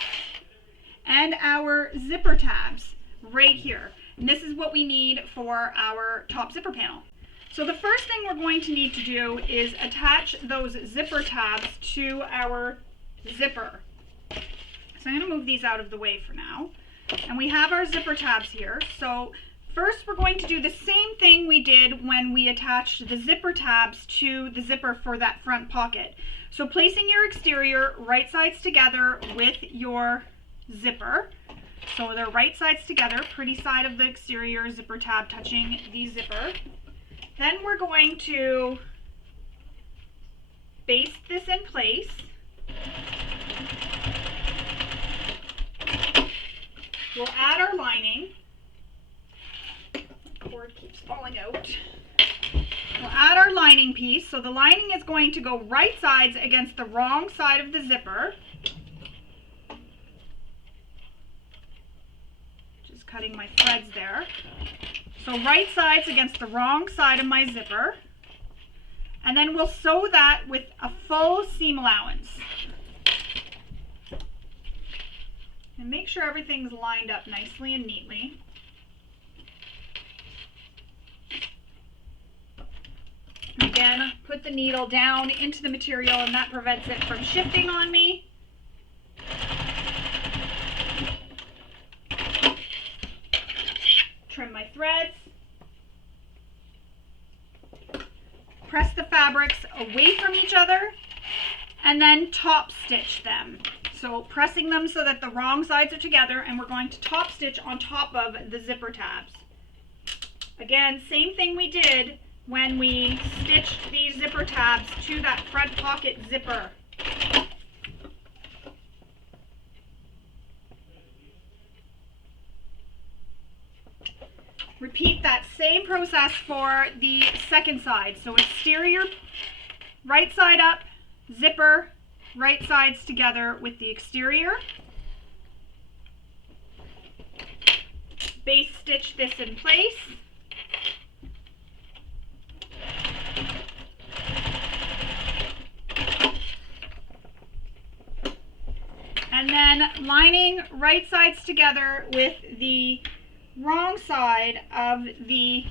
and our zipper tabs right here. And this is what we need for our top zipper panel. So the first thing we're going to need to do is attach those zipper tabs to our zipper. So I'm going to move these out of the way for now. And we have our zipper tabs here. So first we're going to do the same thing we did when we attached the zipper tabs to the zipper for that front pocket. So placing your exterior right sides together with your zipper. So they're right sides together, pretty side of the exterior zipper tab touching the zipper. Then we're going to baste this in place. We'll add our lining. The cord keeps falling out. We'll add our lining piece. So the lining is going to go right sides against the wrong side of the zipper. Just cutting my threads there. So right sides against the wrong side of my zipper. And then we'll sew that with a full seam allowance. And make sure everything's lined up nicely and neatly. Again, put the needle down into the material and that prevents it from shifting on me. Trim my threads. Press the fabrics away from each other and then top stitch them. So pressing them so that the wrong sides are together, and we're going to top stitch on top of the zipper tabs. Again, same thing we did when we stitched these zipper tabs to that front pocket zipper. Repeat that same process for the second side. So exterior, right side up, zipper, right sides together with the exterior. Base stitch this in place. And then lining right sides together with the wrong side of the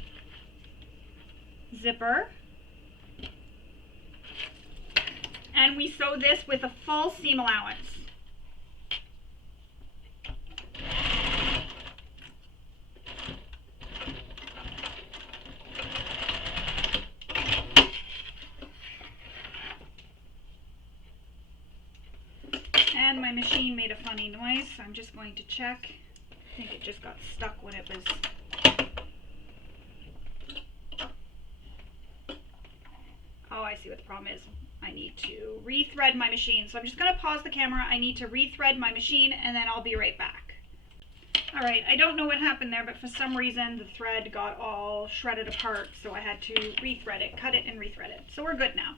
zipper. And we sew this with a full seam allowance. And my machine made a funny noise, so I'm just going to check. I think it just got stuck when it was... Oh, I see what the problem is. I need to rethread my machine. So I'm just going to pause the camera. I need to rethread my machine and then I'll be right back. All right, I don't know what happened there, but for some reason the thread got all shredded apart, so I had to rethread it, cut it and rethread it. So we're good now.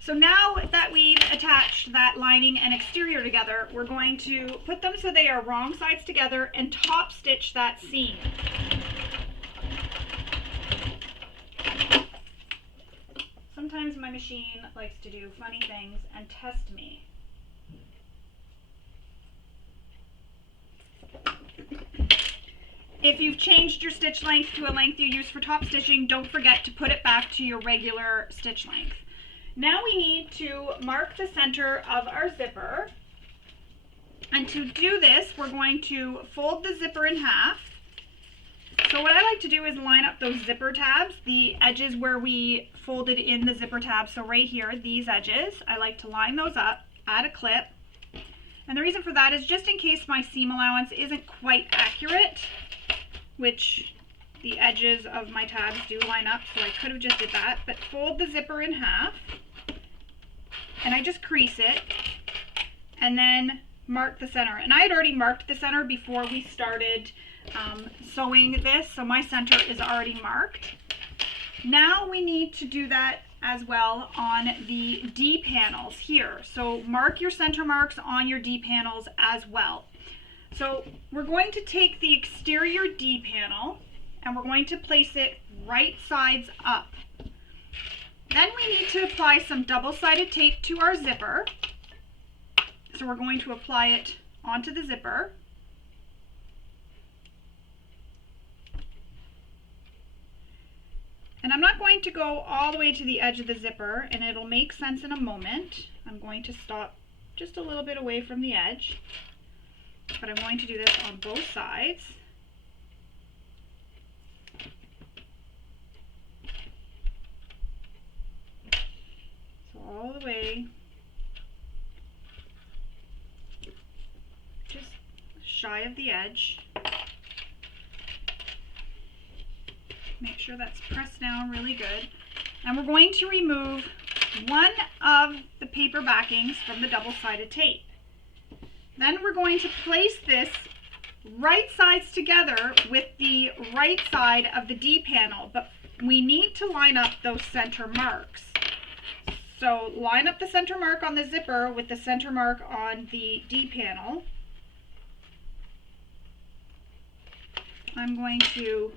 So now that we've attached that lining and exterior together, we're going to put them so they are wrong sides together and top stitch that seam. Sometimes my machine likes to do funny things and test me. If you've changed your stitch length to a length you use for top stitching, don't forget to put it back to your regular stitch length. Now we need to mark the center of our zipper. And to do this, we're going to fold the zipper in half. So what I like to do is line up those zipper tabs, the edges where we folded in the zipper tabs. So right here, these edges, I like to line those up, add a clip. And the reason for that is just in case my seam allowance isn't quite accurate, which the edges of my tabs do line up, so I could have just did that, but fold the zipper in half, and I just crease it, and then mark the center. And I had already marked the center before we started sewing this, so my center is already marked. Now we need to do that as well on the D panels here. So mark your center marks on your D panels as well. So we're going to take the exterior D panel and we're going to place it right sides up. Then we need to apply some double-sided tape to our zipper. So we're going to apply it onto the zipper. And I'm not going to go all the way to the edge of the zipper, and it'll make sense in a moment. I'm going to stop just a little bit away from the edge, but I'm going to do this on both sides. So all the way, just shy of the edge. Make sure that's pressed down really good. And we're going to remove one of the paper backings from the double-sided tape. Then we're going to place this right sides together with the right side of the D panel, but we need to line up those center marks. So line up the center mark on the zipper with the center mark on the D panel. I'm going to,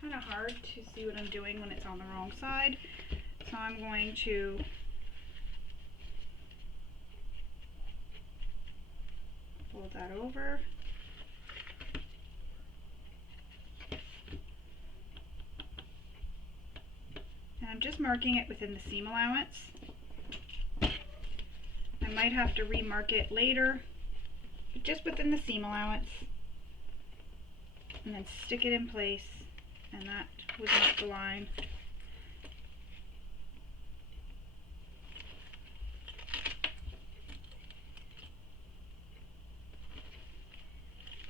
kind of hard to see what I'm doing when it's on the wrong side, so I'm going to fold that over. And I'm just marking it within the seam allowance. I might have to remark it later, but just within the seam allowance. And then stick it in place, and that was not the line.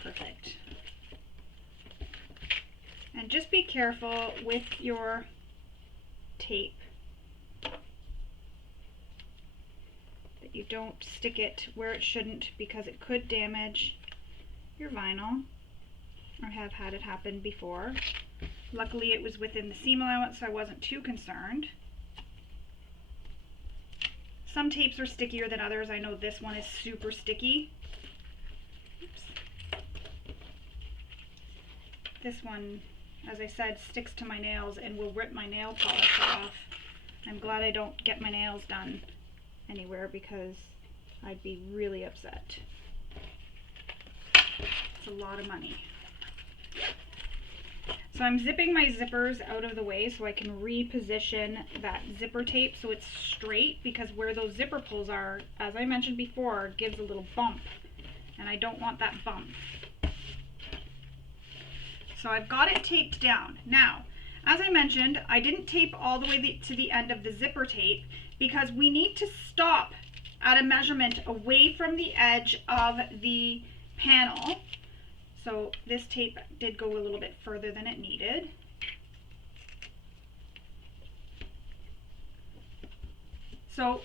Perfect. And just be careful with your tape that you don't stick it where it shouldn't, because it could damage your vinyl. I have had it happen before. Luckily it was within the seam allowance, so I wasn't too concerned. Some tapes are stickier than others. I know this one is super sticky. Oops. This one, as I said, sticks to my nails and will rip my nail polish off. I'm glad I don't get my nails done anywhere, because I'd be really upset. It's a lot of money. So I'm zipping my zippers out of the way so I can reposition that zipper tape so it's straight, because where those zipper pulls are, as I mentioned before, gives a little bump, and I don't want that bump. So I've got it taped down. Now, as I mentioned, I didn't tape all the way to the end of the zipper tape, because we need to stop at a measurement away from the edge of the panel. So this tape did go a little bit further than it needed. So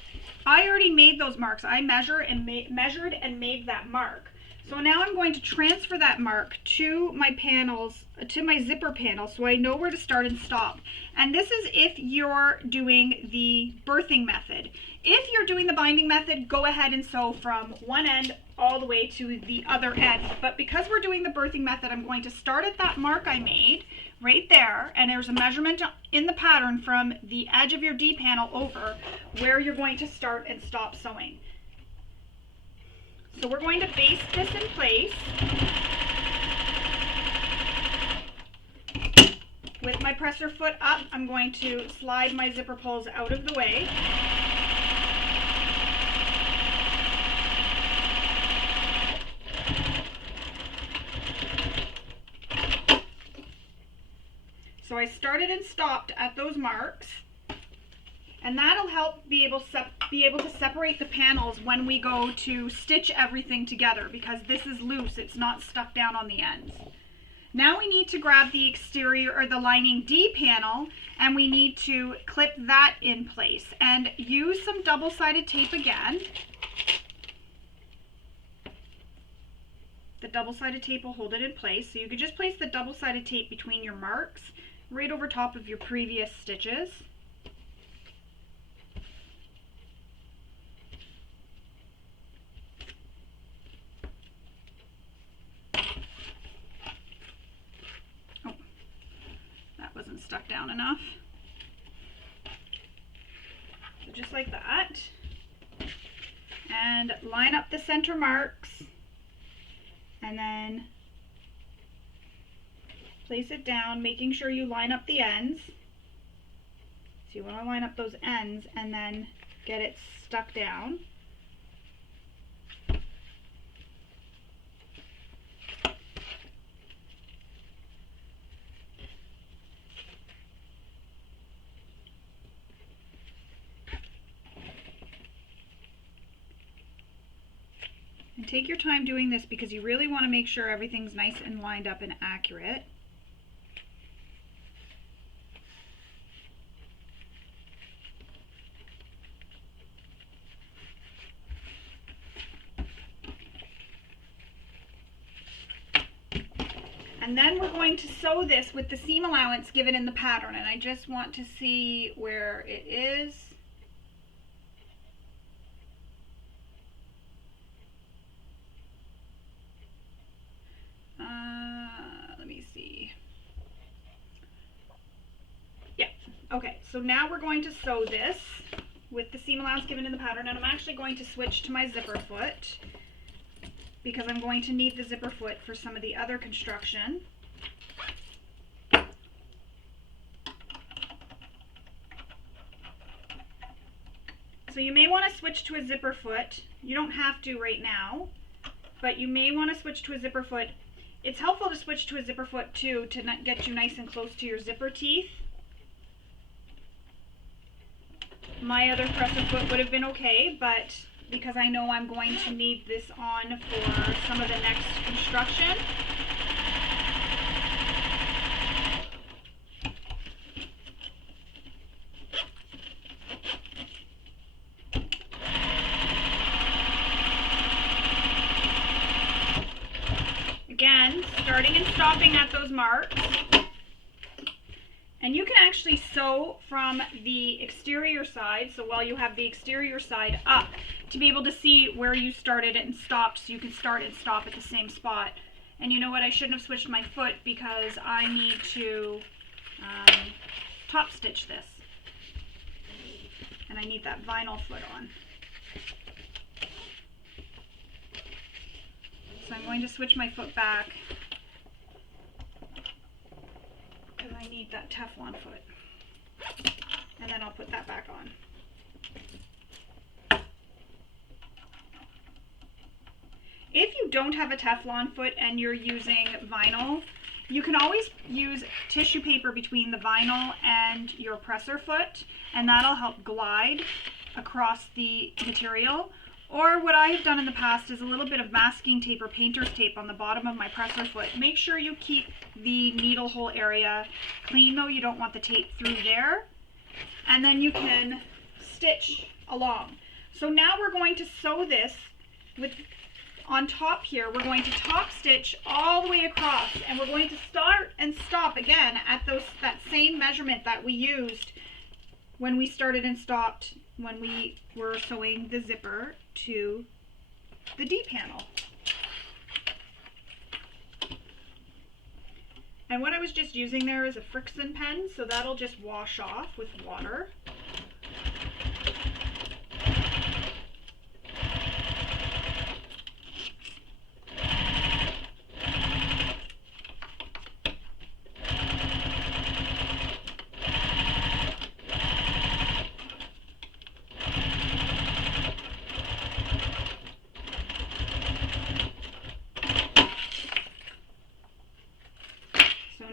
I already made those marks. I measured and made that mark. So now I'm going to transfer that mark to my panels, to my zipper panel, so I know where to start and stop. And this is if you're doing the birthing method. If you're doing the binding method, go ahead and sew from one end all the way to the other end. But because we're doing the birthing method, I'm going to start at that mark I made right there, and there's a measurement in the pattern from the edge of your D panel over where you're going to start and stop sewing. So we're going to baste this in place with my presser foot up. I'm going to slide my zipper pulls out of the way. So I started and stopped at those marks, and that'll help be able to separate the panels when we go to stitch everything together, because this is loose, it's not stuck down on the ends. Now we need to grab the exterior or the lining D panel, and we need to clip that in place and use some double-sided tape again. The double-sided tape will hold it in place, so you could just place the double-sided tape between your marks right over top of your previous stitches. Oh, that wasn't stuck down enough. So just like that. And line up the center marks, and then place it down, making sure you line up the ends. So you want to line up those ends and then get it stuck down. And take your time doing this because you really want to make sure everything's nice and lined up and accurate. And then we're going to sew this with the seam allowance given in the pattern, and I just want to see where it is. Let me see. Yeah, okay, so now we're going to sew this with the seam allowance given in the pattern, and I'm actually going to switch to my zipper foot because I'm going to need the zipper foot for some of the other construction. So you may want to switch to a zipper foot. You don't have to right now, but you may want to switch to a zipper foot. It's helpful to switch to a zipper foot too to get you nice and close to your zipper teeth. My other presser foot would have been okay, but because I know I'm going to need this on for some of the next construction, again, starting and stopping at those marks. And you can actually sew from the exterior side, so while you have the exterior side up, to be able to see where you started and stopped, so you can start and stop at the same spot. And you know what, I shouldn't have switched my foot because I need to top stitch this. And I need that vinyl foot on. So I'm going to switch my foot back because I need that Teflon foot. And then I'll put that back on. If you don't have a Teflon foot and you're using vinyl, you can always use tissue paper between the vinyl and your presser foot, and that'll help glide across the material. Or what I have done in the past is a little bit of masking tape or painter's tape on the bottom of my presser foot. Make sure you keep the needle hole area clean though, you don't want the tape through there. And then you can stitch along. So now we're going to sew this with, on top here, we're going to top stitch all the way across, and we're going to start and stop again at that same measurement that we used when we started and stopped when we were sewing the zipper to the D panel. And what I was just using there is a Frixion pen, so that'll just wash off with water.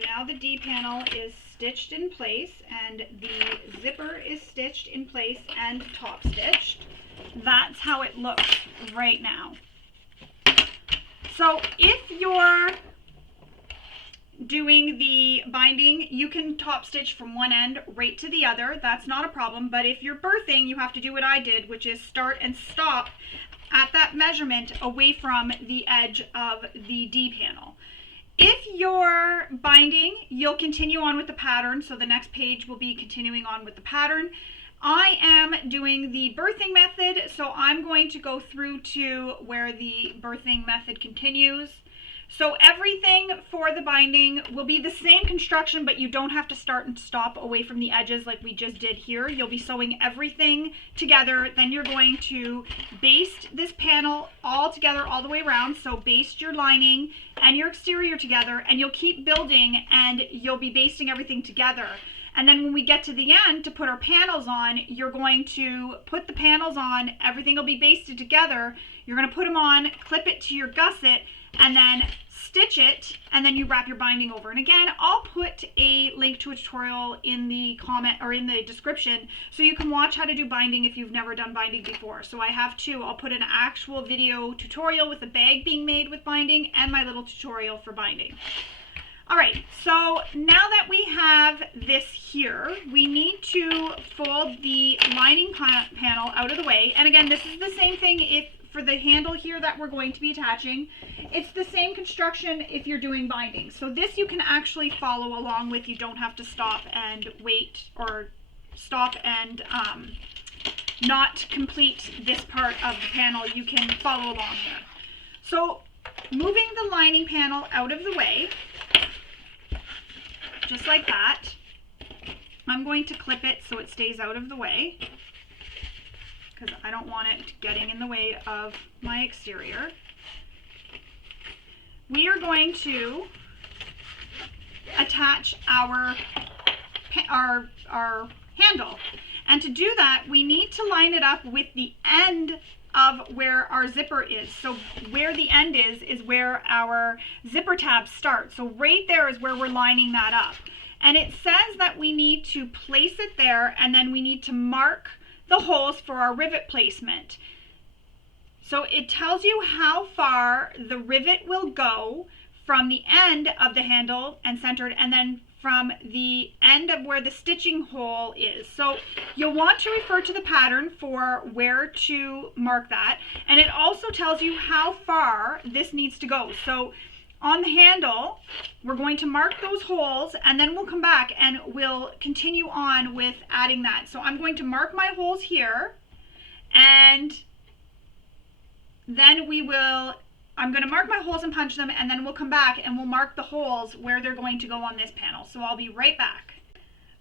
Now the D panel is stitched in place and the zipper is stitched in place and top stitched. That's how it looks right now. So if you're doing the binding, you can top stitch from one end right to the other. That's not a problem. But if you're birthing, you have to do what I did, which is start and stop at that measurement away from the edge of the D panel. If you're binding, you'll continue on with the pattern, so the next page will be continuing on with the pattern. I am doing the birthing method, so I'm going to go through to where the birthing method continues. So everything for the binding will be the same construction, but you don't have to start and stop away from the edges like we just did here. You'll be sewing everything together. Then you're going to baste this panel all together all the way around. So baste your lining and your exterior together, and you'll keep building and you'll be basting everything together. And then when we get to the end to put our panels on, you're going to put the panels on, everything will be basted together. You're going to put them on, clip it to your gusset, and then stitch it, and then you wrap your binding over. And again, I'll put a link to a tutorial in the comment or in the description so you can watch how to do binding if you've never done binding before. So I have two. I'll put an actual video tutorial with the bag being made with binding and my little tutorial for binding. All right, so now that we have this here, we need to fold the lining panel out of the way. And again, this is the same thing for the handle here that we're going to be attaching. It's the same construction if you're doing binding. So this you can actually follow along with. You don't have to stop and wait or stop and not complete this part of the panel. You can follow along here. So moving the lining panel out of the way, just like that. I'm going to clip it so it stays out of the way because I don't want it getting in the way of my exterior. We are going to attach our handle. And to do that, we need to line it up with the end of where our zipper is. So where the end is where our zipper tab starts. So right there is where we're lining that up. And it says that we need to place it there, and then we need to mark the holes for our rivet placement. So it tells you how far the rivet will go from the end of the handle and centered, and then from the end of where the stitching hole is. So you'll want to refer to the pattern for where to mark that. And it also tells you how far this needs to go. So on the handle, we're going to mark those holes, and then we'll come back and we'll continue on with adding that. So I'm going to mark my holes here, and then I'm going to mark my holes and punch them, and then we'll come back and we'll mark the holes where they're going to go on this panel. So I'll be right back.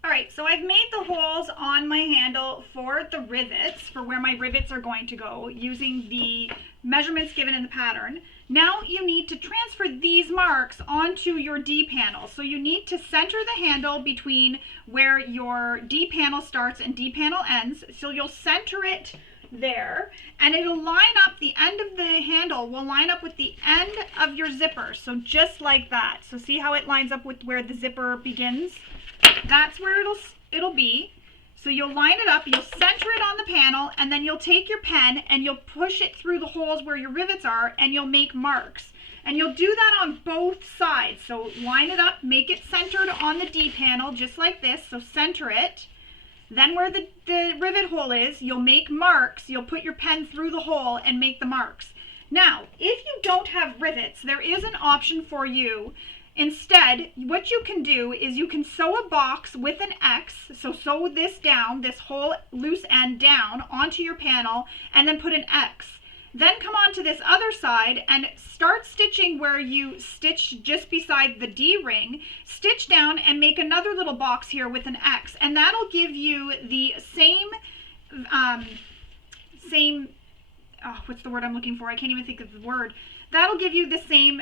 All right, so I've made the holes on my handle for the rivets, for where my rivets are going to go, using the measurements given in the pattern. Now you need to transfer these marks onto your D panel. So you need to center the handle between where your D panel starts and D panel ends. So you'll center it there, and it'll line up, the end of the handle will line up with the end of your zipper. So just like that. So see how it lines up with where the zipper begins? That's where it'll be. So you'll line it up, you'll center it on the panel, and then you'll take your pen and you'll push it through the holes where your rivets are, and you'll make marks. And you'll do that on both sides. So line it up, make it centered on the D panel, just like this. So center it. Then where the rivet hole is, you'll make marks. You'll put your pen through the hole and make the marks. Now, if you don't have rivets, there is an option for you. Instead, what you can do is you can sew a box with an X. So sew this down, this whole loose end down onto your panel, and then put an X. Then come on to this other side and start stitching where you stitched just beside the D ring. Stitch down and make another little box here with an X, and that'll give you the same, what's the word I'm looking for? I can't even think of the word. That'll give you the same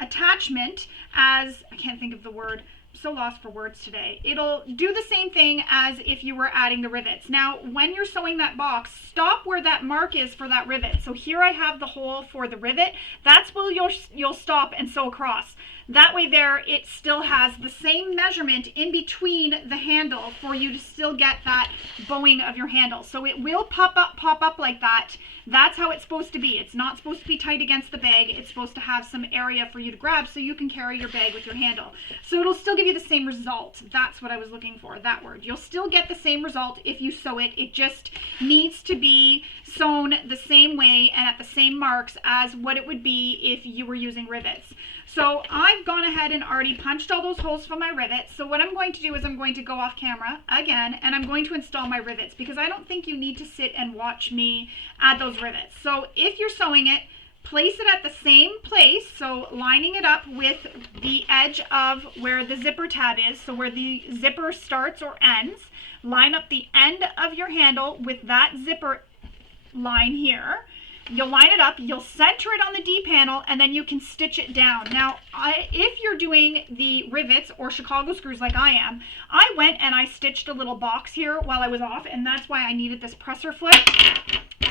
attachment as, I can't think of the word, I'm so lost for words today. It'll do the same thing as if you were adding the rivets. Now, when you're sewing that box, stop where that mark is for that rivet. So here I have the hole for the rivet. That's where you'll stop and sew across. That way there, it still has the same measurement in between the handle for you to still get that bowing of your handle. So it will pop up like that. That's how it's supposed to be. It's not supposed to be tight against the bag. It's supposed to have some area for you to grab so you can carry your bag with your handle. So it'll still give you the same result. That's what I was looking for, that word. You'll still get the same result if you sew it. It just needs to be sewn the same way and at the same marks as what it would be if you were using rivets. So I've gone ahead and already punched all those holes for my rivets. So what I'm going to do is I'm going to go off camera again, and I'm going to install my rivets because I don't think you need to sit and watch me add those rivets. So if you're sewing it, place it at the same place, so lining it up with the edge of where the zipper tab is, so where the zipper starts or ends. Line up the end of your handle with that zipper line here. You'll line it up, you'll center it on the D panel, and then you can stitch it down. Now, if you're doing the rivets or Chicago screws like I am, I went and I stitched a little box here while I was off, and that's why I needed this presser foot,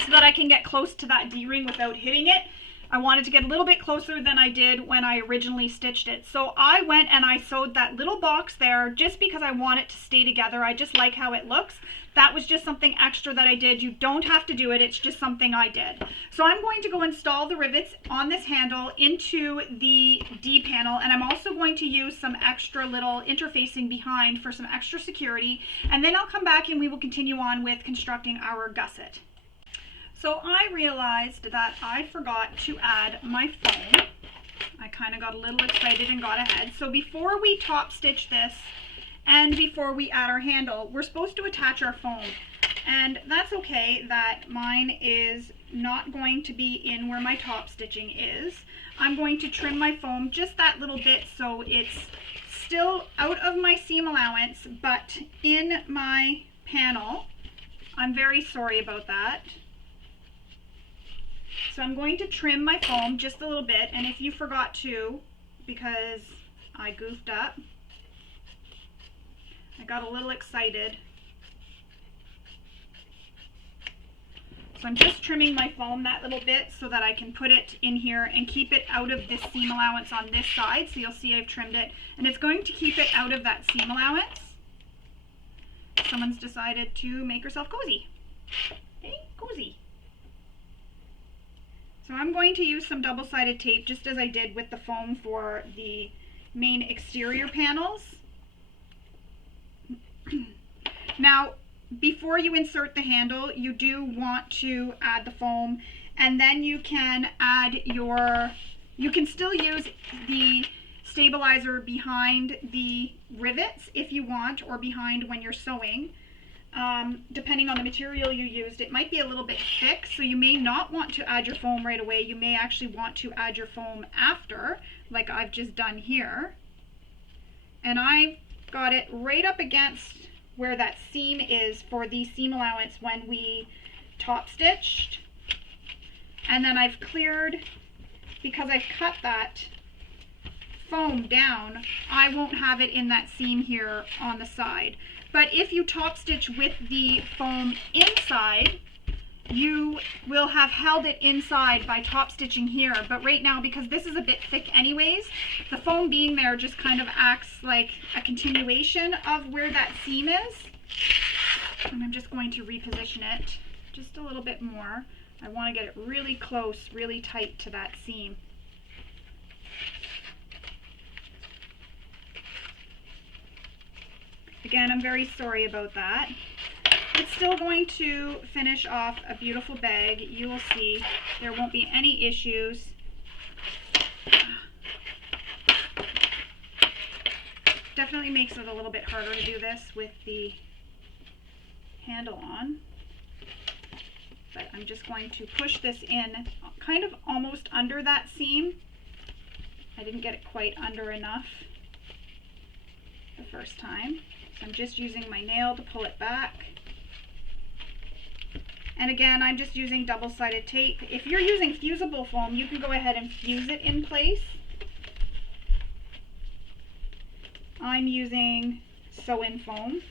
so that I can get close to that D-ring without hitting it. I wanted to get a little bit closer than I did when I originally stitched it. So I went and I sewed that little box there just because I want it to stay together. I just like how it looks. That was just something extra that I did. You don't have to do it. It's just something I did. So I'm going to go install the rivets on this handle into the D panel, and I'm also going to use some extra little interfacing behind for some extra security, and then I'll come back and we will continue on with constructing our gusset. So I realized that I forgot to add my foam. I kind of got a little excited and got ahead. So before we top stitch this and before we add our handle, we're supposed to attach our foam. And that's okay that mine is not going to be in where my top stitching is. I'm going to trim my foam just that little bit so it's still out of my seam allowance, but in my panel. I'm very sorry about that. So I'm going to trim my foam just a little bit, and if you forgot to, because I goofed up, I got a little excited. So I'm just trimming my foam that little bit so that I can put it in here and keep it out of this seam allowance on this side. So you'll see I've trimmed it, and it's going to keep it out of that seam allowance. Someone's decided to make herself cozy. Hey, cozy. So I'm going to use some double-sided tape just as I did with the foam for the main exterior panels. Now, before you insert the handle, you do want to add the foam, and then you can add you can still use the stabilizer behind the rivets if you want, or behind when you're sewing. Depending on the material you used, it might be a little bit thick, so you may not want to add your foam right away. You may actually want to add your foam after, like I've just done here. And I've got it right up against where that seam is for the seam allowance when we top stitched. And then I've cleared, because I've cut that foam down, I won't have it in that seam here on the side. But if you top stitch with the foam inside, you will have held it inside by top stitching here. But right now, because this is a bit thick anyways, the foam being there just kind of acts like a continuation of where that seam is. And I'm just going to reposition it just a little bit more. I want to get it really close, really tight to that seam. Again, I'm very sorry about that. It's still going to finish off a beautiful bag. You will see there won't be any issues. Definitely makes it a little bit harder to do this with the handle on. But I'm just going to push this in kind of almost under that seam. I didn't get it quite under enough the first time. I'm just using my nail to pull it back. And again, I'm just using double-sided tape. If you're using fusible foam, you can go ahead and fuse it in place. I'm using sew-in foam,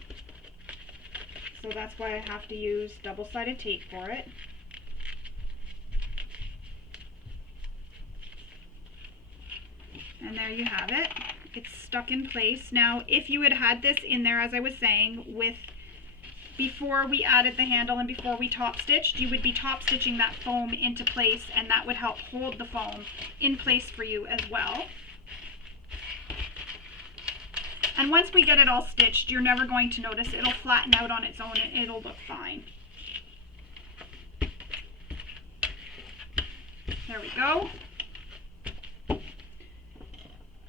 so that's why I have to use double-sided tape for it. And there you have it. It's stuck in place. Now, if you had had this in there, as I was saying, before we added the handle and before we top stitched, you would be top stitching that foam into place, and that would help hold the foam in place for you as well. And once we get it all stitched, you're never going to notice. It'll flatten out on its own and it'll look fine. There we go.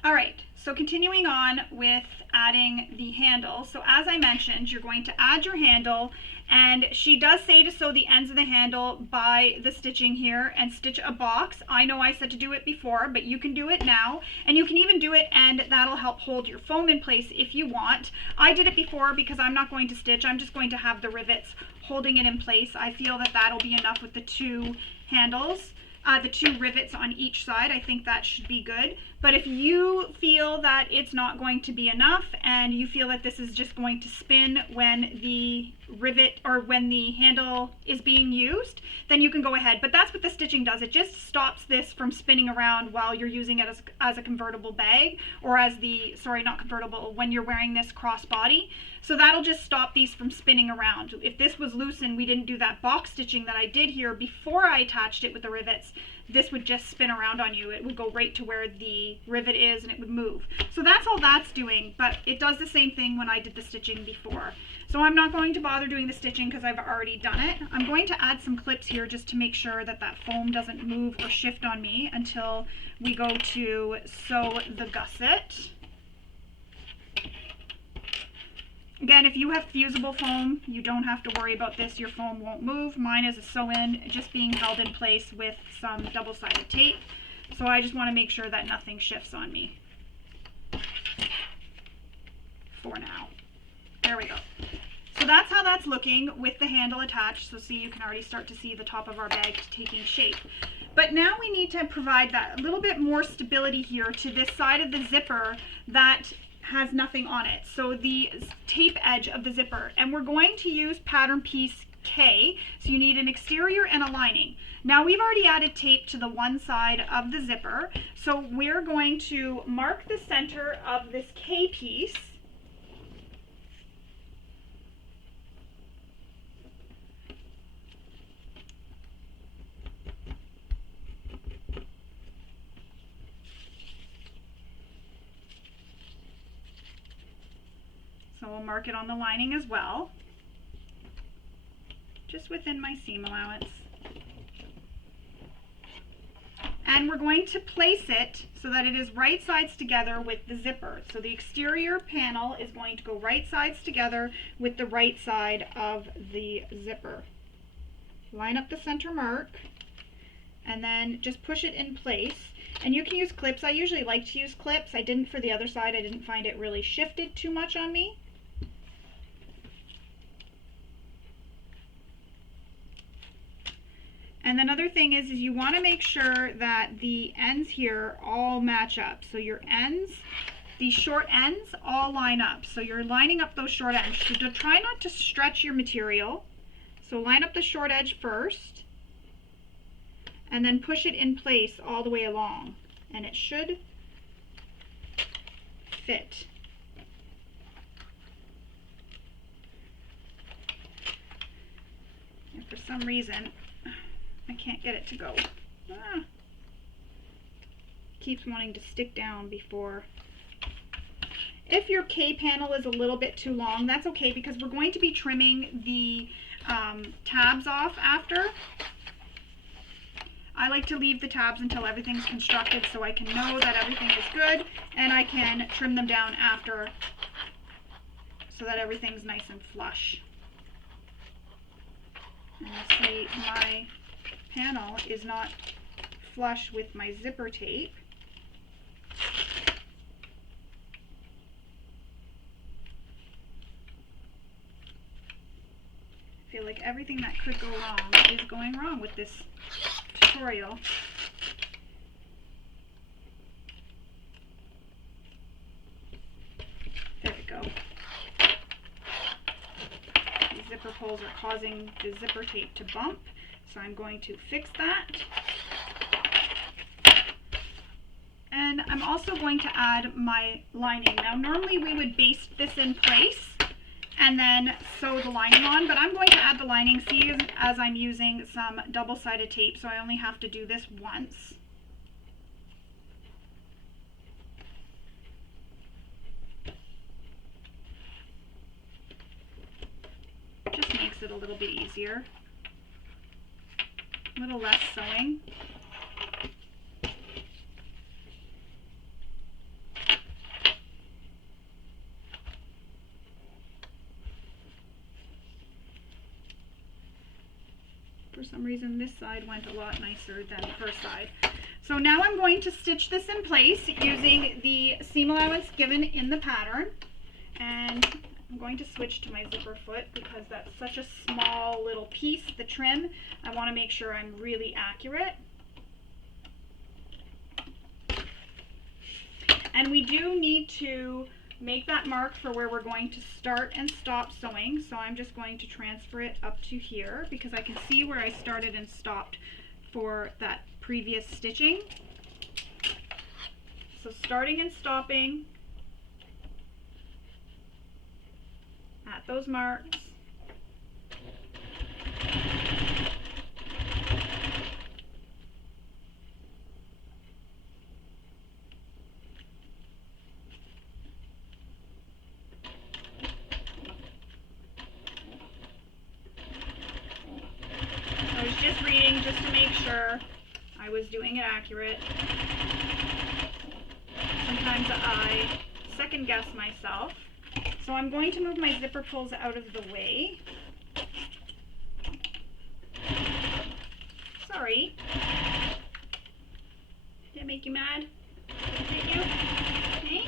All right, so continuing on with adding the handle. So as I mentioned, you're going to add your handle, and she does say to sew the ends of the handle by the stitching here and stitch a box. I know I said to do it before, but you can do it now, and you can even do it, and that'll help hold your foam in place if you want. I did it before because I'm not going to stitch. I'm just going to have the rivets holding it in place. I feel that that'll be enough with the two handles, the 2 rivets on each side. I think that should be good. But if you feel that it's not going to be enough and you feel that this is just going to spin when the rivet or when the handle is being used, then you can go ahead. But that's what the stitching does. It just stops this from spinning around while you're using it as a convertible bag, or as the, sorry, not convertible, when you're wearing this crossbody. So that'll just stop these from spinning around. If this was loose and we didn't do that box stitching that I did here before I attached it with the rivets, this would just spin around on you. It would go right to where the rivet is and it would move. So that's all that's doing, but it does the same thing when I did the stitching before. So I'm not going to bother doing the stitching because I've already done it. I'm going to add some clips here just to make sure that that foam doesn't move or shift on me until we go to sew the gusset. Again, if you have fusible foam, you don't have to worry about this. Your foam won't move. Mine is a sew-in, just being held in place with some double-sided tape. So I just want to make sure that nothing shifts on me. For now. There we go. So that's how that's looking with the handle attached. So see, you can already start to see the top of our bag taking shape. But now we need to provide that a little bit more stability here to this side of the zipper that has nothing on it. So the tape edge of the zipper, and we're going to use pattern piece K. So you need an exterior and a lining. Now we've already added tape to the one side of the zipper. So we're going to mark the center of this K piece. So we'll mark it on the lining as well, just within my seam allowance. And we're going to place it so that it is right sides together with the zipper. So the exterior panel is going to go right sides together with the right side of the zipper. Line up the center mark and then just push it in place. And you can use clips. I usually like to use clips. I didn't for the other side. I didn't find it really shifted too much on me. And another thing is you want to make sure that the ends here all match up. So your ends, these short ends all line up. So you're lining up those short ends. So to try not to stretch your material. So line up the short edge first and then push it in place all the way along. And it should fit. And for some reason, I can't get it to go. Keeps wanting to stick down before. If your K panel is a little bit too long, that's okay because we're going to be trimming the tabs off after. I like to leave the tabs until everything's constructed so I can know that everything is good and I can trim them down after so that everything's nice and flush. And you see my panel is not flush with my zipper tape. I feel like everything that could go wrong is going wrong with this tutorial. There we go. These zipper pulls are causing the zipper tape to bump. So I'm going to fix that. And I'm also going to add my lining. Now normally we would baste this in place and then sew the lining on, but I'm going to add the lining, see, as I'm using some double-sided tape, so I only have to do this once. Just makes it a little bit easier. A little less sewing. For some reason this side went a lot nicer than the first side. So now I'm going to stitch this in place using the seam allowance given in the pattern. And I'm going to switch to my zipper foot because that's such a small little piece, the trim. I want to make sure I'm really accurate. And we do need to make that mark for where we're going to start and stop sewing. So I'm just going to transfer it up to here because I can see where I started and stopped for that previous stitching. So starting and stopping at those marks. I was just reading just to make sure I was doing it accurate. Sometimes I second guess myself. So I'm going to move my zipper pulls out of the way. Sorry. Did I make you mad? Did I hit you? Hey?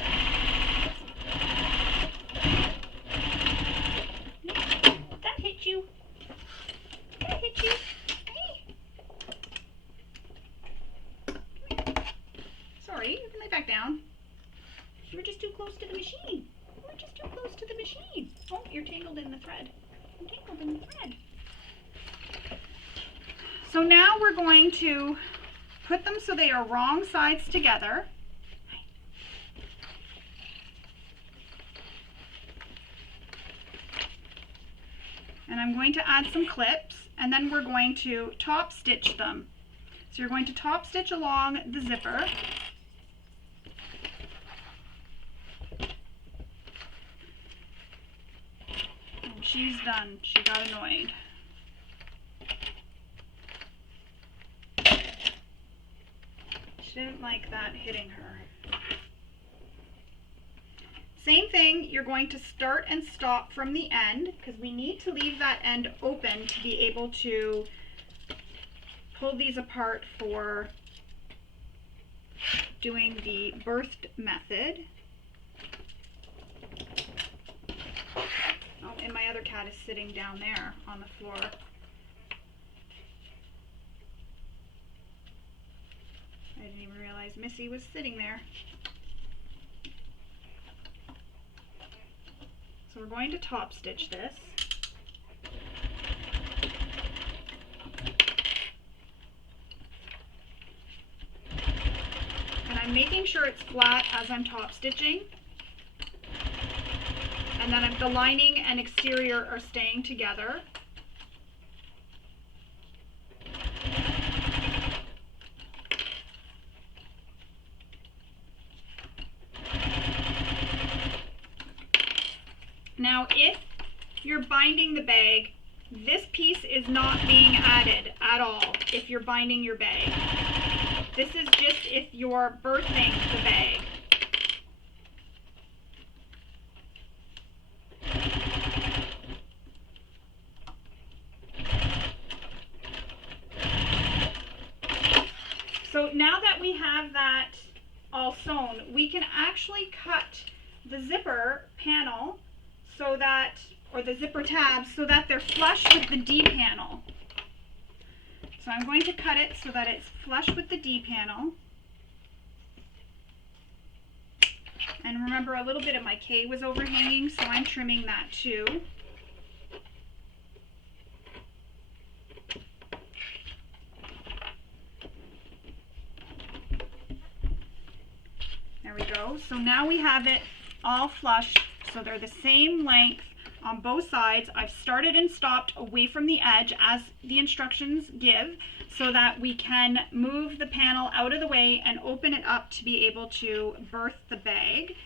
That hit you. That hit you. Hey? Sorry, you can lay back down. You were just too close to the machine. We're just too close to the machine. Oh, you're tangled in the thread. I'm tangled in the thread. So now we're going to put them so they are wrong sides together. And I'm going to add some clips, and then we're going to top stitch them. So you're going to top stitch along the zipper. She's done. She got annoyed. She didn't like that hitting her. Same thing, you're going to start and stop from the end because we need to leave that end open to be able to pull these apart for doing the birthed method. Oh, and my other cat is sitting down there on the floor. I didn't even realize Missy was sitting there. So we're going to top stitch this. And I'm making sure it's flat as I'm top stitching. And then the lining and exterior are staying together. Now, if you're binding the bag, this piece is not being added at all if you're binding your bag. This is just if you're birthing the bag. So now that we have that all sewn, we can actually cut the zipper panel so that, or the zipper tabs, so that they're flush with the D panel. So I'm going to cut it so that it's flush with the D panel. And remember, a little bit of my K was overhanging, so I'm trimming that too. There we go. So now we have it all flush, so they're the same length on both sides. I've started and stopped away from the edge as the instructions give, so that we can move the panel out of the way and open it up to be able to birth the bag.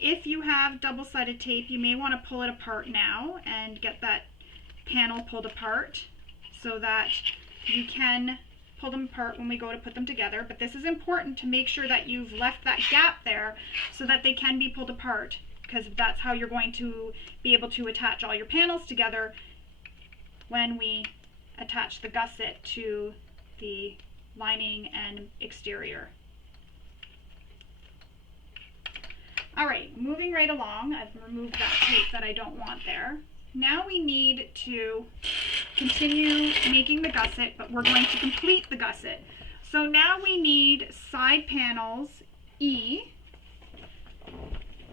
If you have double-sided tape, you may want to pull it apart now and get that panel pulled apart so that you can pull them apart when we go to put them together. But this is important to make sure that you've left that gap there so that they can be pulled apart, because that's how you're going to be able to attach all your panels together when we attach the gusset to the lining and exterior. All right, moving right along, I've removed that tape that I don't want there. Now we need to continue making the gusset, but we're going to complete the gusset. So now we need side panels E.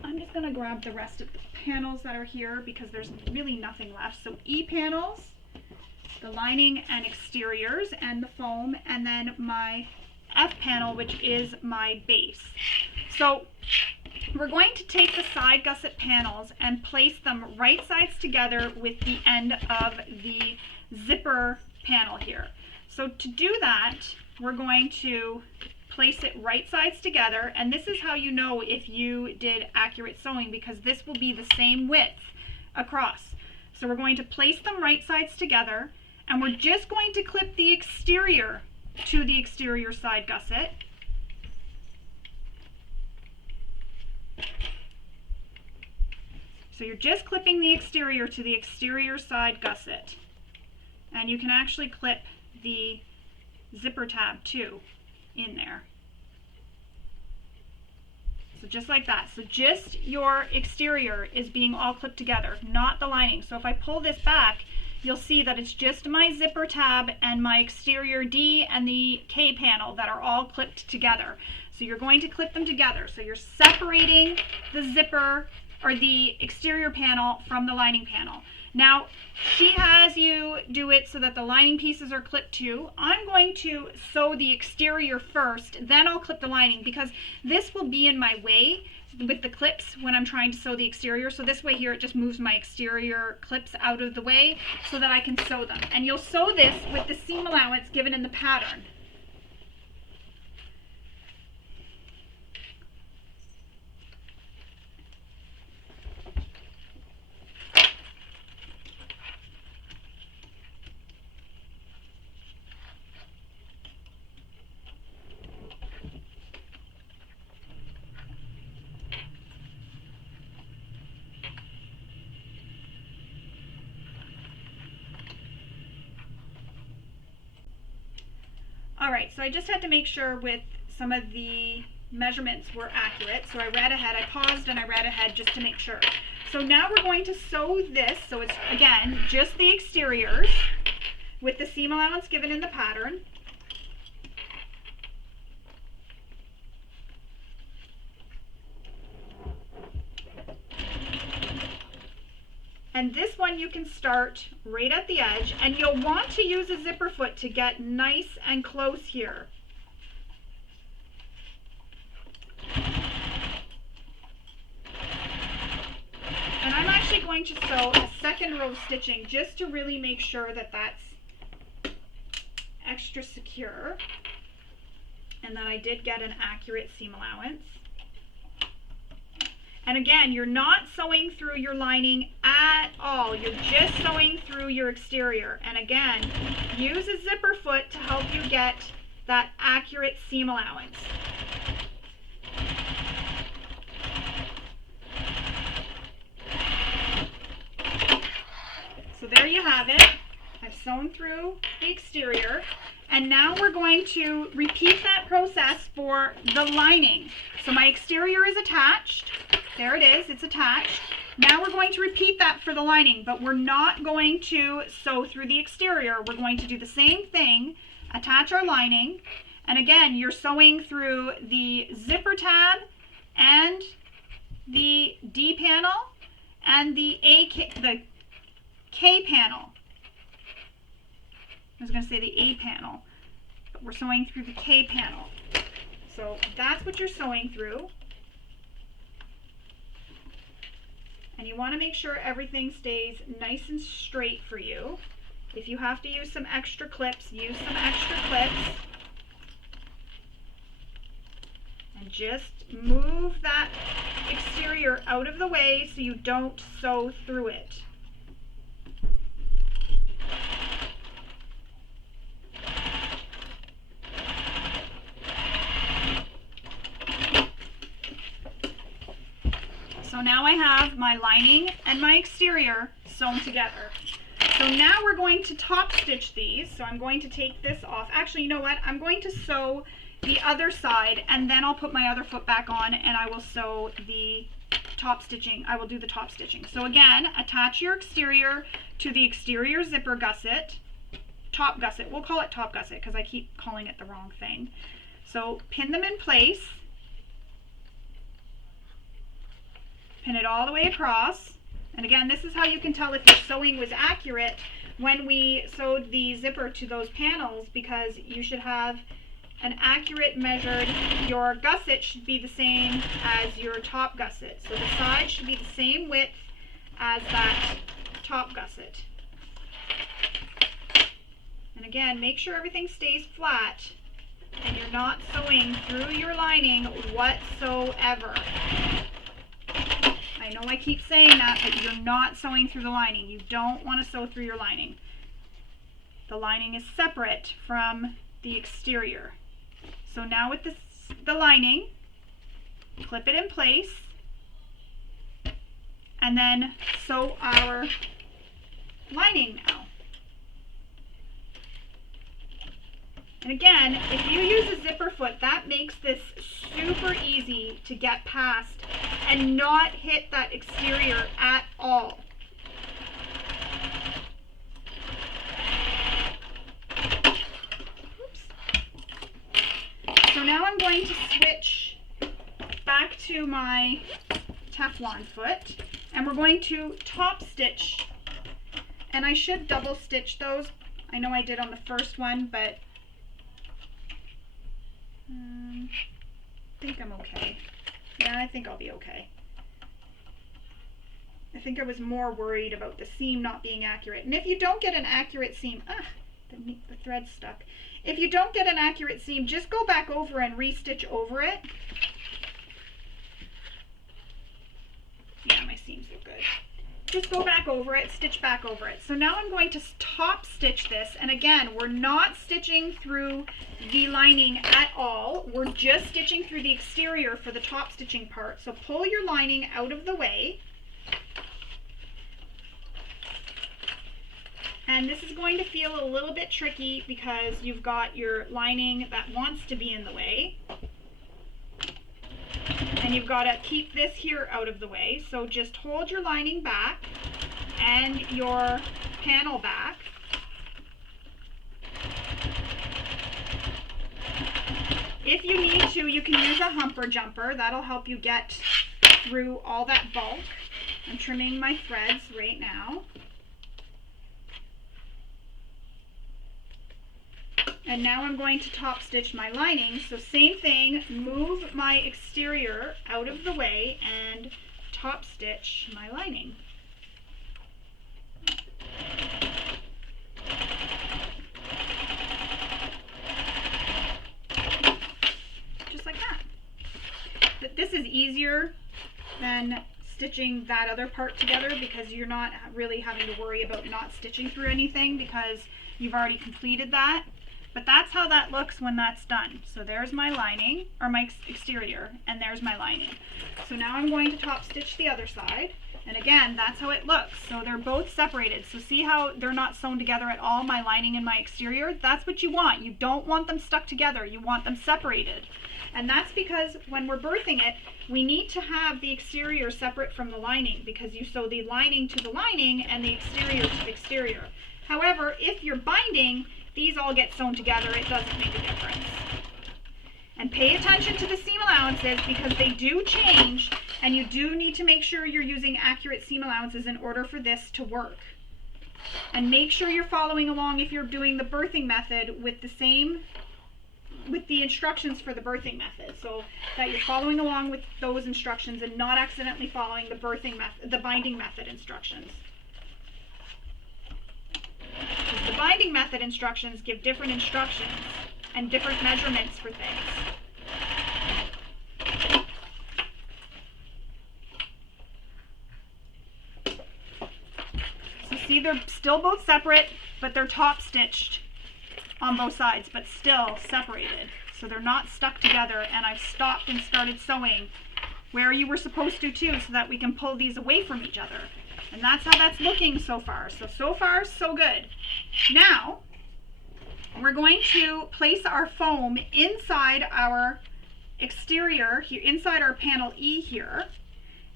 I'm just going to grab the rest of the panels that are here because there's really nothing left. So E panels, the lining and exteriors and the foam, and then my F panel, which is my base. So we're going to take the side gusset panels and place them right sides together with the end of the zipper panel here. So to do that, we're going to place it right sides together, and this is how you know if you did accurate sewing, because this will be the same width across. So we're going to place them right sides together, and we're just going to clip the exterior to the exterior side gusset. So you're just clipping the exterior to the exterior side gusset. And you can actually clip the zipper tab too in there. So just like that. So just your exterior is being all clipped together, not the lining. So if I pull this back, you'll see that it's just my zipper tab and my exterior D and the K panel that are all clipped together. So you're going to clip them together. So you're separating the zipper or the exterior panel from the lining panel. Now, she has you do it so that the lining pieces are clipped too. I'm going to sew the exterior first, then I'll clip the lining, because this will be in my way with the clips when I'm trying to sew the exterior. So this way here, it just moves my exterior clips out of the way so that I can sew them. And you'll sew this with the seam allowance given in the pattern. Alright, so I just had to make sure with some of the measurements were accurate. So I read ahead, I paused and I read ahead just to make sure. So now we're going to sew this, so it's again just the exteriors with the seam allowance given in the pattern. And this one you can start right at the edge, and you'll want to use a zipper foot to get nice and close here. And I'm actually going to sew a second row of stitching just to really make sure that that's extra secure and that I did get an accurate seam allowance. And again, you're not sewing through your lining at all. You're just sewing through your exterior. And again, use a zipper foot to help you get that accurate seam allowance. So there you have it. I've sewn through the exterior. And now we're going to repeat that process for the lining. So my exterior is attached. There it is, it's attached. Now we're going to repeat that for the lining, but we're not going to sew through the exterior. We're going to do the same thing, attach our lining, and again, you're sewing through the zipper tab and the D panel and the K panel. I was going to say the A panel, but we're sewing through the K panel. So that's what you're sewing through. And you want to make sure everything stays nice and straight for you. If you have to use some extra clips, use some extra clips. And just move that exterior out of the way so you don't sew through it. So now I have my lining and my exterior sewn together. So now we're going to top stitch these. So I'm going to take this off. Actually, you know what? I'm going to sew the other side, and then I'll put my other foot back on and I will sew the top stitching. I will do the top stitching. So again, attach your exterior to the exterior zipper gusset, top gusset. We'll call it top gusset because I keep calling it the wrong thing. So pin them in place, pin it all the way across. And again, this is how you can tell if your sewing was accurate when we sewed the zipper to those panels, because you should have an accurate measured, your gusset should be the same as your top gusset. So the side should be the same width as that top gusset. And again, make sure everything stays flat and you're not sewing through your lining whatsoever. I know I keep saying that, but you're not sewing through the lining. You don't want to sew through your lining. The lining is separate from the exterior. So now with the lining, clip it in place, and then sew our lining now. And again, if you use a zipper foot, that makes this super easy to get past and not hit that exterior at all. So now I'm going to switch back to my Teflon foot, and we're going to top stitch, and I should double stitch those. I know I did on the first one, but I think I'm okay. Yeah, I think I'll be okay. I think I was more worried about the seam not being accurate. And if you don't get an accurate seam, the thread's stuck. If you don't get an accurate seam, just go back over and re-stitch over it. Yeah, my seams look good. Just go back over it, stitch back over it. So now I'm going to top stitch this, and again, we're not stitching through the lining at all. We're just stitching through the exterior for the top stitching part. So pull your lining out of the way. And this is going to feel a little bit tricky because you've got your lining that wants to be in the way. And you've got to keep this here out of the way. So just hold your lining back and your panel back. If you need to, you can use a humper jumper. That'll help you get through all that bulk. I'm trimming my threads right now. And now I'm going to top stitch my lining. So same thing, move my exterior out of the way and top stitch my lining. Just like that. But this is easier than stitching that other part together because you're not really having to worry about not stitching through anything because you've already completed that. But that's how that looks when that's done. So there's my lining, or my exterior, and there's my lining. So now I'm going to top stitch the other side. And again, that's how it looks. So they're both separated. So see how they're not sewn together at all, my lining and my exterior? That's what you want. You don't want them stuck together. You want them separated. And that's because when we're birthing it, we need to have the exterior separate from the lining because you sew the lining to the lining and the exterior to the exterior. However, if you're binding, these all get sewn together. It doesn't make a difference. And pay attention to the seam allowances because they do change, and you do need to make sure you're using accurate seam allowances in order for this to work. And make sure you're following along if you're doing the birthing method with the instructions for the birthing method, so that you're following along with those instructions and not accidentally following the birthing method, the binding method instructions. The binding method instructions give different instructions and different measurements for things. So see, they're still both separate, but they're top stitched on both sides, but still separated. So they're not stuck together, and I've stopped and started sewing where you were supposed to too, so that we can pull these away from each other. And that's how that's looking so far. So far, so good. Now, we're going to place our foam inside our exterior, here, inside our panel E here.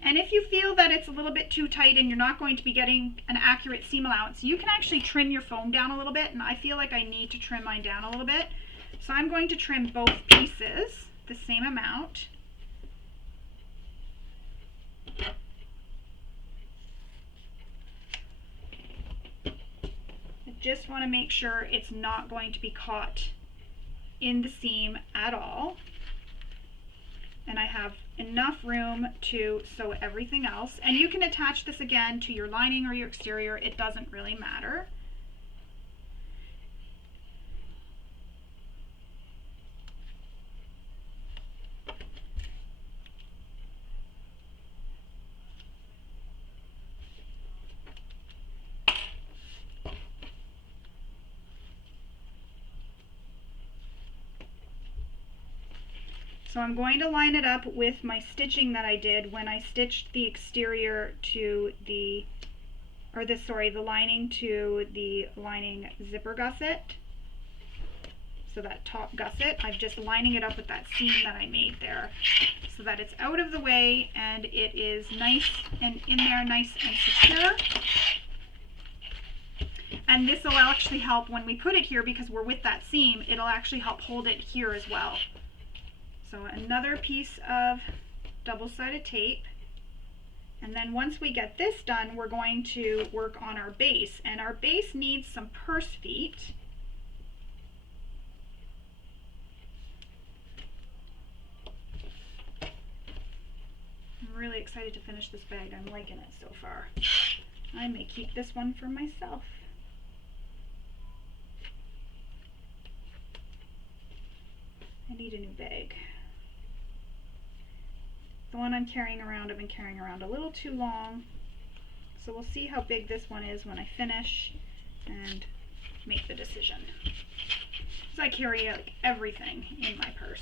And if you feel that it's a little bit too tight and you're not going to be getting an accurate seam allowance, you can actually trim your foam down a little bit, and I feel like I need to trim mine down a little bit. So I'm going to trim both pieces the same amount. Just want to make sure it's not going to be caught in the seam at all. And I have enough room to sew everything else. And you can attach this again to your lining or your exterior. It doesn't really matter. So I'm going to line it up with my stitching that I did when I stitched the exterior to the, the lining to the lining zipper gusset. So that top gusset, I'm just lining it up with that seam that I made there so that it's out of the way and it is nice and in there, nice and secure. And this will actually help when we put it here, because we're with that seam, it'll actually help hold it here as well. So another piece of double-sided tape, and then once we get this done, we're going to work on our base, and our base needs some purse feet. I'm really excited to finish this bag. I'm liking it so far. I may keep this one for myself. I need a new bag. The one I'm carrying around, I've been carrying around a little too long. So we'll see how big this one is when I finish and make the decision. Because I carry like everything in my purse.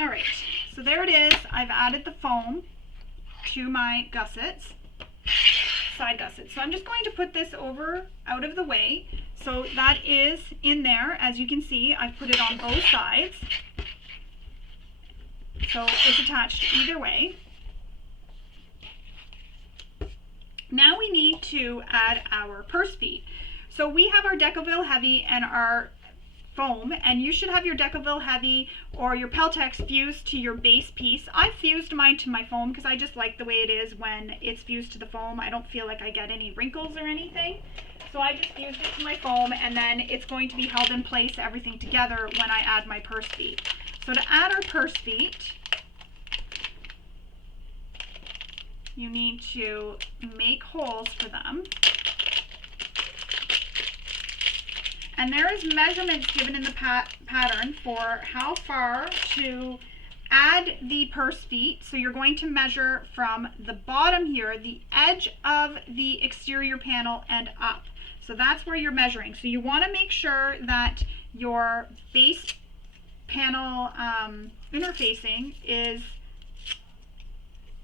Alright, so there it is. I've added the foam to my gussets. Side gusset. So I'm just going to put this over out of the way. So that is in there. As you can see, I've put it on both sides. So it's attached either way. Now we need to add our purse feet. So we have our Decoville Heavy and our foam, and you should have your Decoville Heavy or your Peltex fused to your base piece. I fused mine to my foam because I just like the way it is when it's fused to the foam. I don't feel like I get any wrinkles or anything. So I just fused it to my foam, and then it's going to be held in place, everything together, when I add my purse feet. So to add our purse feet, you need to make holes for them. And there is measurements given in the pattern for how far to add the purse feet. So you're going to measure from the bottom here, the edge of the exterior panel and up. So that's where you're measuring. So you want to make sure that your base panel interfacing is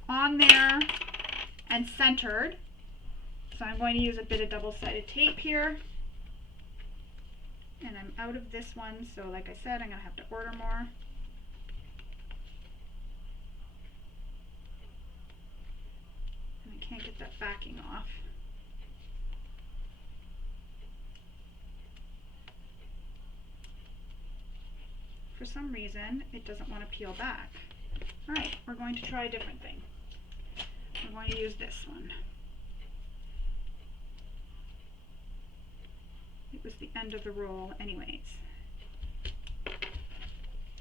on there and centered. So I'm going to use a bit of double-sided tape here. And I'm out of this one, so like I said, I'm going to have to order more. And I can't get that backing off. For some reason, it doesn't want to peel back. Alright, we're going to try a different thing. We're going to use this one. It was the end of the roll anyways.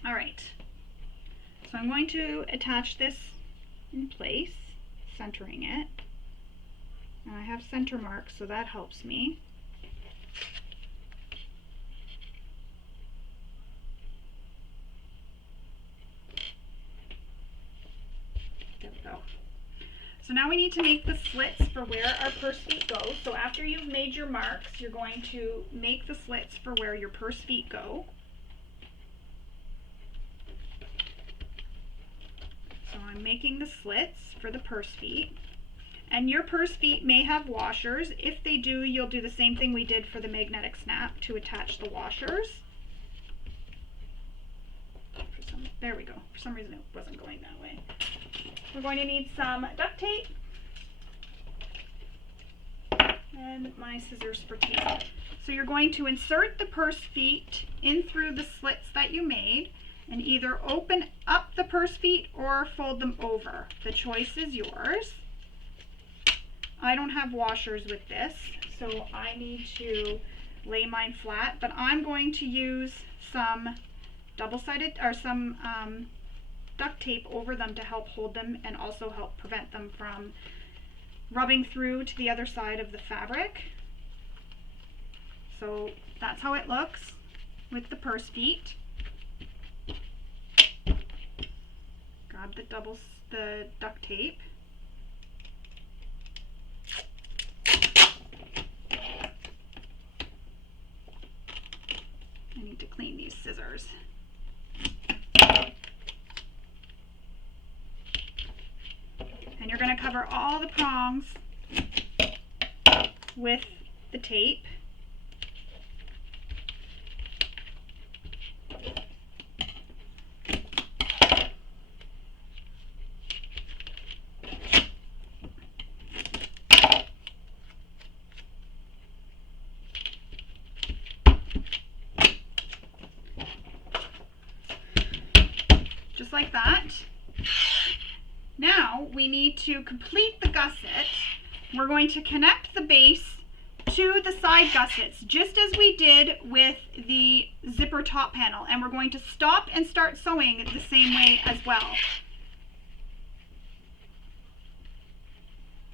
Alright, so I'm going to attach this in place, centering it. And I have center marks, so that helps me. There we go. So now we need to make the slits for where our purse feet go. So after you've made your marks, you're going to make the slits for where your purse feet go. I'm making the slits for the purse feet. And your purse feet may have washers. If they do, you'll do the same thing we did for the magnetic snap to attach the washers. There we go. For some reason it wasn't going that way. We're going to need some duct tape and my scissors for tape. So you're going to insert the purse feet in through the slits that you made and either open up the purse feet or fold them over. The choice is yours. I don't have washers with this, so I need to lay mine flat, but I'm going to use some double-sided or some duct tape over them to help hold them and also help prevent them from rubbing through to the other side of the fabric. So that's how it looks with the purse feet. Grab the duct tape. I need to clean these scissors. And you're going to cover all the prongs with the tape. Just like that. Now we need to complete the gusset. We're going to connect the base to the side gussets, just as we did with the zipper top panel, and we're going to stop and start sewing the same way as well,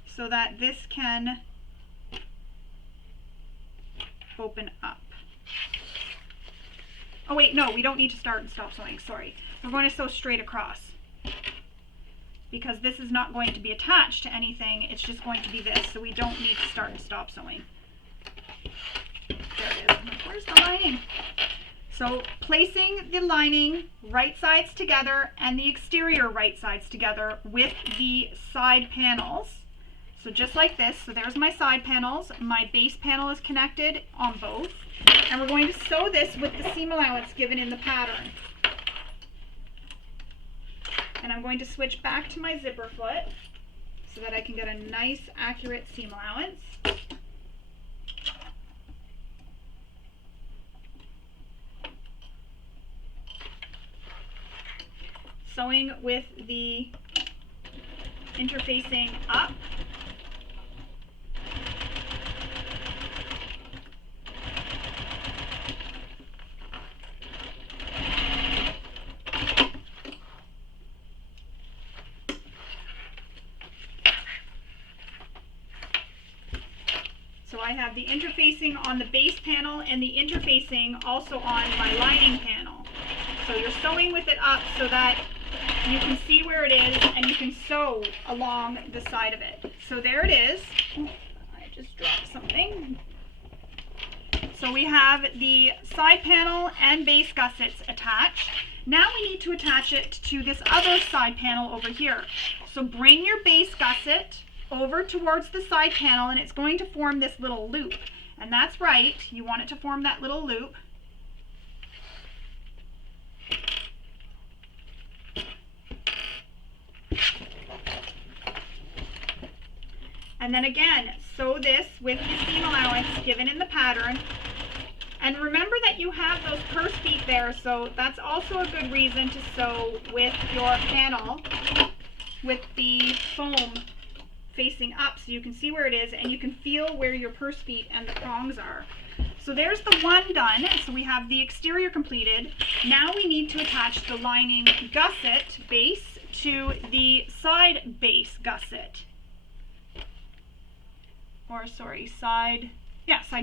so that this can open up. Oh wait, no, we don't need to start and stop sewing, sorry. We're going to sew straight across, because this is not going to be attached to anything, it's just going to be this, so we don't need to start and stop sewing. There it is. Where's the lining? So placing the lining right sides together and the exterior right sides together with the side panels. So just like this, so there's my side panels, my base panel is connected on both, and we're going to sew this with the seam allowance given in the pattern. And I'm going to switch back to my zipper foot so that I can get a nice accurate seam allowance. Sewing with the interfacing up. So I have the interfacing on the base panel and the interfacing also on my lining panel. So you're sewing with it up so that you can see where it is and you can sew along the side of it. So there it is. Oh, I just dropped something. So we have the side panel and base gussets attached. Now we need to attach it to this other side panel over here. So bring your base gusset over towards the side panel and it's going to form this little loop. And that's right, you want it to form that little loop. And then again, sew this with the seam allowance given in the pattern. And remember that you have those purse feet there, so that's also a good reason to sew with your panel with the foam facing up so you can see where it is and you can feel where your purse feet and the prongs are. So there's the one done. So we have the exterior completed. Now we need to attach the lining gusset base to the side base gusset. Or sorry, side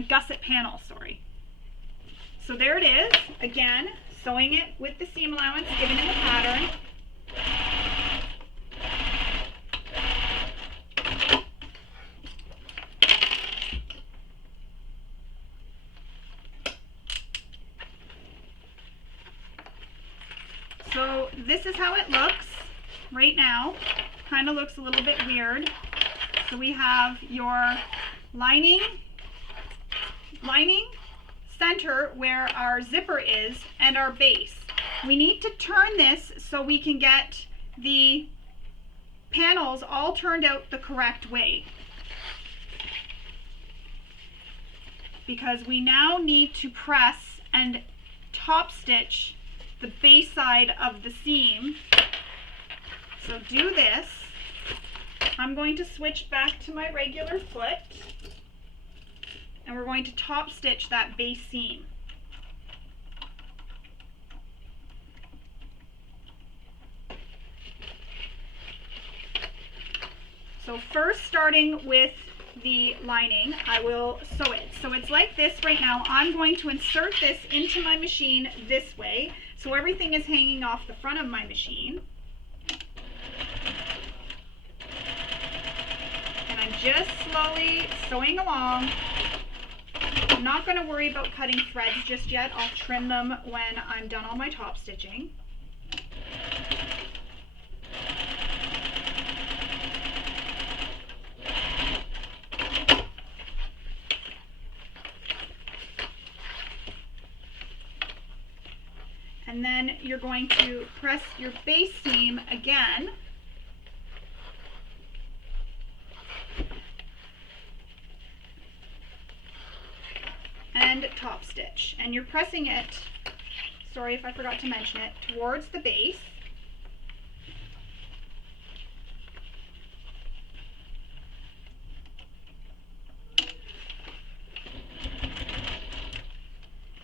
gusset panel, sorry. So there it is, again, sewing it with the seam allowance given in the pattern. So this is how it looks. right now kind of looks a little bit weird. So we have your lining center where our zipper is and our base. We need to turn this so we can get the panels all turned out the correct way, because we now need to press and top stitch the base side of the seam. So do this. I'm going to switch back to my regular foot, and we're going to top stitch that base seam. So first, starting with the lining, I will sew it. So it's like this right now. I'm going to insert this into my machine this way, so everything is hanging off the front of my machine. And I'm just slowly sewing along. I'm not going to worry about cutting threads just yet. I'll trim them when I'm done all my top stitching. And then you're going to press your base seam again. And top stitch. And you're pressing it, sorry if I forgot to mention it, towards the base.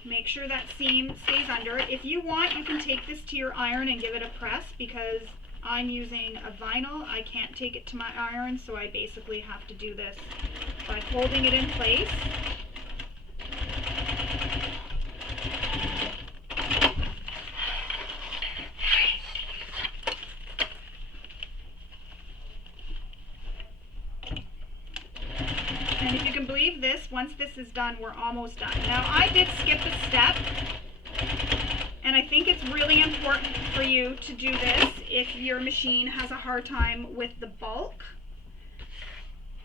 Make sure that seam stays under. If you want, you can take this to your iron and give it a press, because I'm using a vinyl. I can't take it to my iron, so I basically have to do this by holding it in place. And if you can believe this, once this is done, we're almost done. Now, I did skip a step, and I think it's really important for you to do this if your machine has a hard time with the bulk.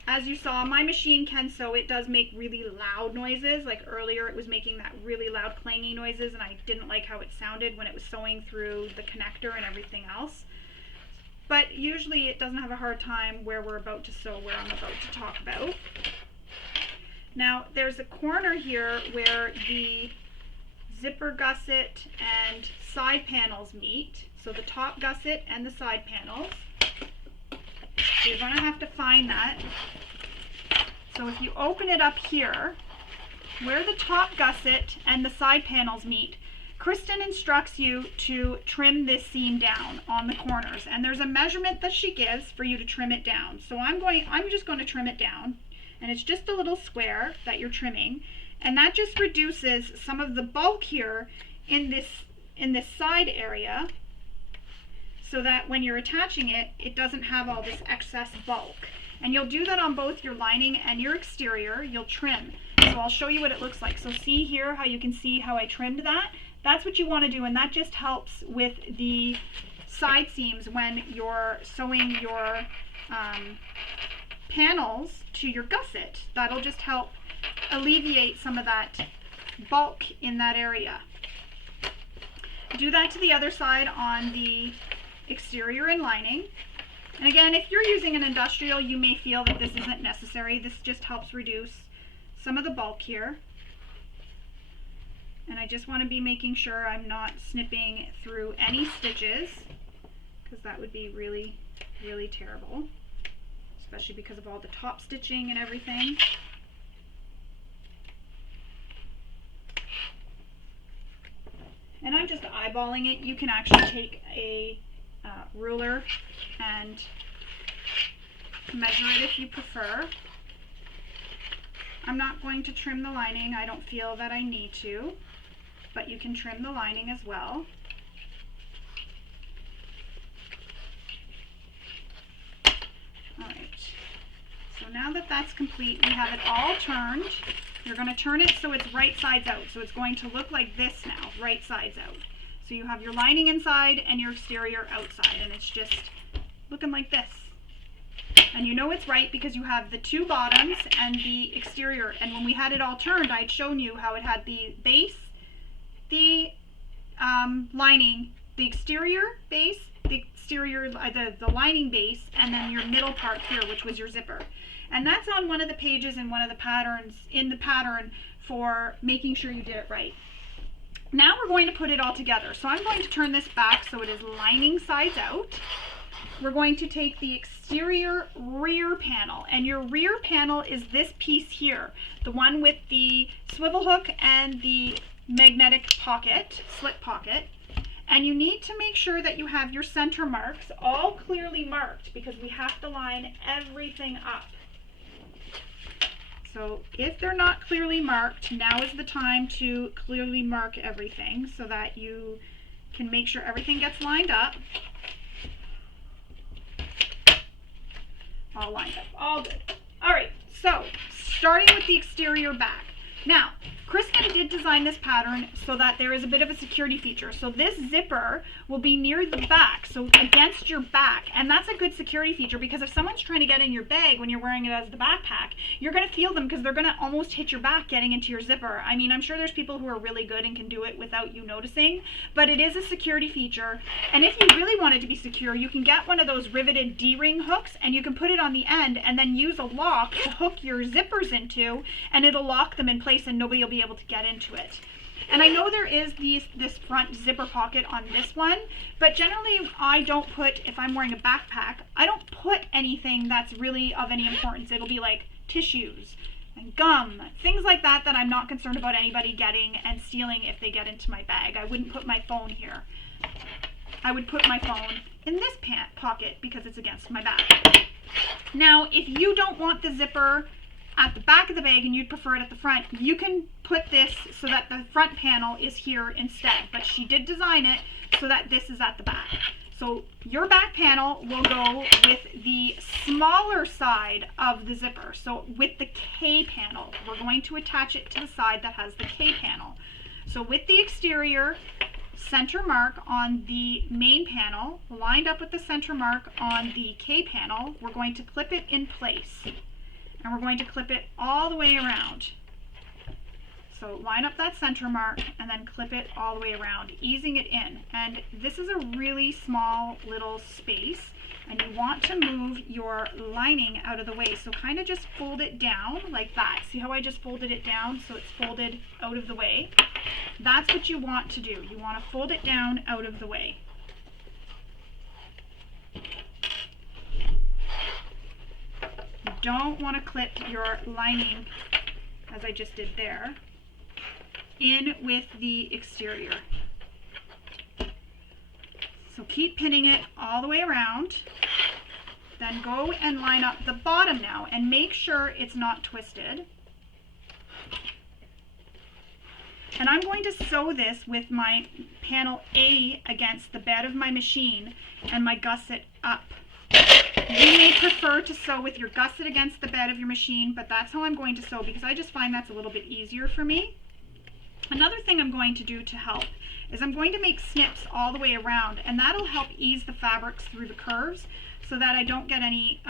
As you saw, my machine can sew. It does make really loud noises. Like earlier, it was making that really loud clanging noises, and I didn't like how it sounded when it was sewing through the connector and everything else. But usually it doesn't have a hard time where we're about to sew, where I'm about to talk about. Now, there's a corner here where the zipper gusset and side panels meet. So the top gusset and the side panels. So you're going to have to find that. So if you open it up here, where the top gusset and the side panels meet, Kristen instructs you to trim this seam down on the corners. And there's a measurement that she gives for you to trim it down. So I'm just going to trim it down. And it's just a little square that you're trimming, and that just reduces some of the bulk here in this side area, so that when you're attaching it, it doesn't have all this excess bulk. And you'll do that on both your lining and your exterior. You'll trim. So I'll show you what it looks like. So see here how you can see how I trimmed that? That's what you want to do, and that just helps with the side seams when you're sewing your panels to your gusset. That'll just help alleviate some of that bulk in that area. Do that to the other side on the exterior and lining. And again, if you're using an industrial, you may feel that this isn't necessary. This just helps reduce some of the bulk here. And I just want to be making sure I'm not snipping through any stitches, because that would be really, really terrible, especially because of all the top stitching and everything. And I'm just eyeballing it. You can actually take a ruler and measure it if you prefer. I'm not going to trim the lining. I don't feel that I need to, but you can trim the lining as well. Alright, so now that that's complete, we have it all turned. You're going to turn it so it's right sides out. So it's going to look like this now, right sides out. So you have your lining inside and your exterior outside, and it's just looking like this. And you know it's right because you have the two bottoms and the exterior. And when we had it all turned, I'd shown you how it had the base, the lining, the exterior base, the exterior, the lining base, and then your middle part here, which was your zipper. And that's on one of the pages in one of the patterns, in the pattern for making sure you did it right. Now we're going to put it all together. So I'm going to turn this back so it is lining sides out. We're going to take the exterior rear panel, and your rear panel is this piece here, the one with the swivel hook and the magnetic pocket, slit pocket. And you need to make sure that you have your center marks all clearly marked because we have to line everything up. So if they're not clearly marked, now is the time to clearly mark everything so that you can make sure everything gets lined up. All lined up, all good. All right, so starting with the exterior back. Now, Kristen did design this pattern so that there is a bit of a security feature. So this zipper will be near the back, so against your back. And that's a good security feature because if someone's trying to get in your bag when you're wearing it as the backpack, you're going to feel them because they're going to almost hit your back getting into your zipper. I mean, I'm sure there's people who are really good and can do it without you noticing, but it is a security feature. And if you really want it to be secure, you can get one of those riveted D-ring hooks and you can put it on the end and then use a lock to hook your zippers into, and it'll lock them in place and nobody will be able to get into it. And I know there is this front zipper pocket on this one, but generally I don't put, if I'm wearing a backpack, I don't put anything that's really of any importance. It'll be like tissues and gum, things like that that I'm not concerned about anybody getting and stealing if they get into my bag. I wouldn't put my phone here. I would put my phone in this pocket because it's against my back. Now, if you don't want the zipper at the back of the bag and you'd prefer it at the front, you can put this so that the front panel is here instead. But she did design it so that this is at the back. So your back panel will go with the smaller side of the zipper. So with the K panel, we're going to attach it to the side that has the K panel. So with the exterior center mark on the main panel, lined up with the center mark on the K panel, we're going to clip it in place. And we're going to clip it all the way around. So line up that center mark and then clip it all the way around, easing it in. And this is a really small little space, and you want to move your lining out of the way. So kind of just fold it down like that. See how I just folded it down so it's folded out of the way? That's what you want to do. You want to fold it down out of the way. You don't want to clip your lining, as I just did there, in with the exterior. So keep pinning it all the way around. Then go and line up the bottom now and make sure it's not twisted. And I'm going to sew this with my panel A against the bed of my machine and my gusset up. You may prefer to sew with your gusset against the bed of your machine, but that's how I'm going to sew because I just find that's a little bit easier for me. Another thing I'm going to do to help is I'm going to make snips all the way around, and that'll help ease the fabrics through the curves so that I don't get any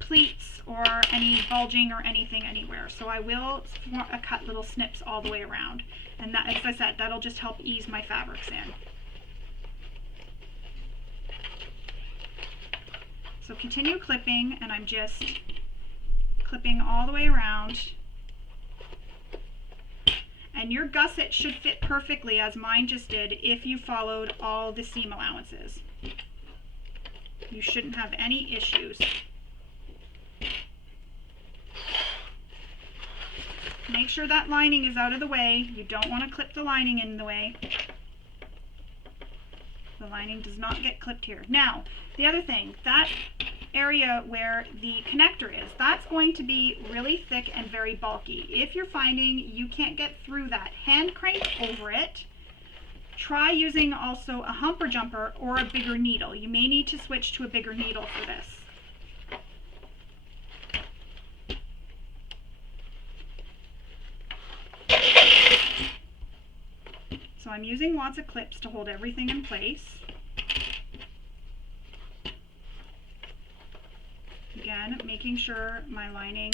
pleats or any bulging or anything anywhere. So I will cut little snips all the way around, and that, as I said, that'll just help ease my fabrics in. So continue clipping, and I'm just clipping all the way around. And your gusset should fit perfectly, as mine just did, if you followed all the seam allowances. You shouldn't have any issues. Make sure that lining is out of the way. You don't want to clip the lining in the way. The lining does not get clipped here. Now, the other thing, that area where the connector is, that's going to be really thick and very bulky. If you're finding you can't get through that, hand crank over it. Try using also a humper jumper or a bigger needle. You may need to switch to a bigger needle for this. So I'm using lots of clips to hold everything in place. making sure my lining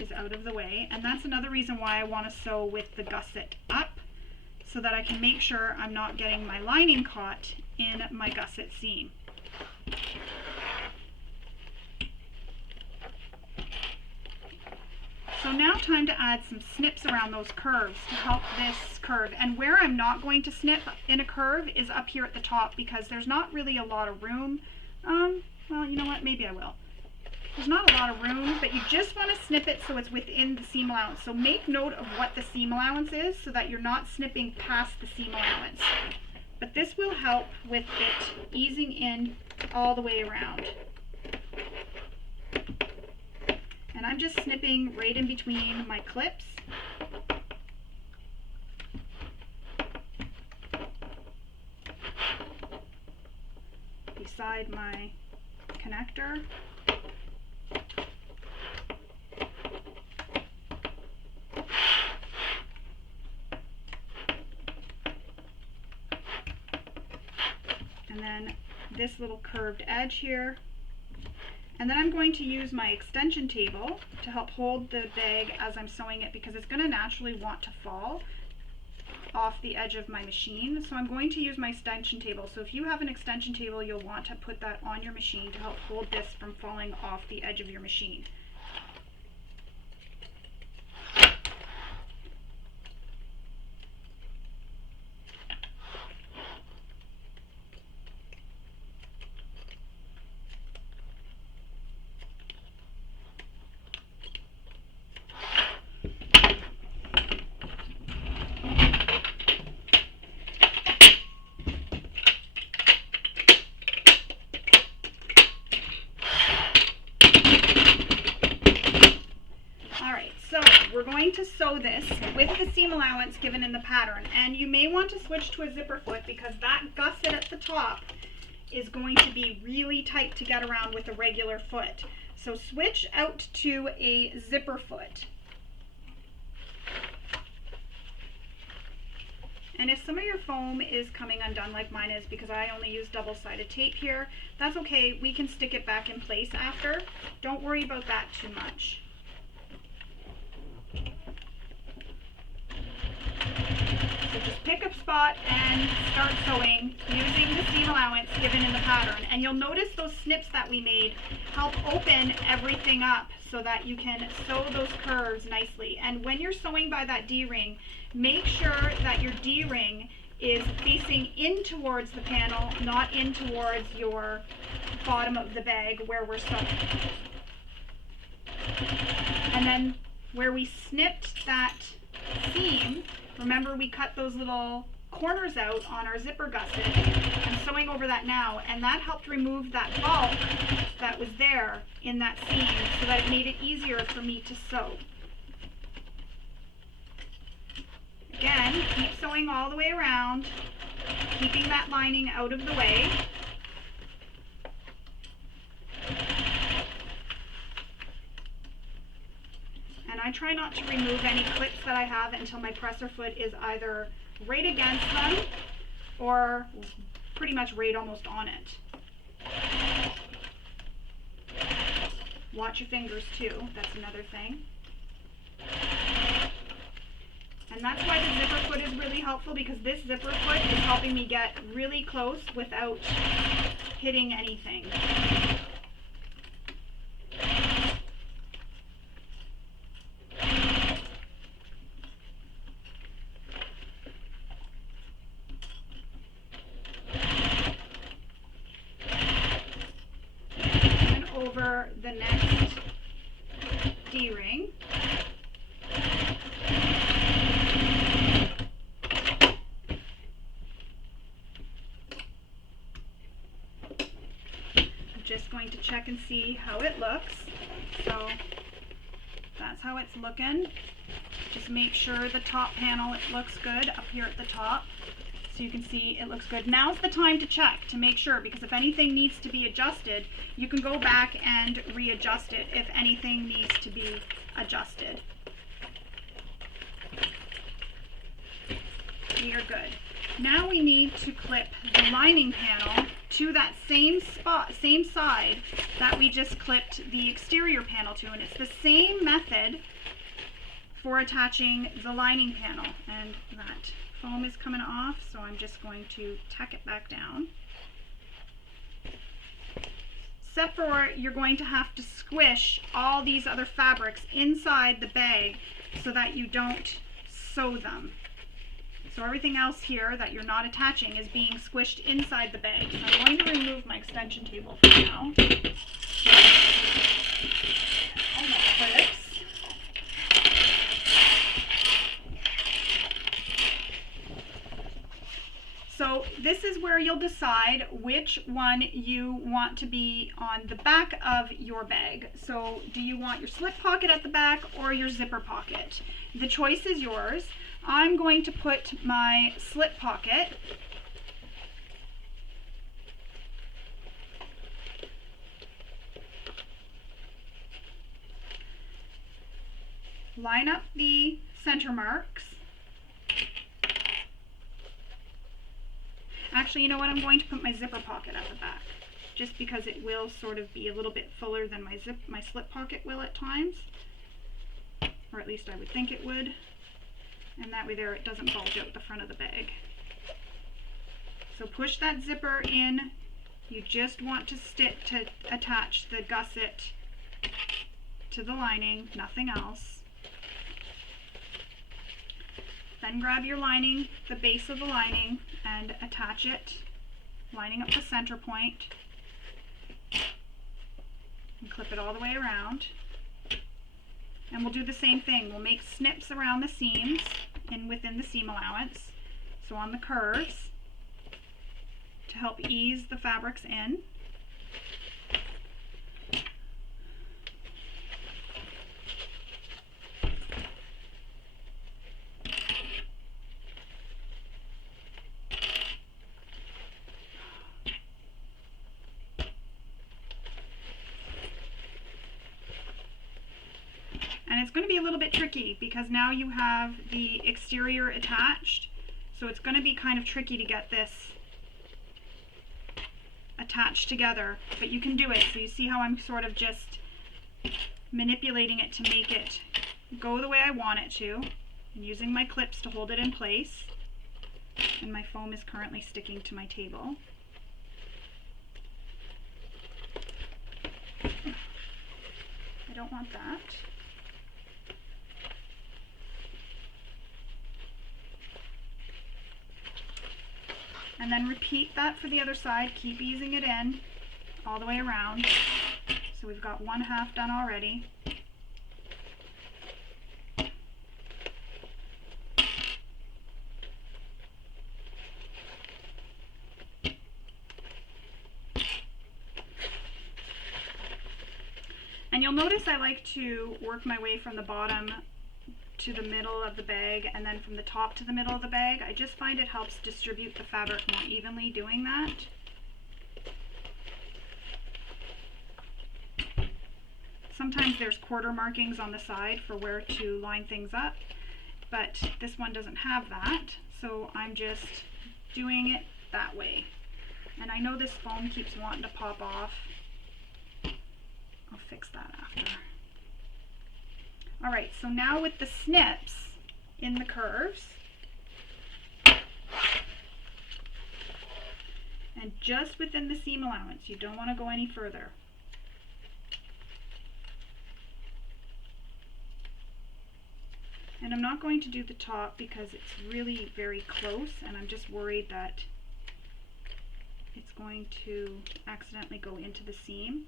is out of the way. And that's another reason why I want to sew with the gusset up, so that I can make sure I'm not getting my lining caught in my gusset seam. So now time to add some snips around those curves to help this curve. And where I'm not going to snip in a curve is up here at the top, because there's not really a lot of room. Well, you know what, maybe I will. There's not a lot of room, but you just want to snip it so it's within the seam allowance. So make note of what the seam allowance is so that you're not snipping past the seam allowance. But this will help with it easing in all the way around. And I'm just snipping right in between my clips. Beside my connector. And then this little curved edge here. And then I'm going to use my extension table to help hold the bag as I'm sewing it, because it's going to naturally want to fall off the edge of my machine. So I'm going to use my extension table. So if you have an extension table, you'll want to put that on your machine to help hold this from falling off the edge of your machine. We're going to sew this with the seam allowance given in the pattern, and you may want to switch to a zipper foot, because that gusset at the top is going to be really tight to get around with a regular foot. So switch out to a zipper foot. And if some of your foam is coming undone like mine is, because I only use double-sided tape here, that's okay. We can stick it back in place after. Don't worry about that too much. So just pick a spot and start sewing using the seam allowance given in the pattern. And you'll notice those snips that we made help open everything up so that you can sew those curves nicely. And when you're sewing by that D-ring, make sure that your D-ring is facing in towards the panel, not in towards your bottom of the bag where we're sewing. And then where we snipped that seam, remember we cut those little corners out on our zipper gusset. I'm sewing over that now, and that helped remove that bulk that was there in that seam so that it made it easier for me to sew. Again, keep sewing all the way around, keeping that lining out of the way. And I try not to remove any clips that I have until my presser foot is either right against them or pretty much right almost on it. Watch your fingers too, that's another thing. And that's why the zipper foot is really helpful, because this zipper foot is helping me get really close without hitting anything. And over the next D-ring. Just going to check and see how it looks. So that's how it's looking. Just make sure the top panel, it looks good up here at the top. So you can see it looks good. Now's the time to check to make sure, because if anything needs to be adjusted, you can go back and readjust it if anything needs to be adjusted. We are good. Now we need to clip the lining panel to that same spot, same side that we just clipped the exterior panel to. And it's the same method for attaching the lining panel. And that foam is coming off, so I'm just going to tack it back down. Except for you're going to have to squish all these other fabrics inside the bag so that you don't sew them. So everything else here that you're not attaching is being squished inside the bag. So I'm going to remove my extension table for now. All my clips. So this is where you'll decide which one you want to be on the back of your bag. So do you want your slip pocket at the back or your zipper pocket? The choice is yours. I'm going to put my slip pocket line up the center marks. Actually, you know what? I'm going to put my zipper pocket at the back, just because it will sort of be a little bit fuller than my slip pocket will at times, or at least I would think it would. And that way there it doesn't bulge out the front of the bag. So push that zipper in. You just want to attach the gusset to the lining, nothing else. Then grab your lining, the base of the lining, and attach it, lining up the center point, and clip it all the way around. And we'll do the same thing. We'll make snips around the seams and within the seam allowance, so on the curves, to help ease the fabrics in. And it's going to be a little bit tricky because now you have the exterior attached, so it's going to be kind of tricky to get this attached together, but you can do it. So you see how I'm sort of just manipulating it to make it go the way I want it to, and using my clips to hold it in place. And my foam is currently sticking to my table. I don't want that. And then repeat that for the other side. Keep easing it in all the way around. So we've got one half done already. And you'll notice I like to work my way from the bottom to the middle of the bag and then from the top to the middle of the bag. I just find it helps distribute the fabric more evenly doing that. Sometimes there's quarter markings on the side for where to line things up, but this one doesn't have that, so I'm just doing it that way. And I know this foam keeps wanting to pop off. I'll fix that after. Alright, so now with the snips in the curves, and just within the seam allowance, you don't want to go any further. And I'm not going to do the top because it's really very close, and I'm just worried that it's going to accidentally go into the seam.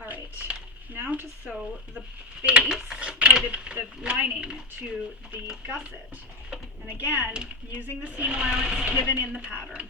Alright, now to sew the base, or the lining to the gusset. And again, using the seam allowance given in the pattern.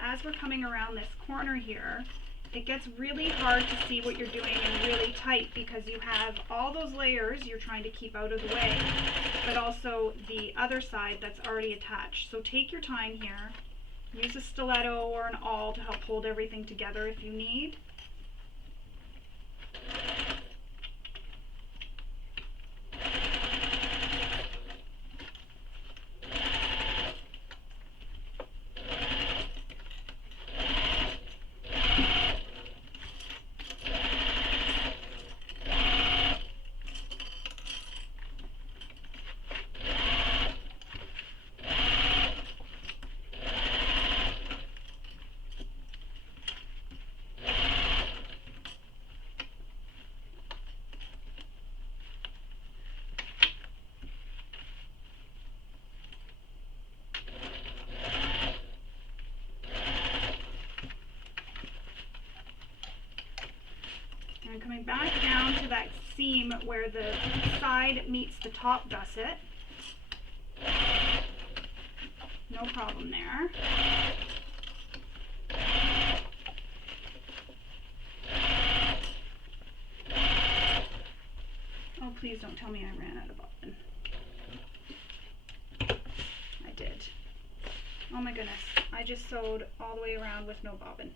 As we're coming around this corner here, it gets really hard to see what you're doing and really tight because you have all those layers you're trying to keep out of the way, but also the other side that's already attached. So take your time here. Use a stiletto or an awl to help hold everything together if you need. And coming back down to that seam where the side meets the top gusset. No problem there. Oh, please don't tell me I ran out of bobbin. I did. Oh my goodness, I just sewed all the way around with no bobbin.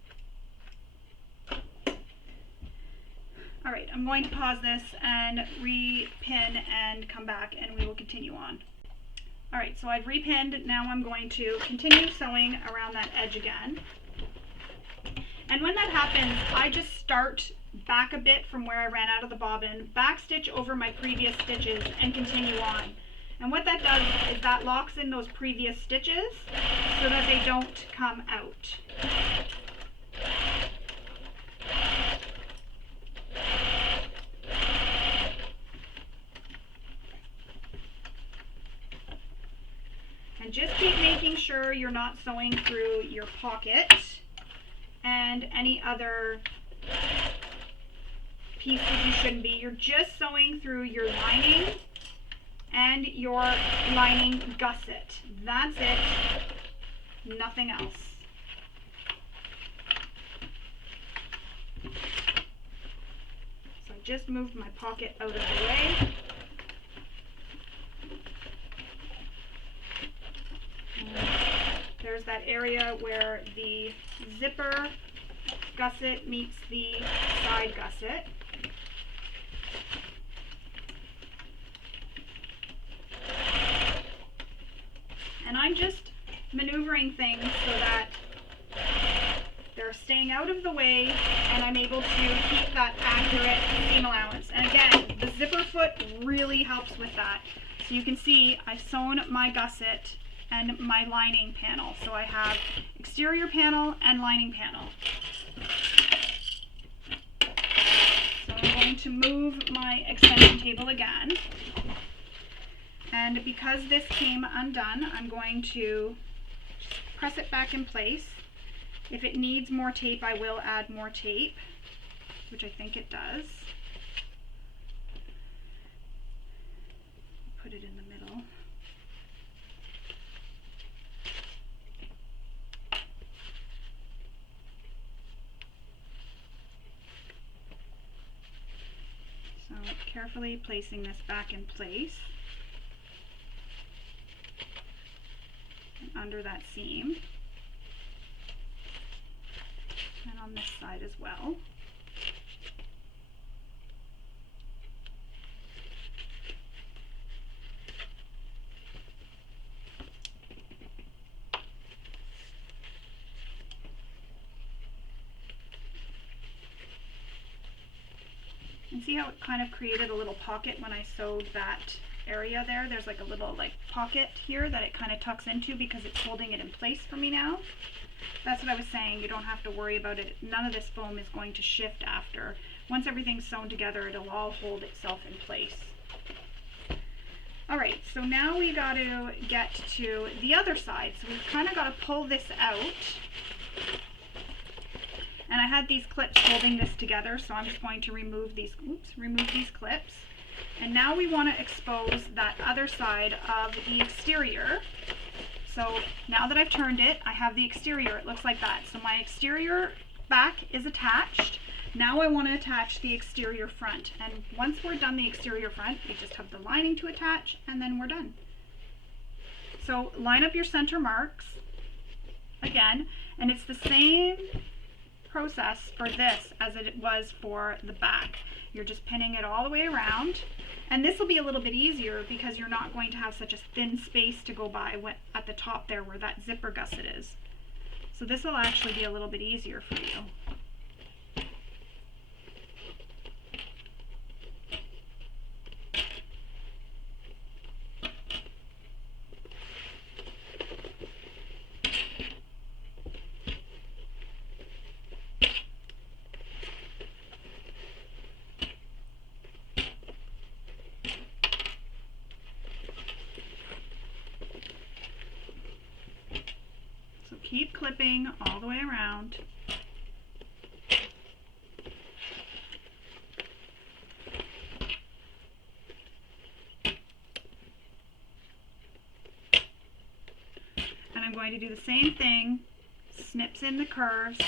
Alright, I'm going to pause this and re-pin and come back and we will continue on. Alright, so I've re-pinned. Now I'm going to continue sewing around that edge again. And when that happens, I just start back a bit from where I ran out of the bobbin, back stitch over my previous stitches and continue on. And what that does is that locks in those previous stitches so that they don't come out. And just keep making sure you're not sewing through your pocket and any other pieces you shouldn't be. You're just sewing through your lining and your lining gusset. That's it, nothing else. So I just moved my pocket out of the way. There's that area where the zipper gusset meets the side gusset. And I'm just maneuvering things so that they're staying out of the way and I'm able to keep that accurate seam allowance. And again, the zipper foot really helps with that. So you can see I've sewn my gusset and my lining panel. So I have exterior panel and lining panel. So I'm going to move my extension table again. And because this came undone, I'm going to press it back in place. If it needs more tape, I will add more tape, which I think it does. Put it in the middle. So carefully placing this back in place and under that seam, and on this side as well. And see how it kind of created a little pocket when I sewed that area there? There's like a little pocket here that it kind of tucks into because it's holding it in place for me now. That's what I was saying, you don't have to worry about it. None of this foam is going to shift after. Once everything's sewn together, it'll all hold itself in place. Alright, so now we got to get to the other side. So we've kind of got to pull this out. And I had these clips holding this together, so I'm just going to remove these clips. And now we want to expose that other side of the exterior. So now that I've turned it, I have the exterior. It looks like that. So my exterior back is attached. Now I want to attach the exterior front, and once we're done the exterior front, we just have the lining to attach, and then we're done. So line up your center marks again, and it's the same process for this as it was for the back. You're just pinning it all the way around, and this will be a little bit easier because you're not going to have such a thin space to go by at the top there where that zipper gusset is. So this will actually be a little bit easier for you. Keep clipping all the way around. And I'm going to do the same thing, snips in the curves.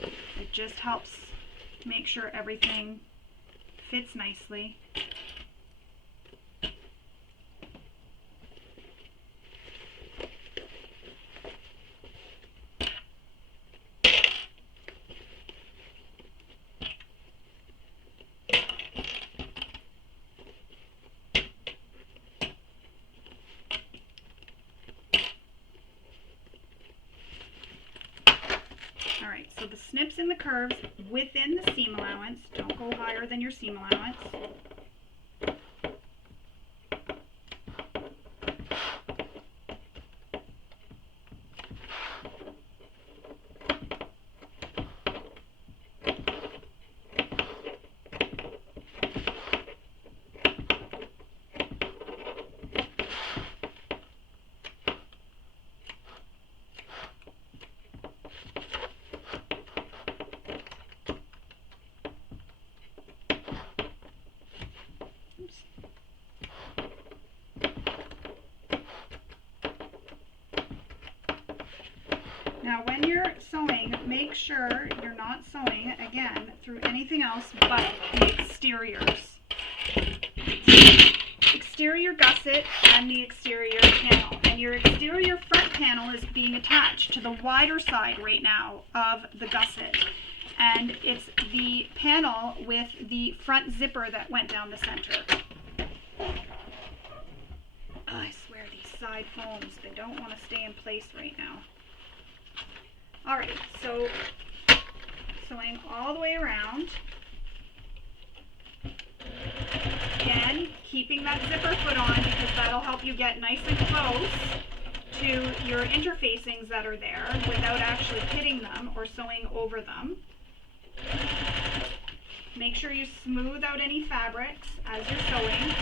It just helps make sure everything fits nicely. Alright, so the snips and the curves within the seam allowance. Don't go higher than your seam allowance. Now when you're sewing, make sure you're not sewing, again, through anything else but the exteriors. Exterior gusset and the exterior panel. And your exterior front panel is being attached to the wider side right now of the gusset. And it's the panel with the front zipper that went down the center. Oh, I swear these side foams, they don't want to stay in place right now. Alright, so sewing all the way around. Again, keeping that zipper foot on because that'll help you get nice and close to your interfacings that are there without actually hitting them or sewing over them. Make sure you smooth out any fabrics as you're sewing.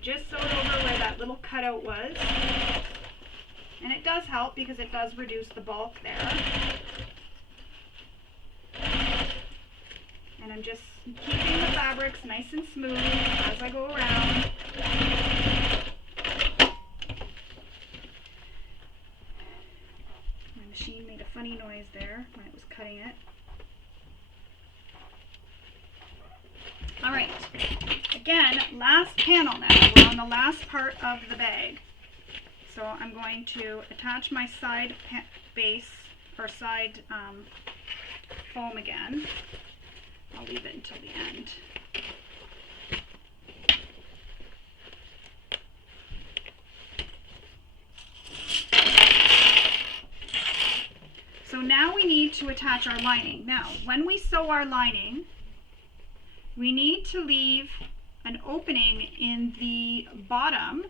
Just sewed over where that little cutout was, and it does help because it does reduce the bulk there. And I'm just keeping the fabrics nice and smooth as I go around. My machine made a funny noise there when it was cutting it. Alright, again, last panel now. We're on the last part of the bag. So I'm going to attach my side base, or side foam again. I'll leave it until the end. attach our lining. Now, when we sew our lining, we need to leave an opening in the bottom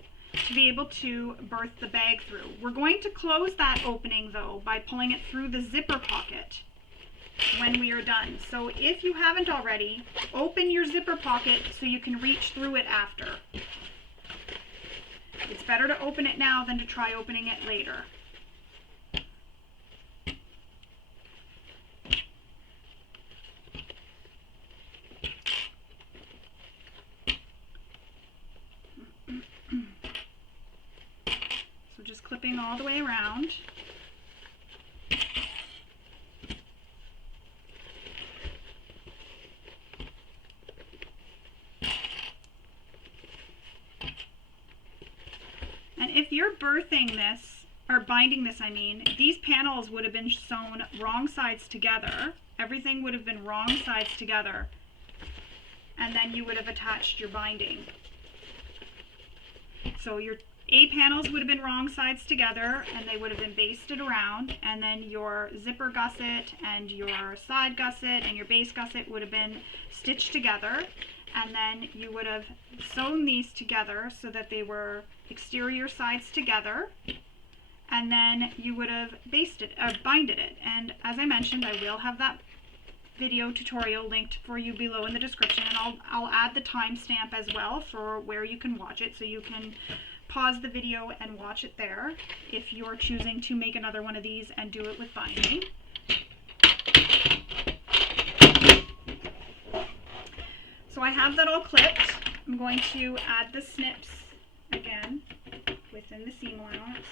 to be able to berth the bag through. We're going to close that opening though by pulling it through the zipper pocket when we are done. So if you haven't already, open your zipper pocket so you can reach through it after. It's better to open it now than to try opening it later. So just clipping all the way around. And if you're berthing this, or binding this I mean, these panels would have been sewn wrong sides together. Everything would have been wrong sides together. And then you would have attached your binding. So your A panels would have been wrong sides together and they would have been basted around, and then your zipper gusset and your side gusset and your base gusset would have been stitched together, and then you would have sewn these together so that they were exterior sides together, and then you would have binded it. And as I mentioned, I will have that video tutorial linked for you below in the description, and I'll add the timestamp as well for where you can watch it, so you can pause the video and watch it there if you're choosing to make another one of these and do it with binding. So I have that all clipped. I'm going to add the snips again within the seam allowance.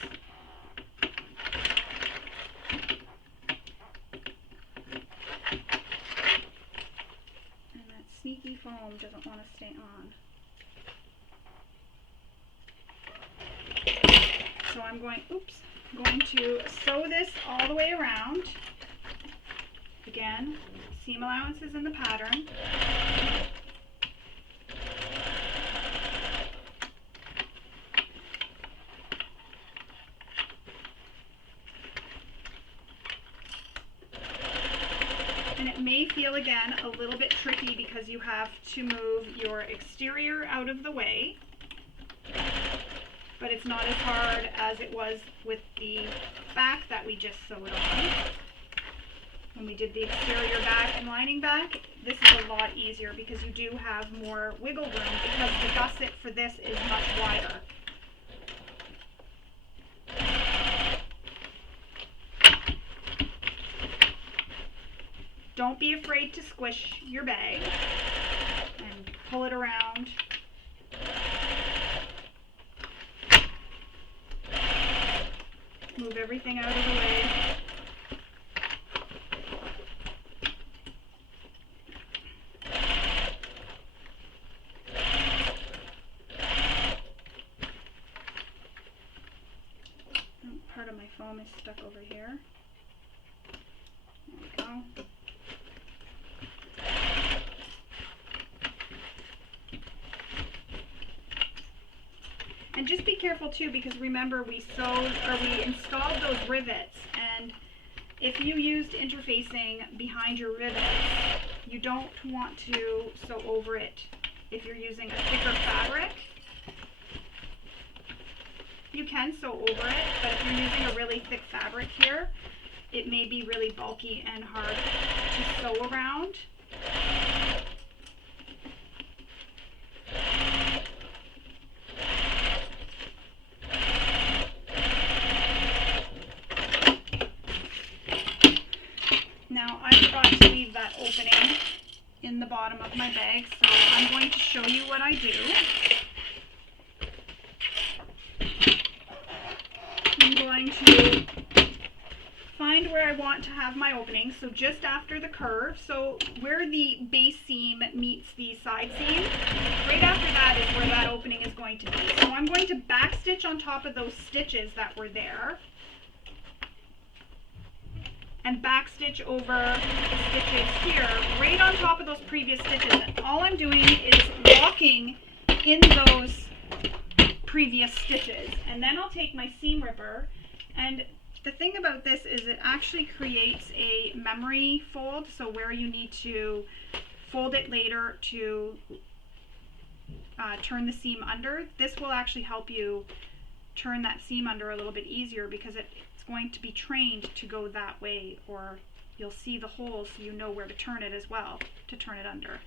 And that sneaky foam doesn't want to stay on. So I'm going to sew this all the way around. Again, seam allowances in the pattern. And it may feel again a little bit tricky because you have to move your exterior out of the way, but it's not as hard as it was with the back that we just sewed on. When we did the exterior back and lining back, this is a lot easier because you do have more wiggle room because the gusset for this is much wider. Don't be afraid to squish your bag and pull it around. Move everything out of the way. Part of my foam is stuck over here. There we go. And just be careful too, because remember we installed those rivets, and if you used interfacing behind your rivets, you don't want to sew over it. If you're using a thicker fabric, you can sew over it, but if you're using a really thick fabric here, it may be really bulky and hard to sew around. Now I forgot to leave that opening in the bottom of my bag, so I'm going to show you what I do. I'm going to find where I want to have my opening, so just after the curve, so where the base seam meets the side seam, right after that is where that opening is going to be. So I'm going to back stitch on top of those stitches that were there, and back stitch over the stitches here, right on top of those previous stitches. And all I'm doing is locking in those previous stitches. And then I'll take my seam ripper and the thing about this is it actually creates a memory fold, so where you need to fold it later to turn the seam under, this will actually help you turn that seam under a little bit easier because it's going to be trained to go that way, or you'll see the holes so you know where to turn it as well to turn it under.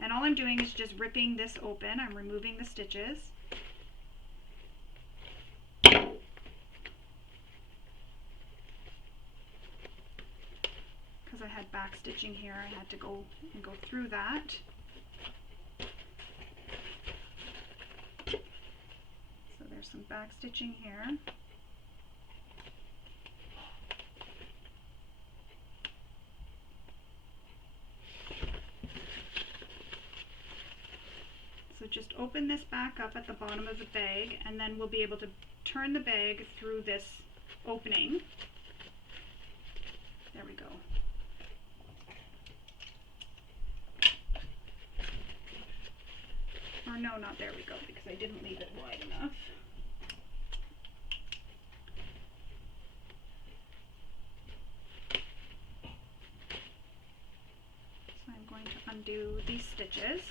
And all I'm doing is just ripping this open. I'm removing the stitches. Because I had back stitching here, I had to go through that. So there's some back stitching here. So just open this back up at the bottom of the bag, and then we'll be able to turn the bag through this opening. There we go. Or no, not there we go, because I didn't leave it wide enough. So I'm going to undo these stitches.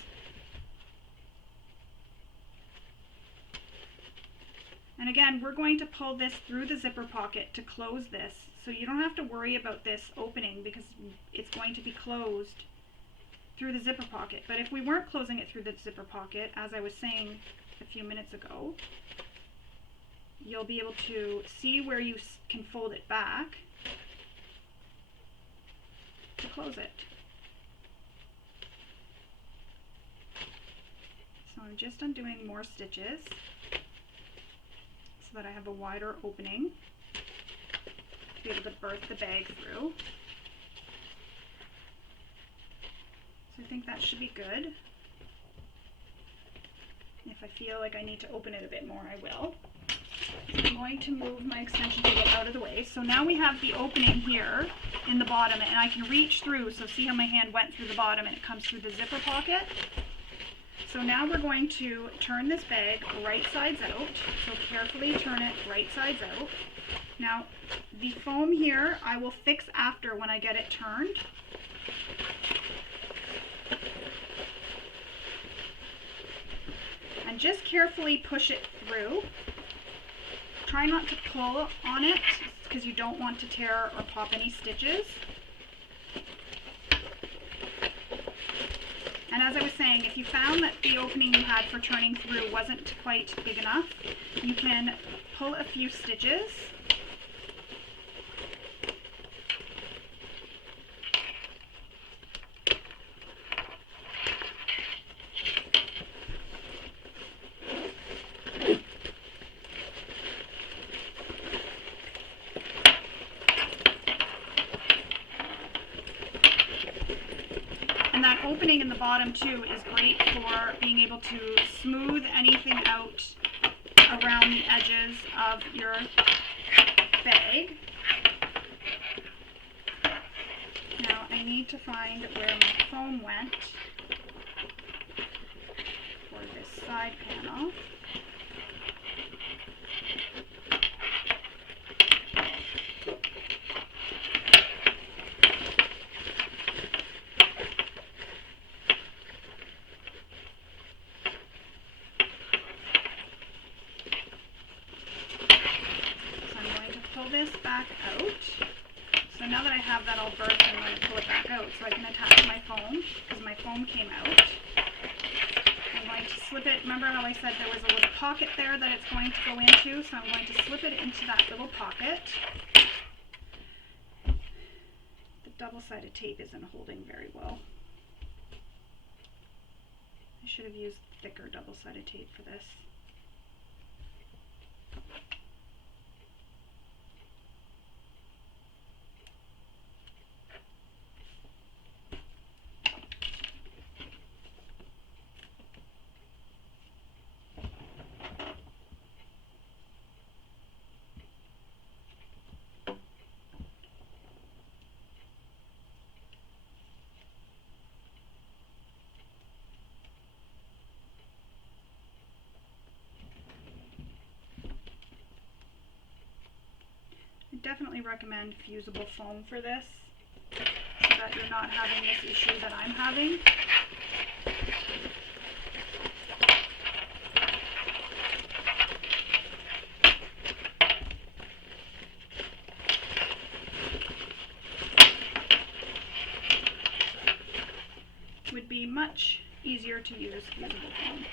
And again, we're going to pull this through the zipper pocket to close this, so you don't have to worry about this opening because it's going to be closed through the zipper pocket. But if we weren't closing it through the zipper pocket, as I was saying a few minutes ago, you'll be able to see where you can fold it back to close it. So I'm just undoing more stitches so that I have a wider opening to be able to berth the bag through. So I think that should be good. If I feel like I need to open it a bit more, I will. So I'm going to move my extension table out of the way. So now we have the opening here in the bottom, and I can reach through. So see how my hand went through the bottom and it comes through the zipper pocket? So now we're going to turn this bag right sides out. So carefully turn it right sides out. Now the foam here I will fix after when I get it turned. And just carefully push it through. Try not to pull on it because you don't want to tear or pop any stitches. And as I was saying, if you found that the opening you had for turning through wasn't quite big enough, you can pull a few stitches. And that opening in the bottom too is great for being able to smooth anything out around the edges of your bag. Now I need to find where my foam went for this side panel. This back out. So now that I have that all berthed, I'm going to pull it back out so I can attach my foam because my foam came out. I'm going to slip it. Remember how I said there was a little pocket there that it's going to go into? So I'm going to slip it into that little pocket. The double-sided tape isn't holding very well. I should have used thicker double-sided tape for this. definitely recommend fusible foam for this, so that you're not having this issue that I'm having. Would be much easier to use fusible foam.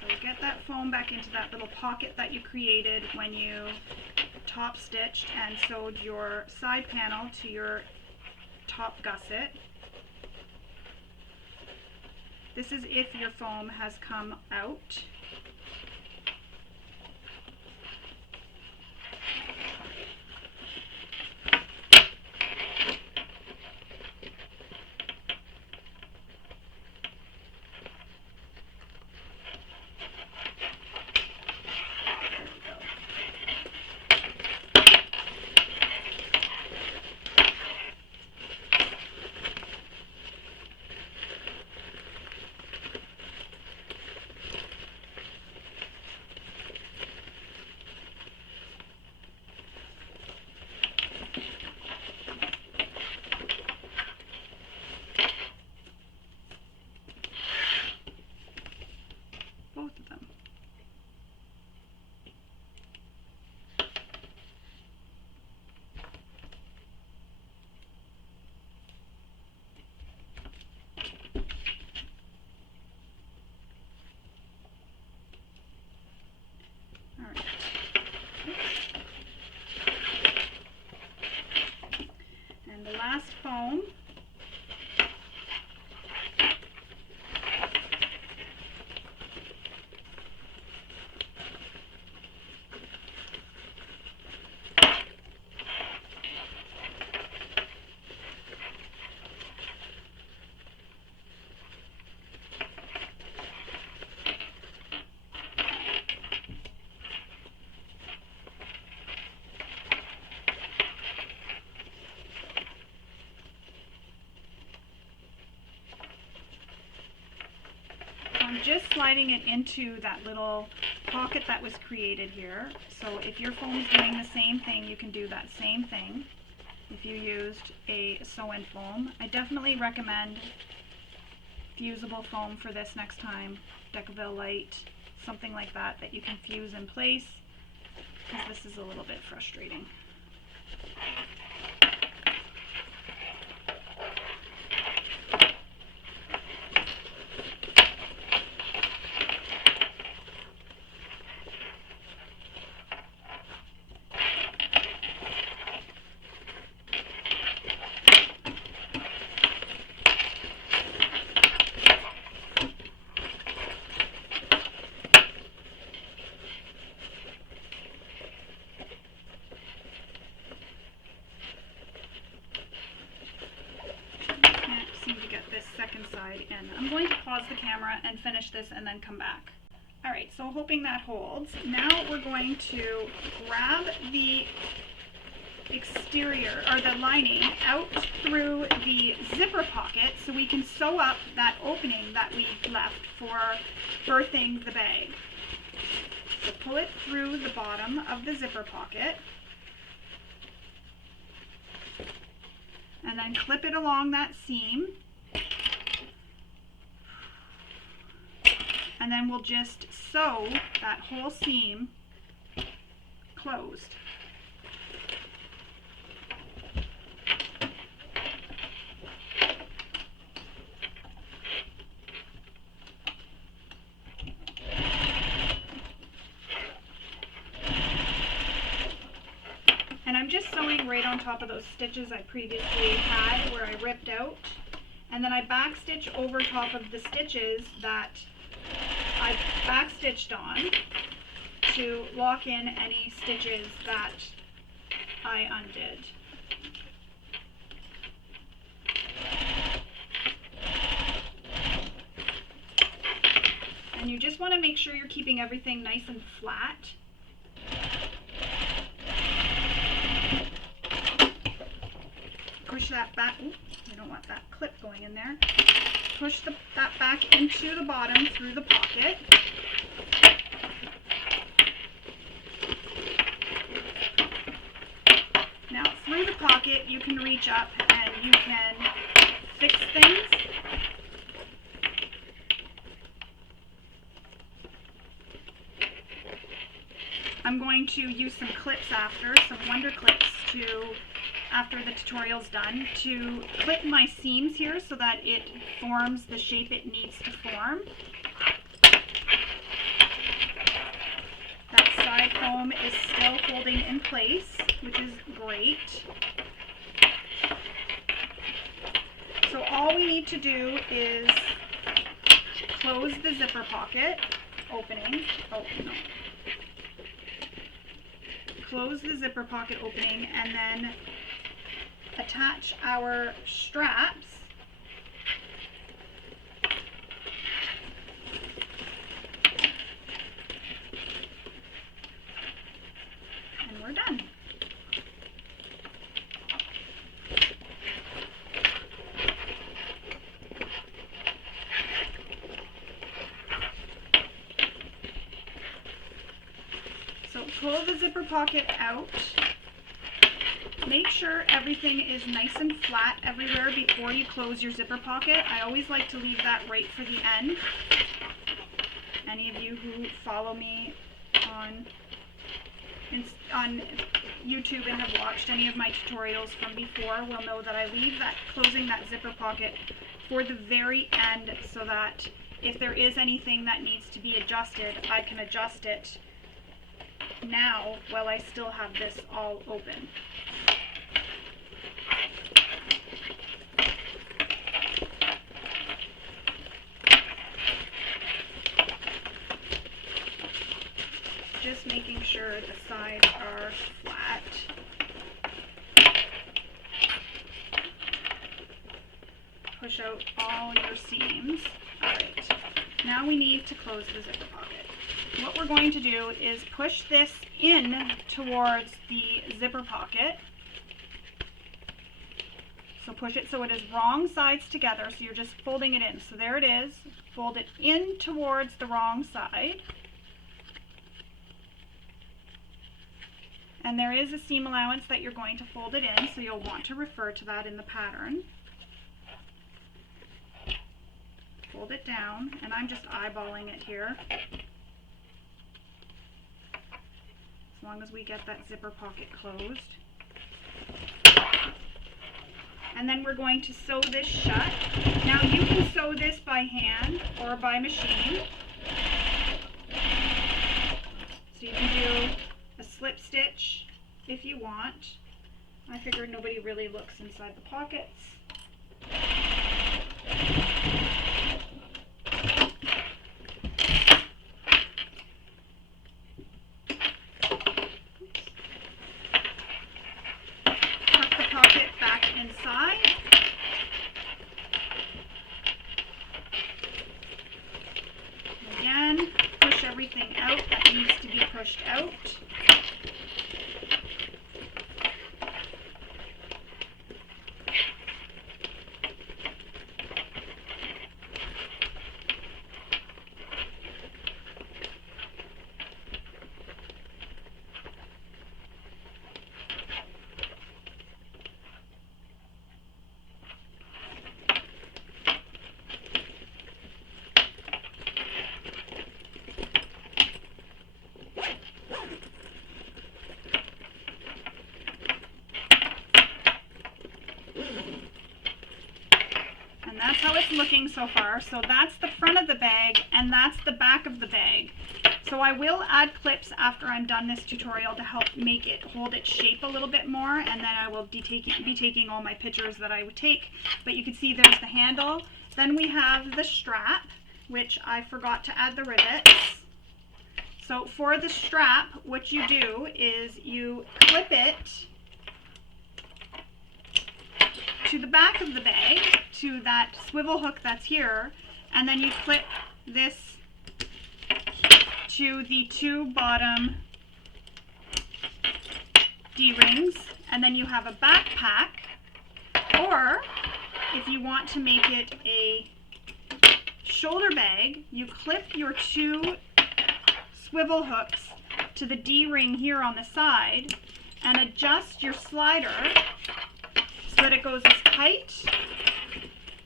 So get that foam back into that little pocket that you created when you top stitched and sewed your side panel to your top gusset. This is if your foam has come out. Both of them. All right. And the last foam. I'm just sliding it into that little pocket that was created here. So if your foam is doing the same thing, you can do that same thing if you used a sew-in foam. I definitely recommend fusible foam for this next time. Decaville Light, something like that that you can fuse in place, because this is a little bit frustrating. And I'm going to pause the camera and finish this and then come back. Alright, so hoping that holds. Now we're going to grab the exterior, or the lining, out through the zipper pocket so we can sew up that opening that we left for birthing the bag. So pull it through the bottom of the zipper pocket and then clip it along that seam. And then we'll just sew that whole seam closed. And I'm just sewing right on top of those stitches I previously had where I ripped out. And then I backstitch over top of the stitches that I backstitched on to lock in any stitches that I undid. And you just want to make sure you're keeping everything nice and flat. Push that back. Oops, I don't want that clip going in there. Push that back into the bottom through the pocket. you can reach up and you can fix things. I'm going to use some clips after, some Wonder Clips after the tutorial's done, to clip my seams here so that it forms the shape it needs to form. That side foam is still holding in place, which is great. So all we need to do is close the zipper pocket opening. Oh, no. Close the zipper pocket opening and then attach our straps and we're done. So pull the zipper pocket out. Make sure everything is nice and flat everywhere before you close your zipper pocket. I always like to leave that right for the end. Any of you who follow me on YouTube and have watched any of my tutorials from before will know that I leave closing that zipper pocket for the very end so that if there is anything that needs to be adjusted, I can adjust it now while I still have this all open. Just making sure the sides are flat. Push out all your seams. Alright, now we need to close the zipper pocket. What we're going to do is push this in towards the zipper pocket. So push it so it is wrong sides together, so you're just folding it in. So there it is. Fold it in towards the wrong side. And there is a seam allowance that you're going to fold it in, so you'll want to refer to that in the pattern. Fold it down, and I'm just eyeballing it here. As long as we get that zipper pocket closed. And then we're going to sew this shut. Now you can sew this by hand or by machine. So you can do a slip stitch if you want. I figured nobody really looks inside the pockets. Tuck the pocket back inside. Again, push everything out that needs to be pushed out. That's how it's looking so far. So that's the front of the bag and that's the back of the bag. So I will add clips after I'm done this tutorial to help make it hold its shape a little bit more, and then I will be taking all my pictures that I would take. But you can see there's the handle. Then we have the strap, which I forgot to add the rivets. So for the strap, what you do is you clip it to the back of the bag, to that swivel hook that's here, and then you clip this to the two bottom D-rings, and then you have a backpack. Or if you want to make it a shoulder bag, you clip your two swivel hooks to the D-ring here on the side and adjust your slider so that it goes as tight.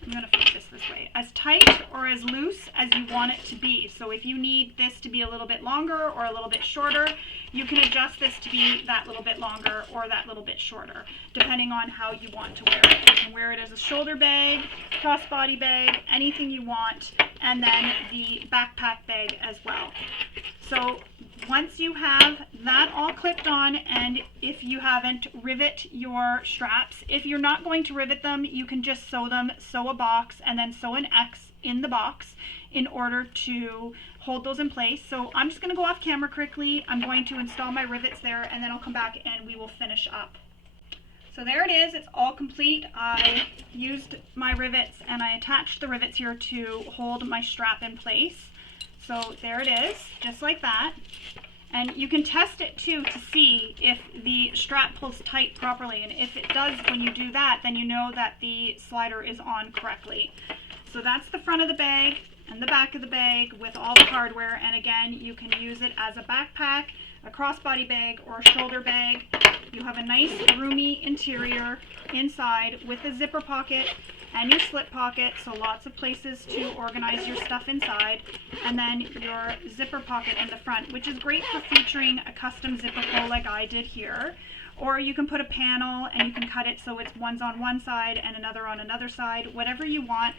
I'm going to flip this way. As tight or as loose as you want it to be. So if you need this to be a little bit longer or a little bit shorter, you can adjust this to be that little bit longer or that little bit shorter, depending on how you want to wear it. You can wear it as a shoulder bag, crossbody bag, anything you want, and then the backpack bag as well. So once you have that all clipped on, and if you haven't, rivet your straps. If you're not going to rivet them, you can just sew them, sew a box, and then sew an X in the box in order to hold those in place. So I'm just going to go off camera quickly. I'm going to install my rivets there, and then I'll come back and we will finish up. So there it is, it's all complete. I used my rivets and I attached the rivets here to hold my strap in place. So there it is, just like that. And you can test it too to see if the strap pulls tight properly. And if it does when you do that, then you know that the slider is on correctly. So that's the front of the bag and the back of the bag with all the hardware. And again, you can use it as a backpack, a crossbody bag, or a shoulder bag. You have a nice roomy interior inside with a zipper pocket and your slit pocket, so lots of places to organize your stuff inside, and then your zipper pocket in the front, which is great for featuring a custom zipper pull like I did here. Or you can put a panel and you can cut it so it's one's on one side and another on another side, whatever you want.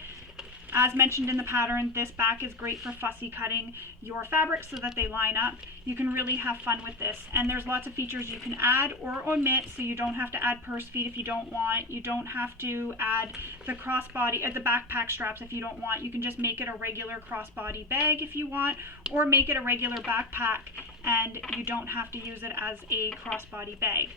As mentioned in the pattern, this back is great for fussy cutting your fabrics so that they line up. You can really have fun with this. And there's lots of features you can add or omit, so you don't have to add purse feet if you don't want. You don't have to add the crossbody, the backpack straps if you don't want. You can just make it a regular crossbody bag if you want, or make it a regular backpack and you don't have to use it as a crossbody bag.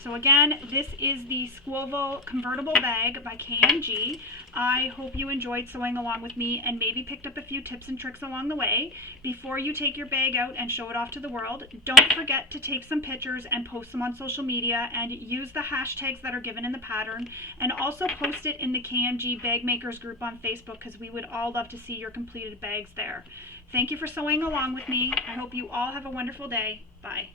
So again, this is the Squoval Convertible Bag by KMG. I hope you enjoyed sewing along with me and maybe picked up a few tips and tricks along the way. Before you take your bag out and show it off to the world, don't forget to take some pictures and post them on social media and use the hashtags that are given in the pattern, and also post it in the KMG Bag Makers group on Facebook, because we would all love to see your completed bags there. Thank you for sewing along with me. I hope you all have a wonderful day. Bye.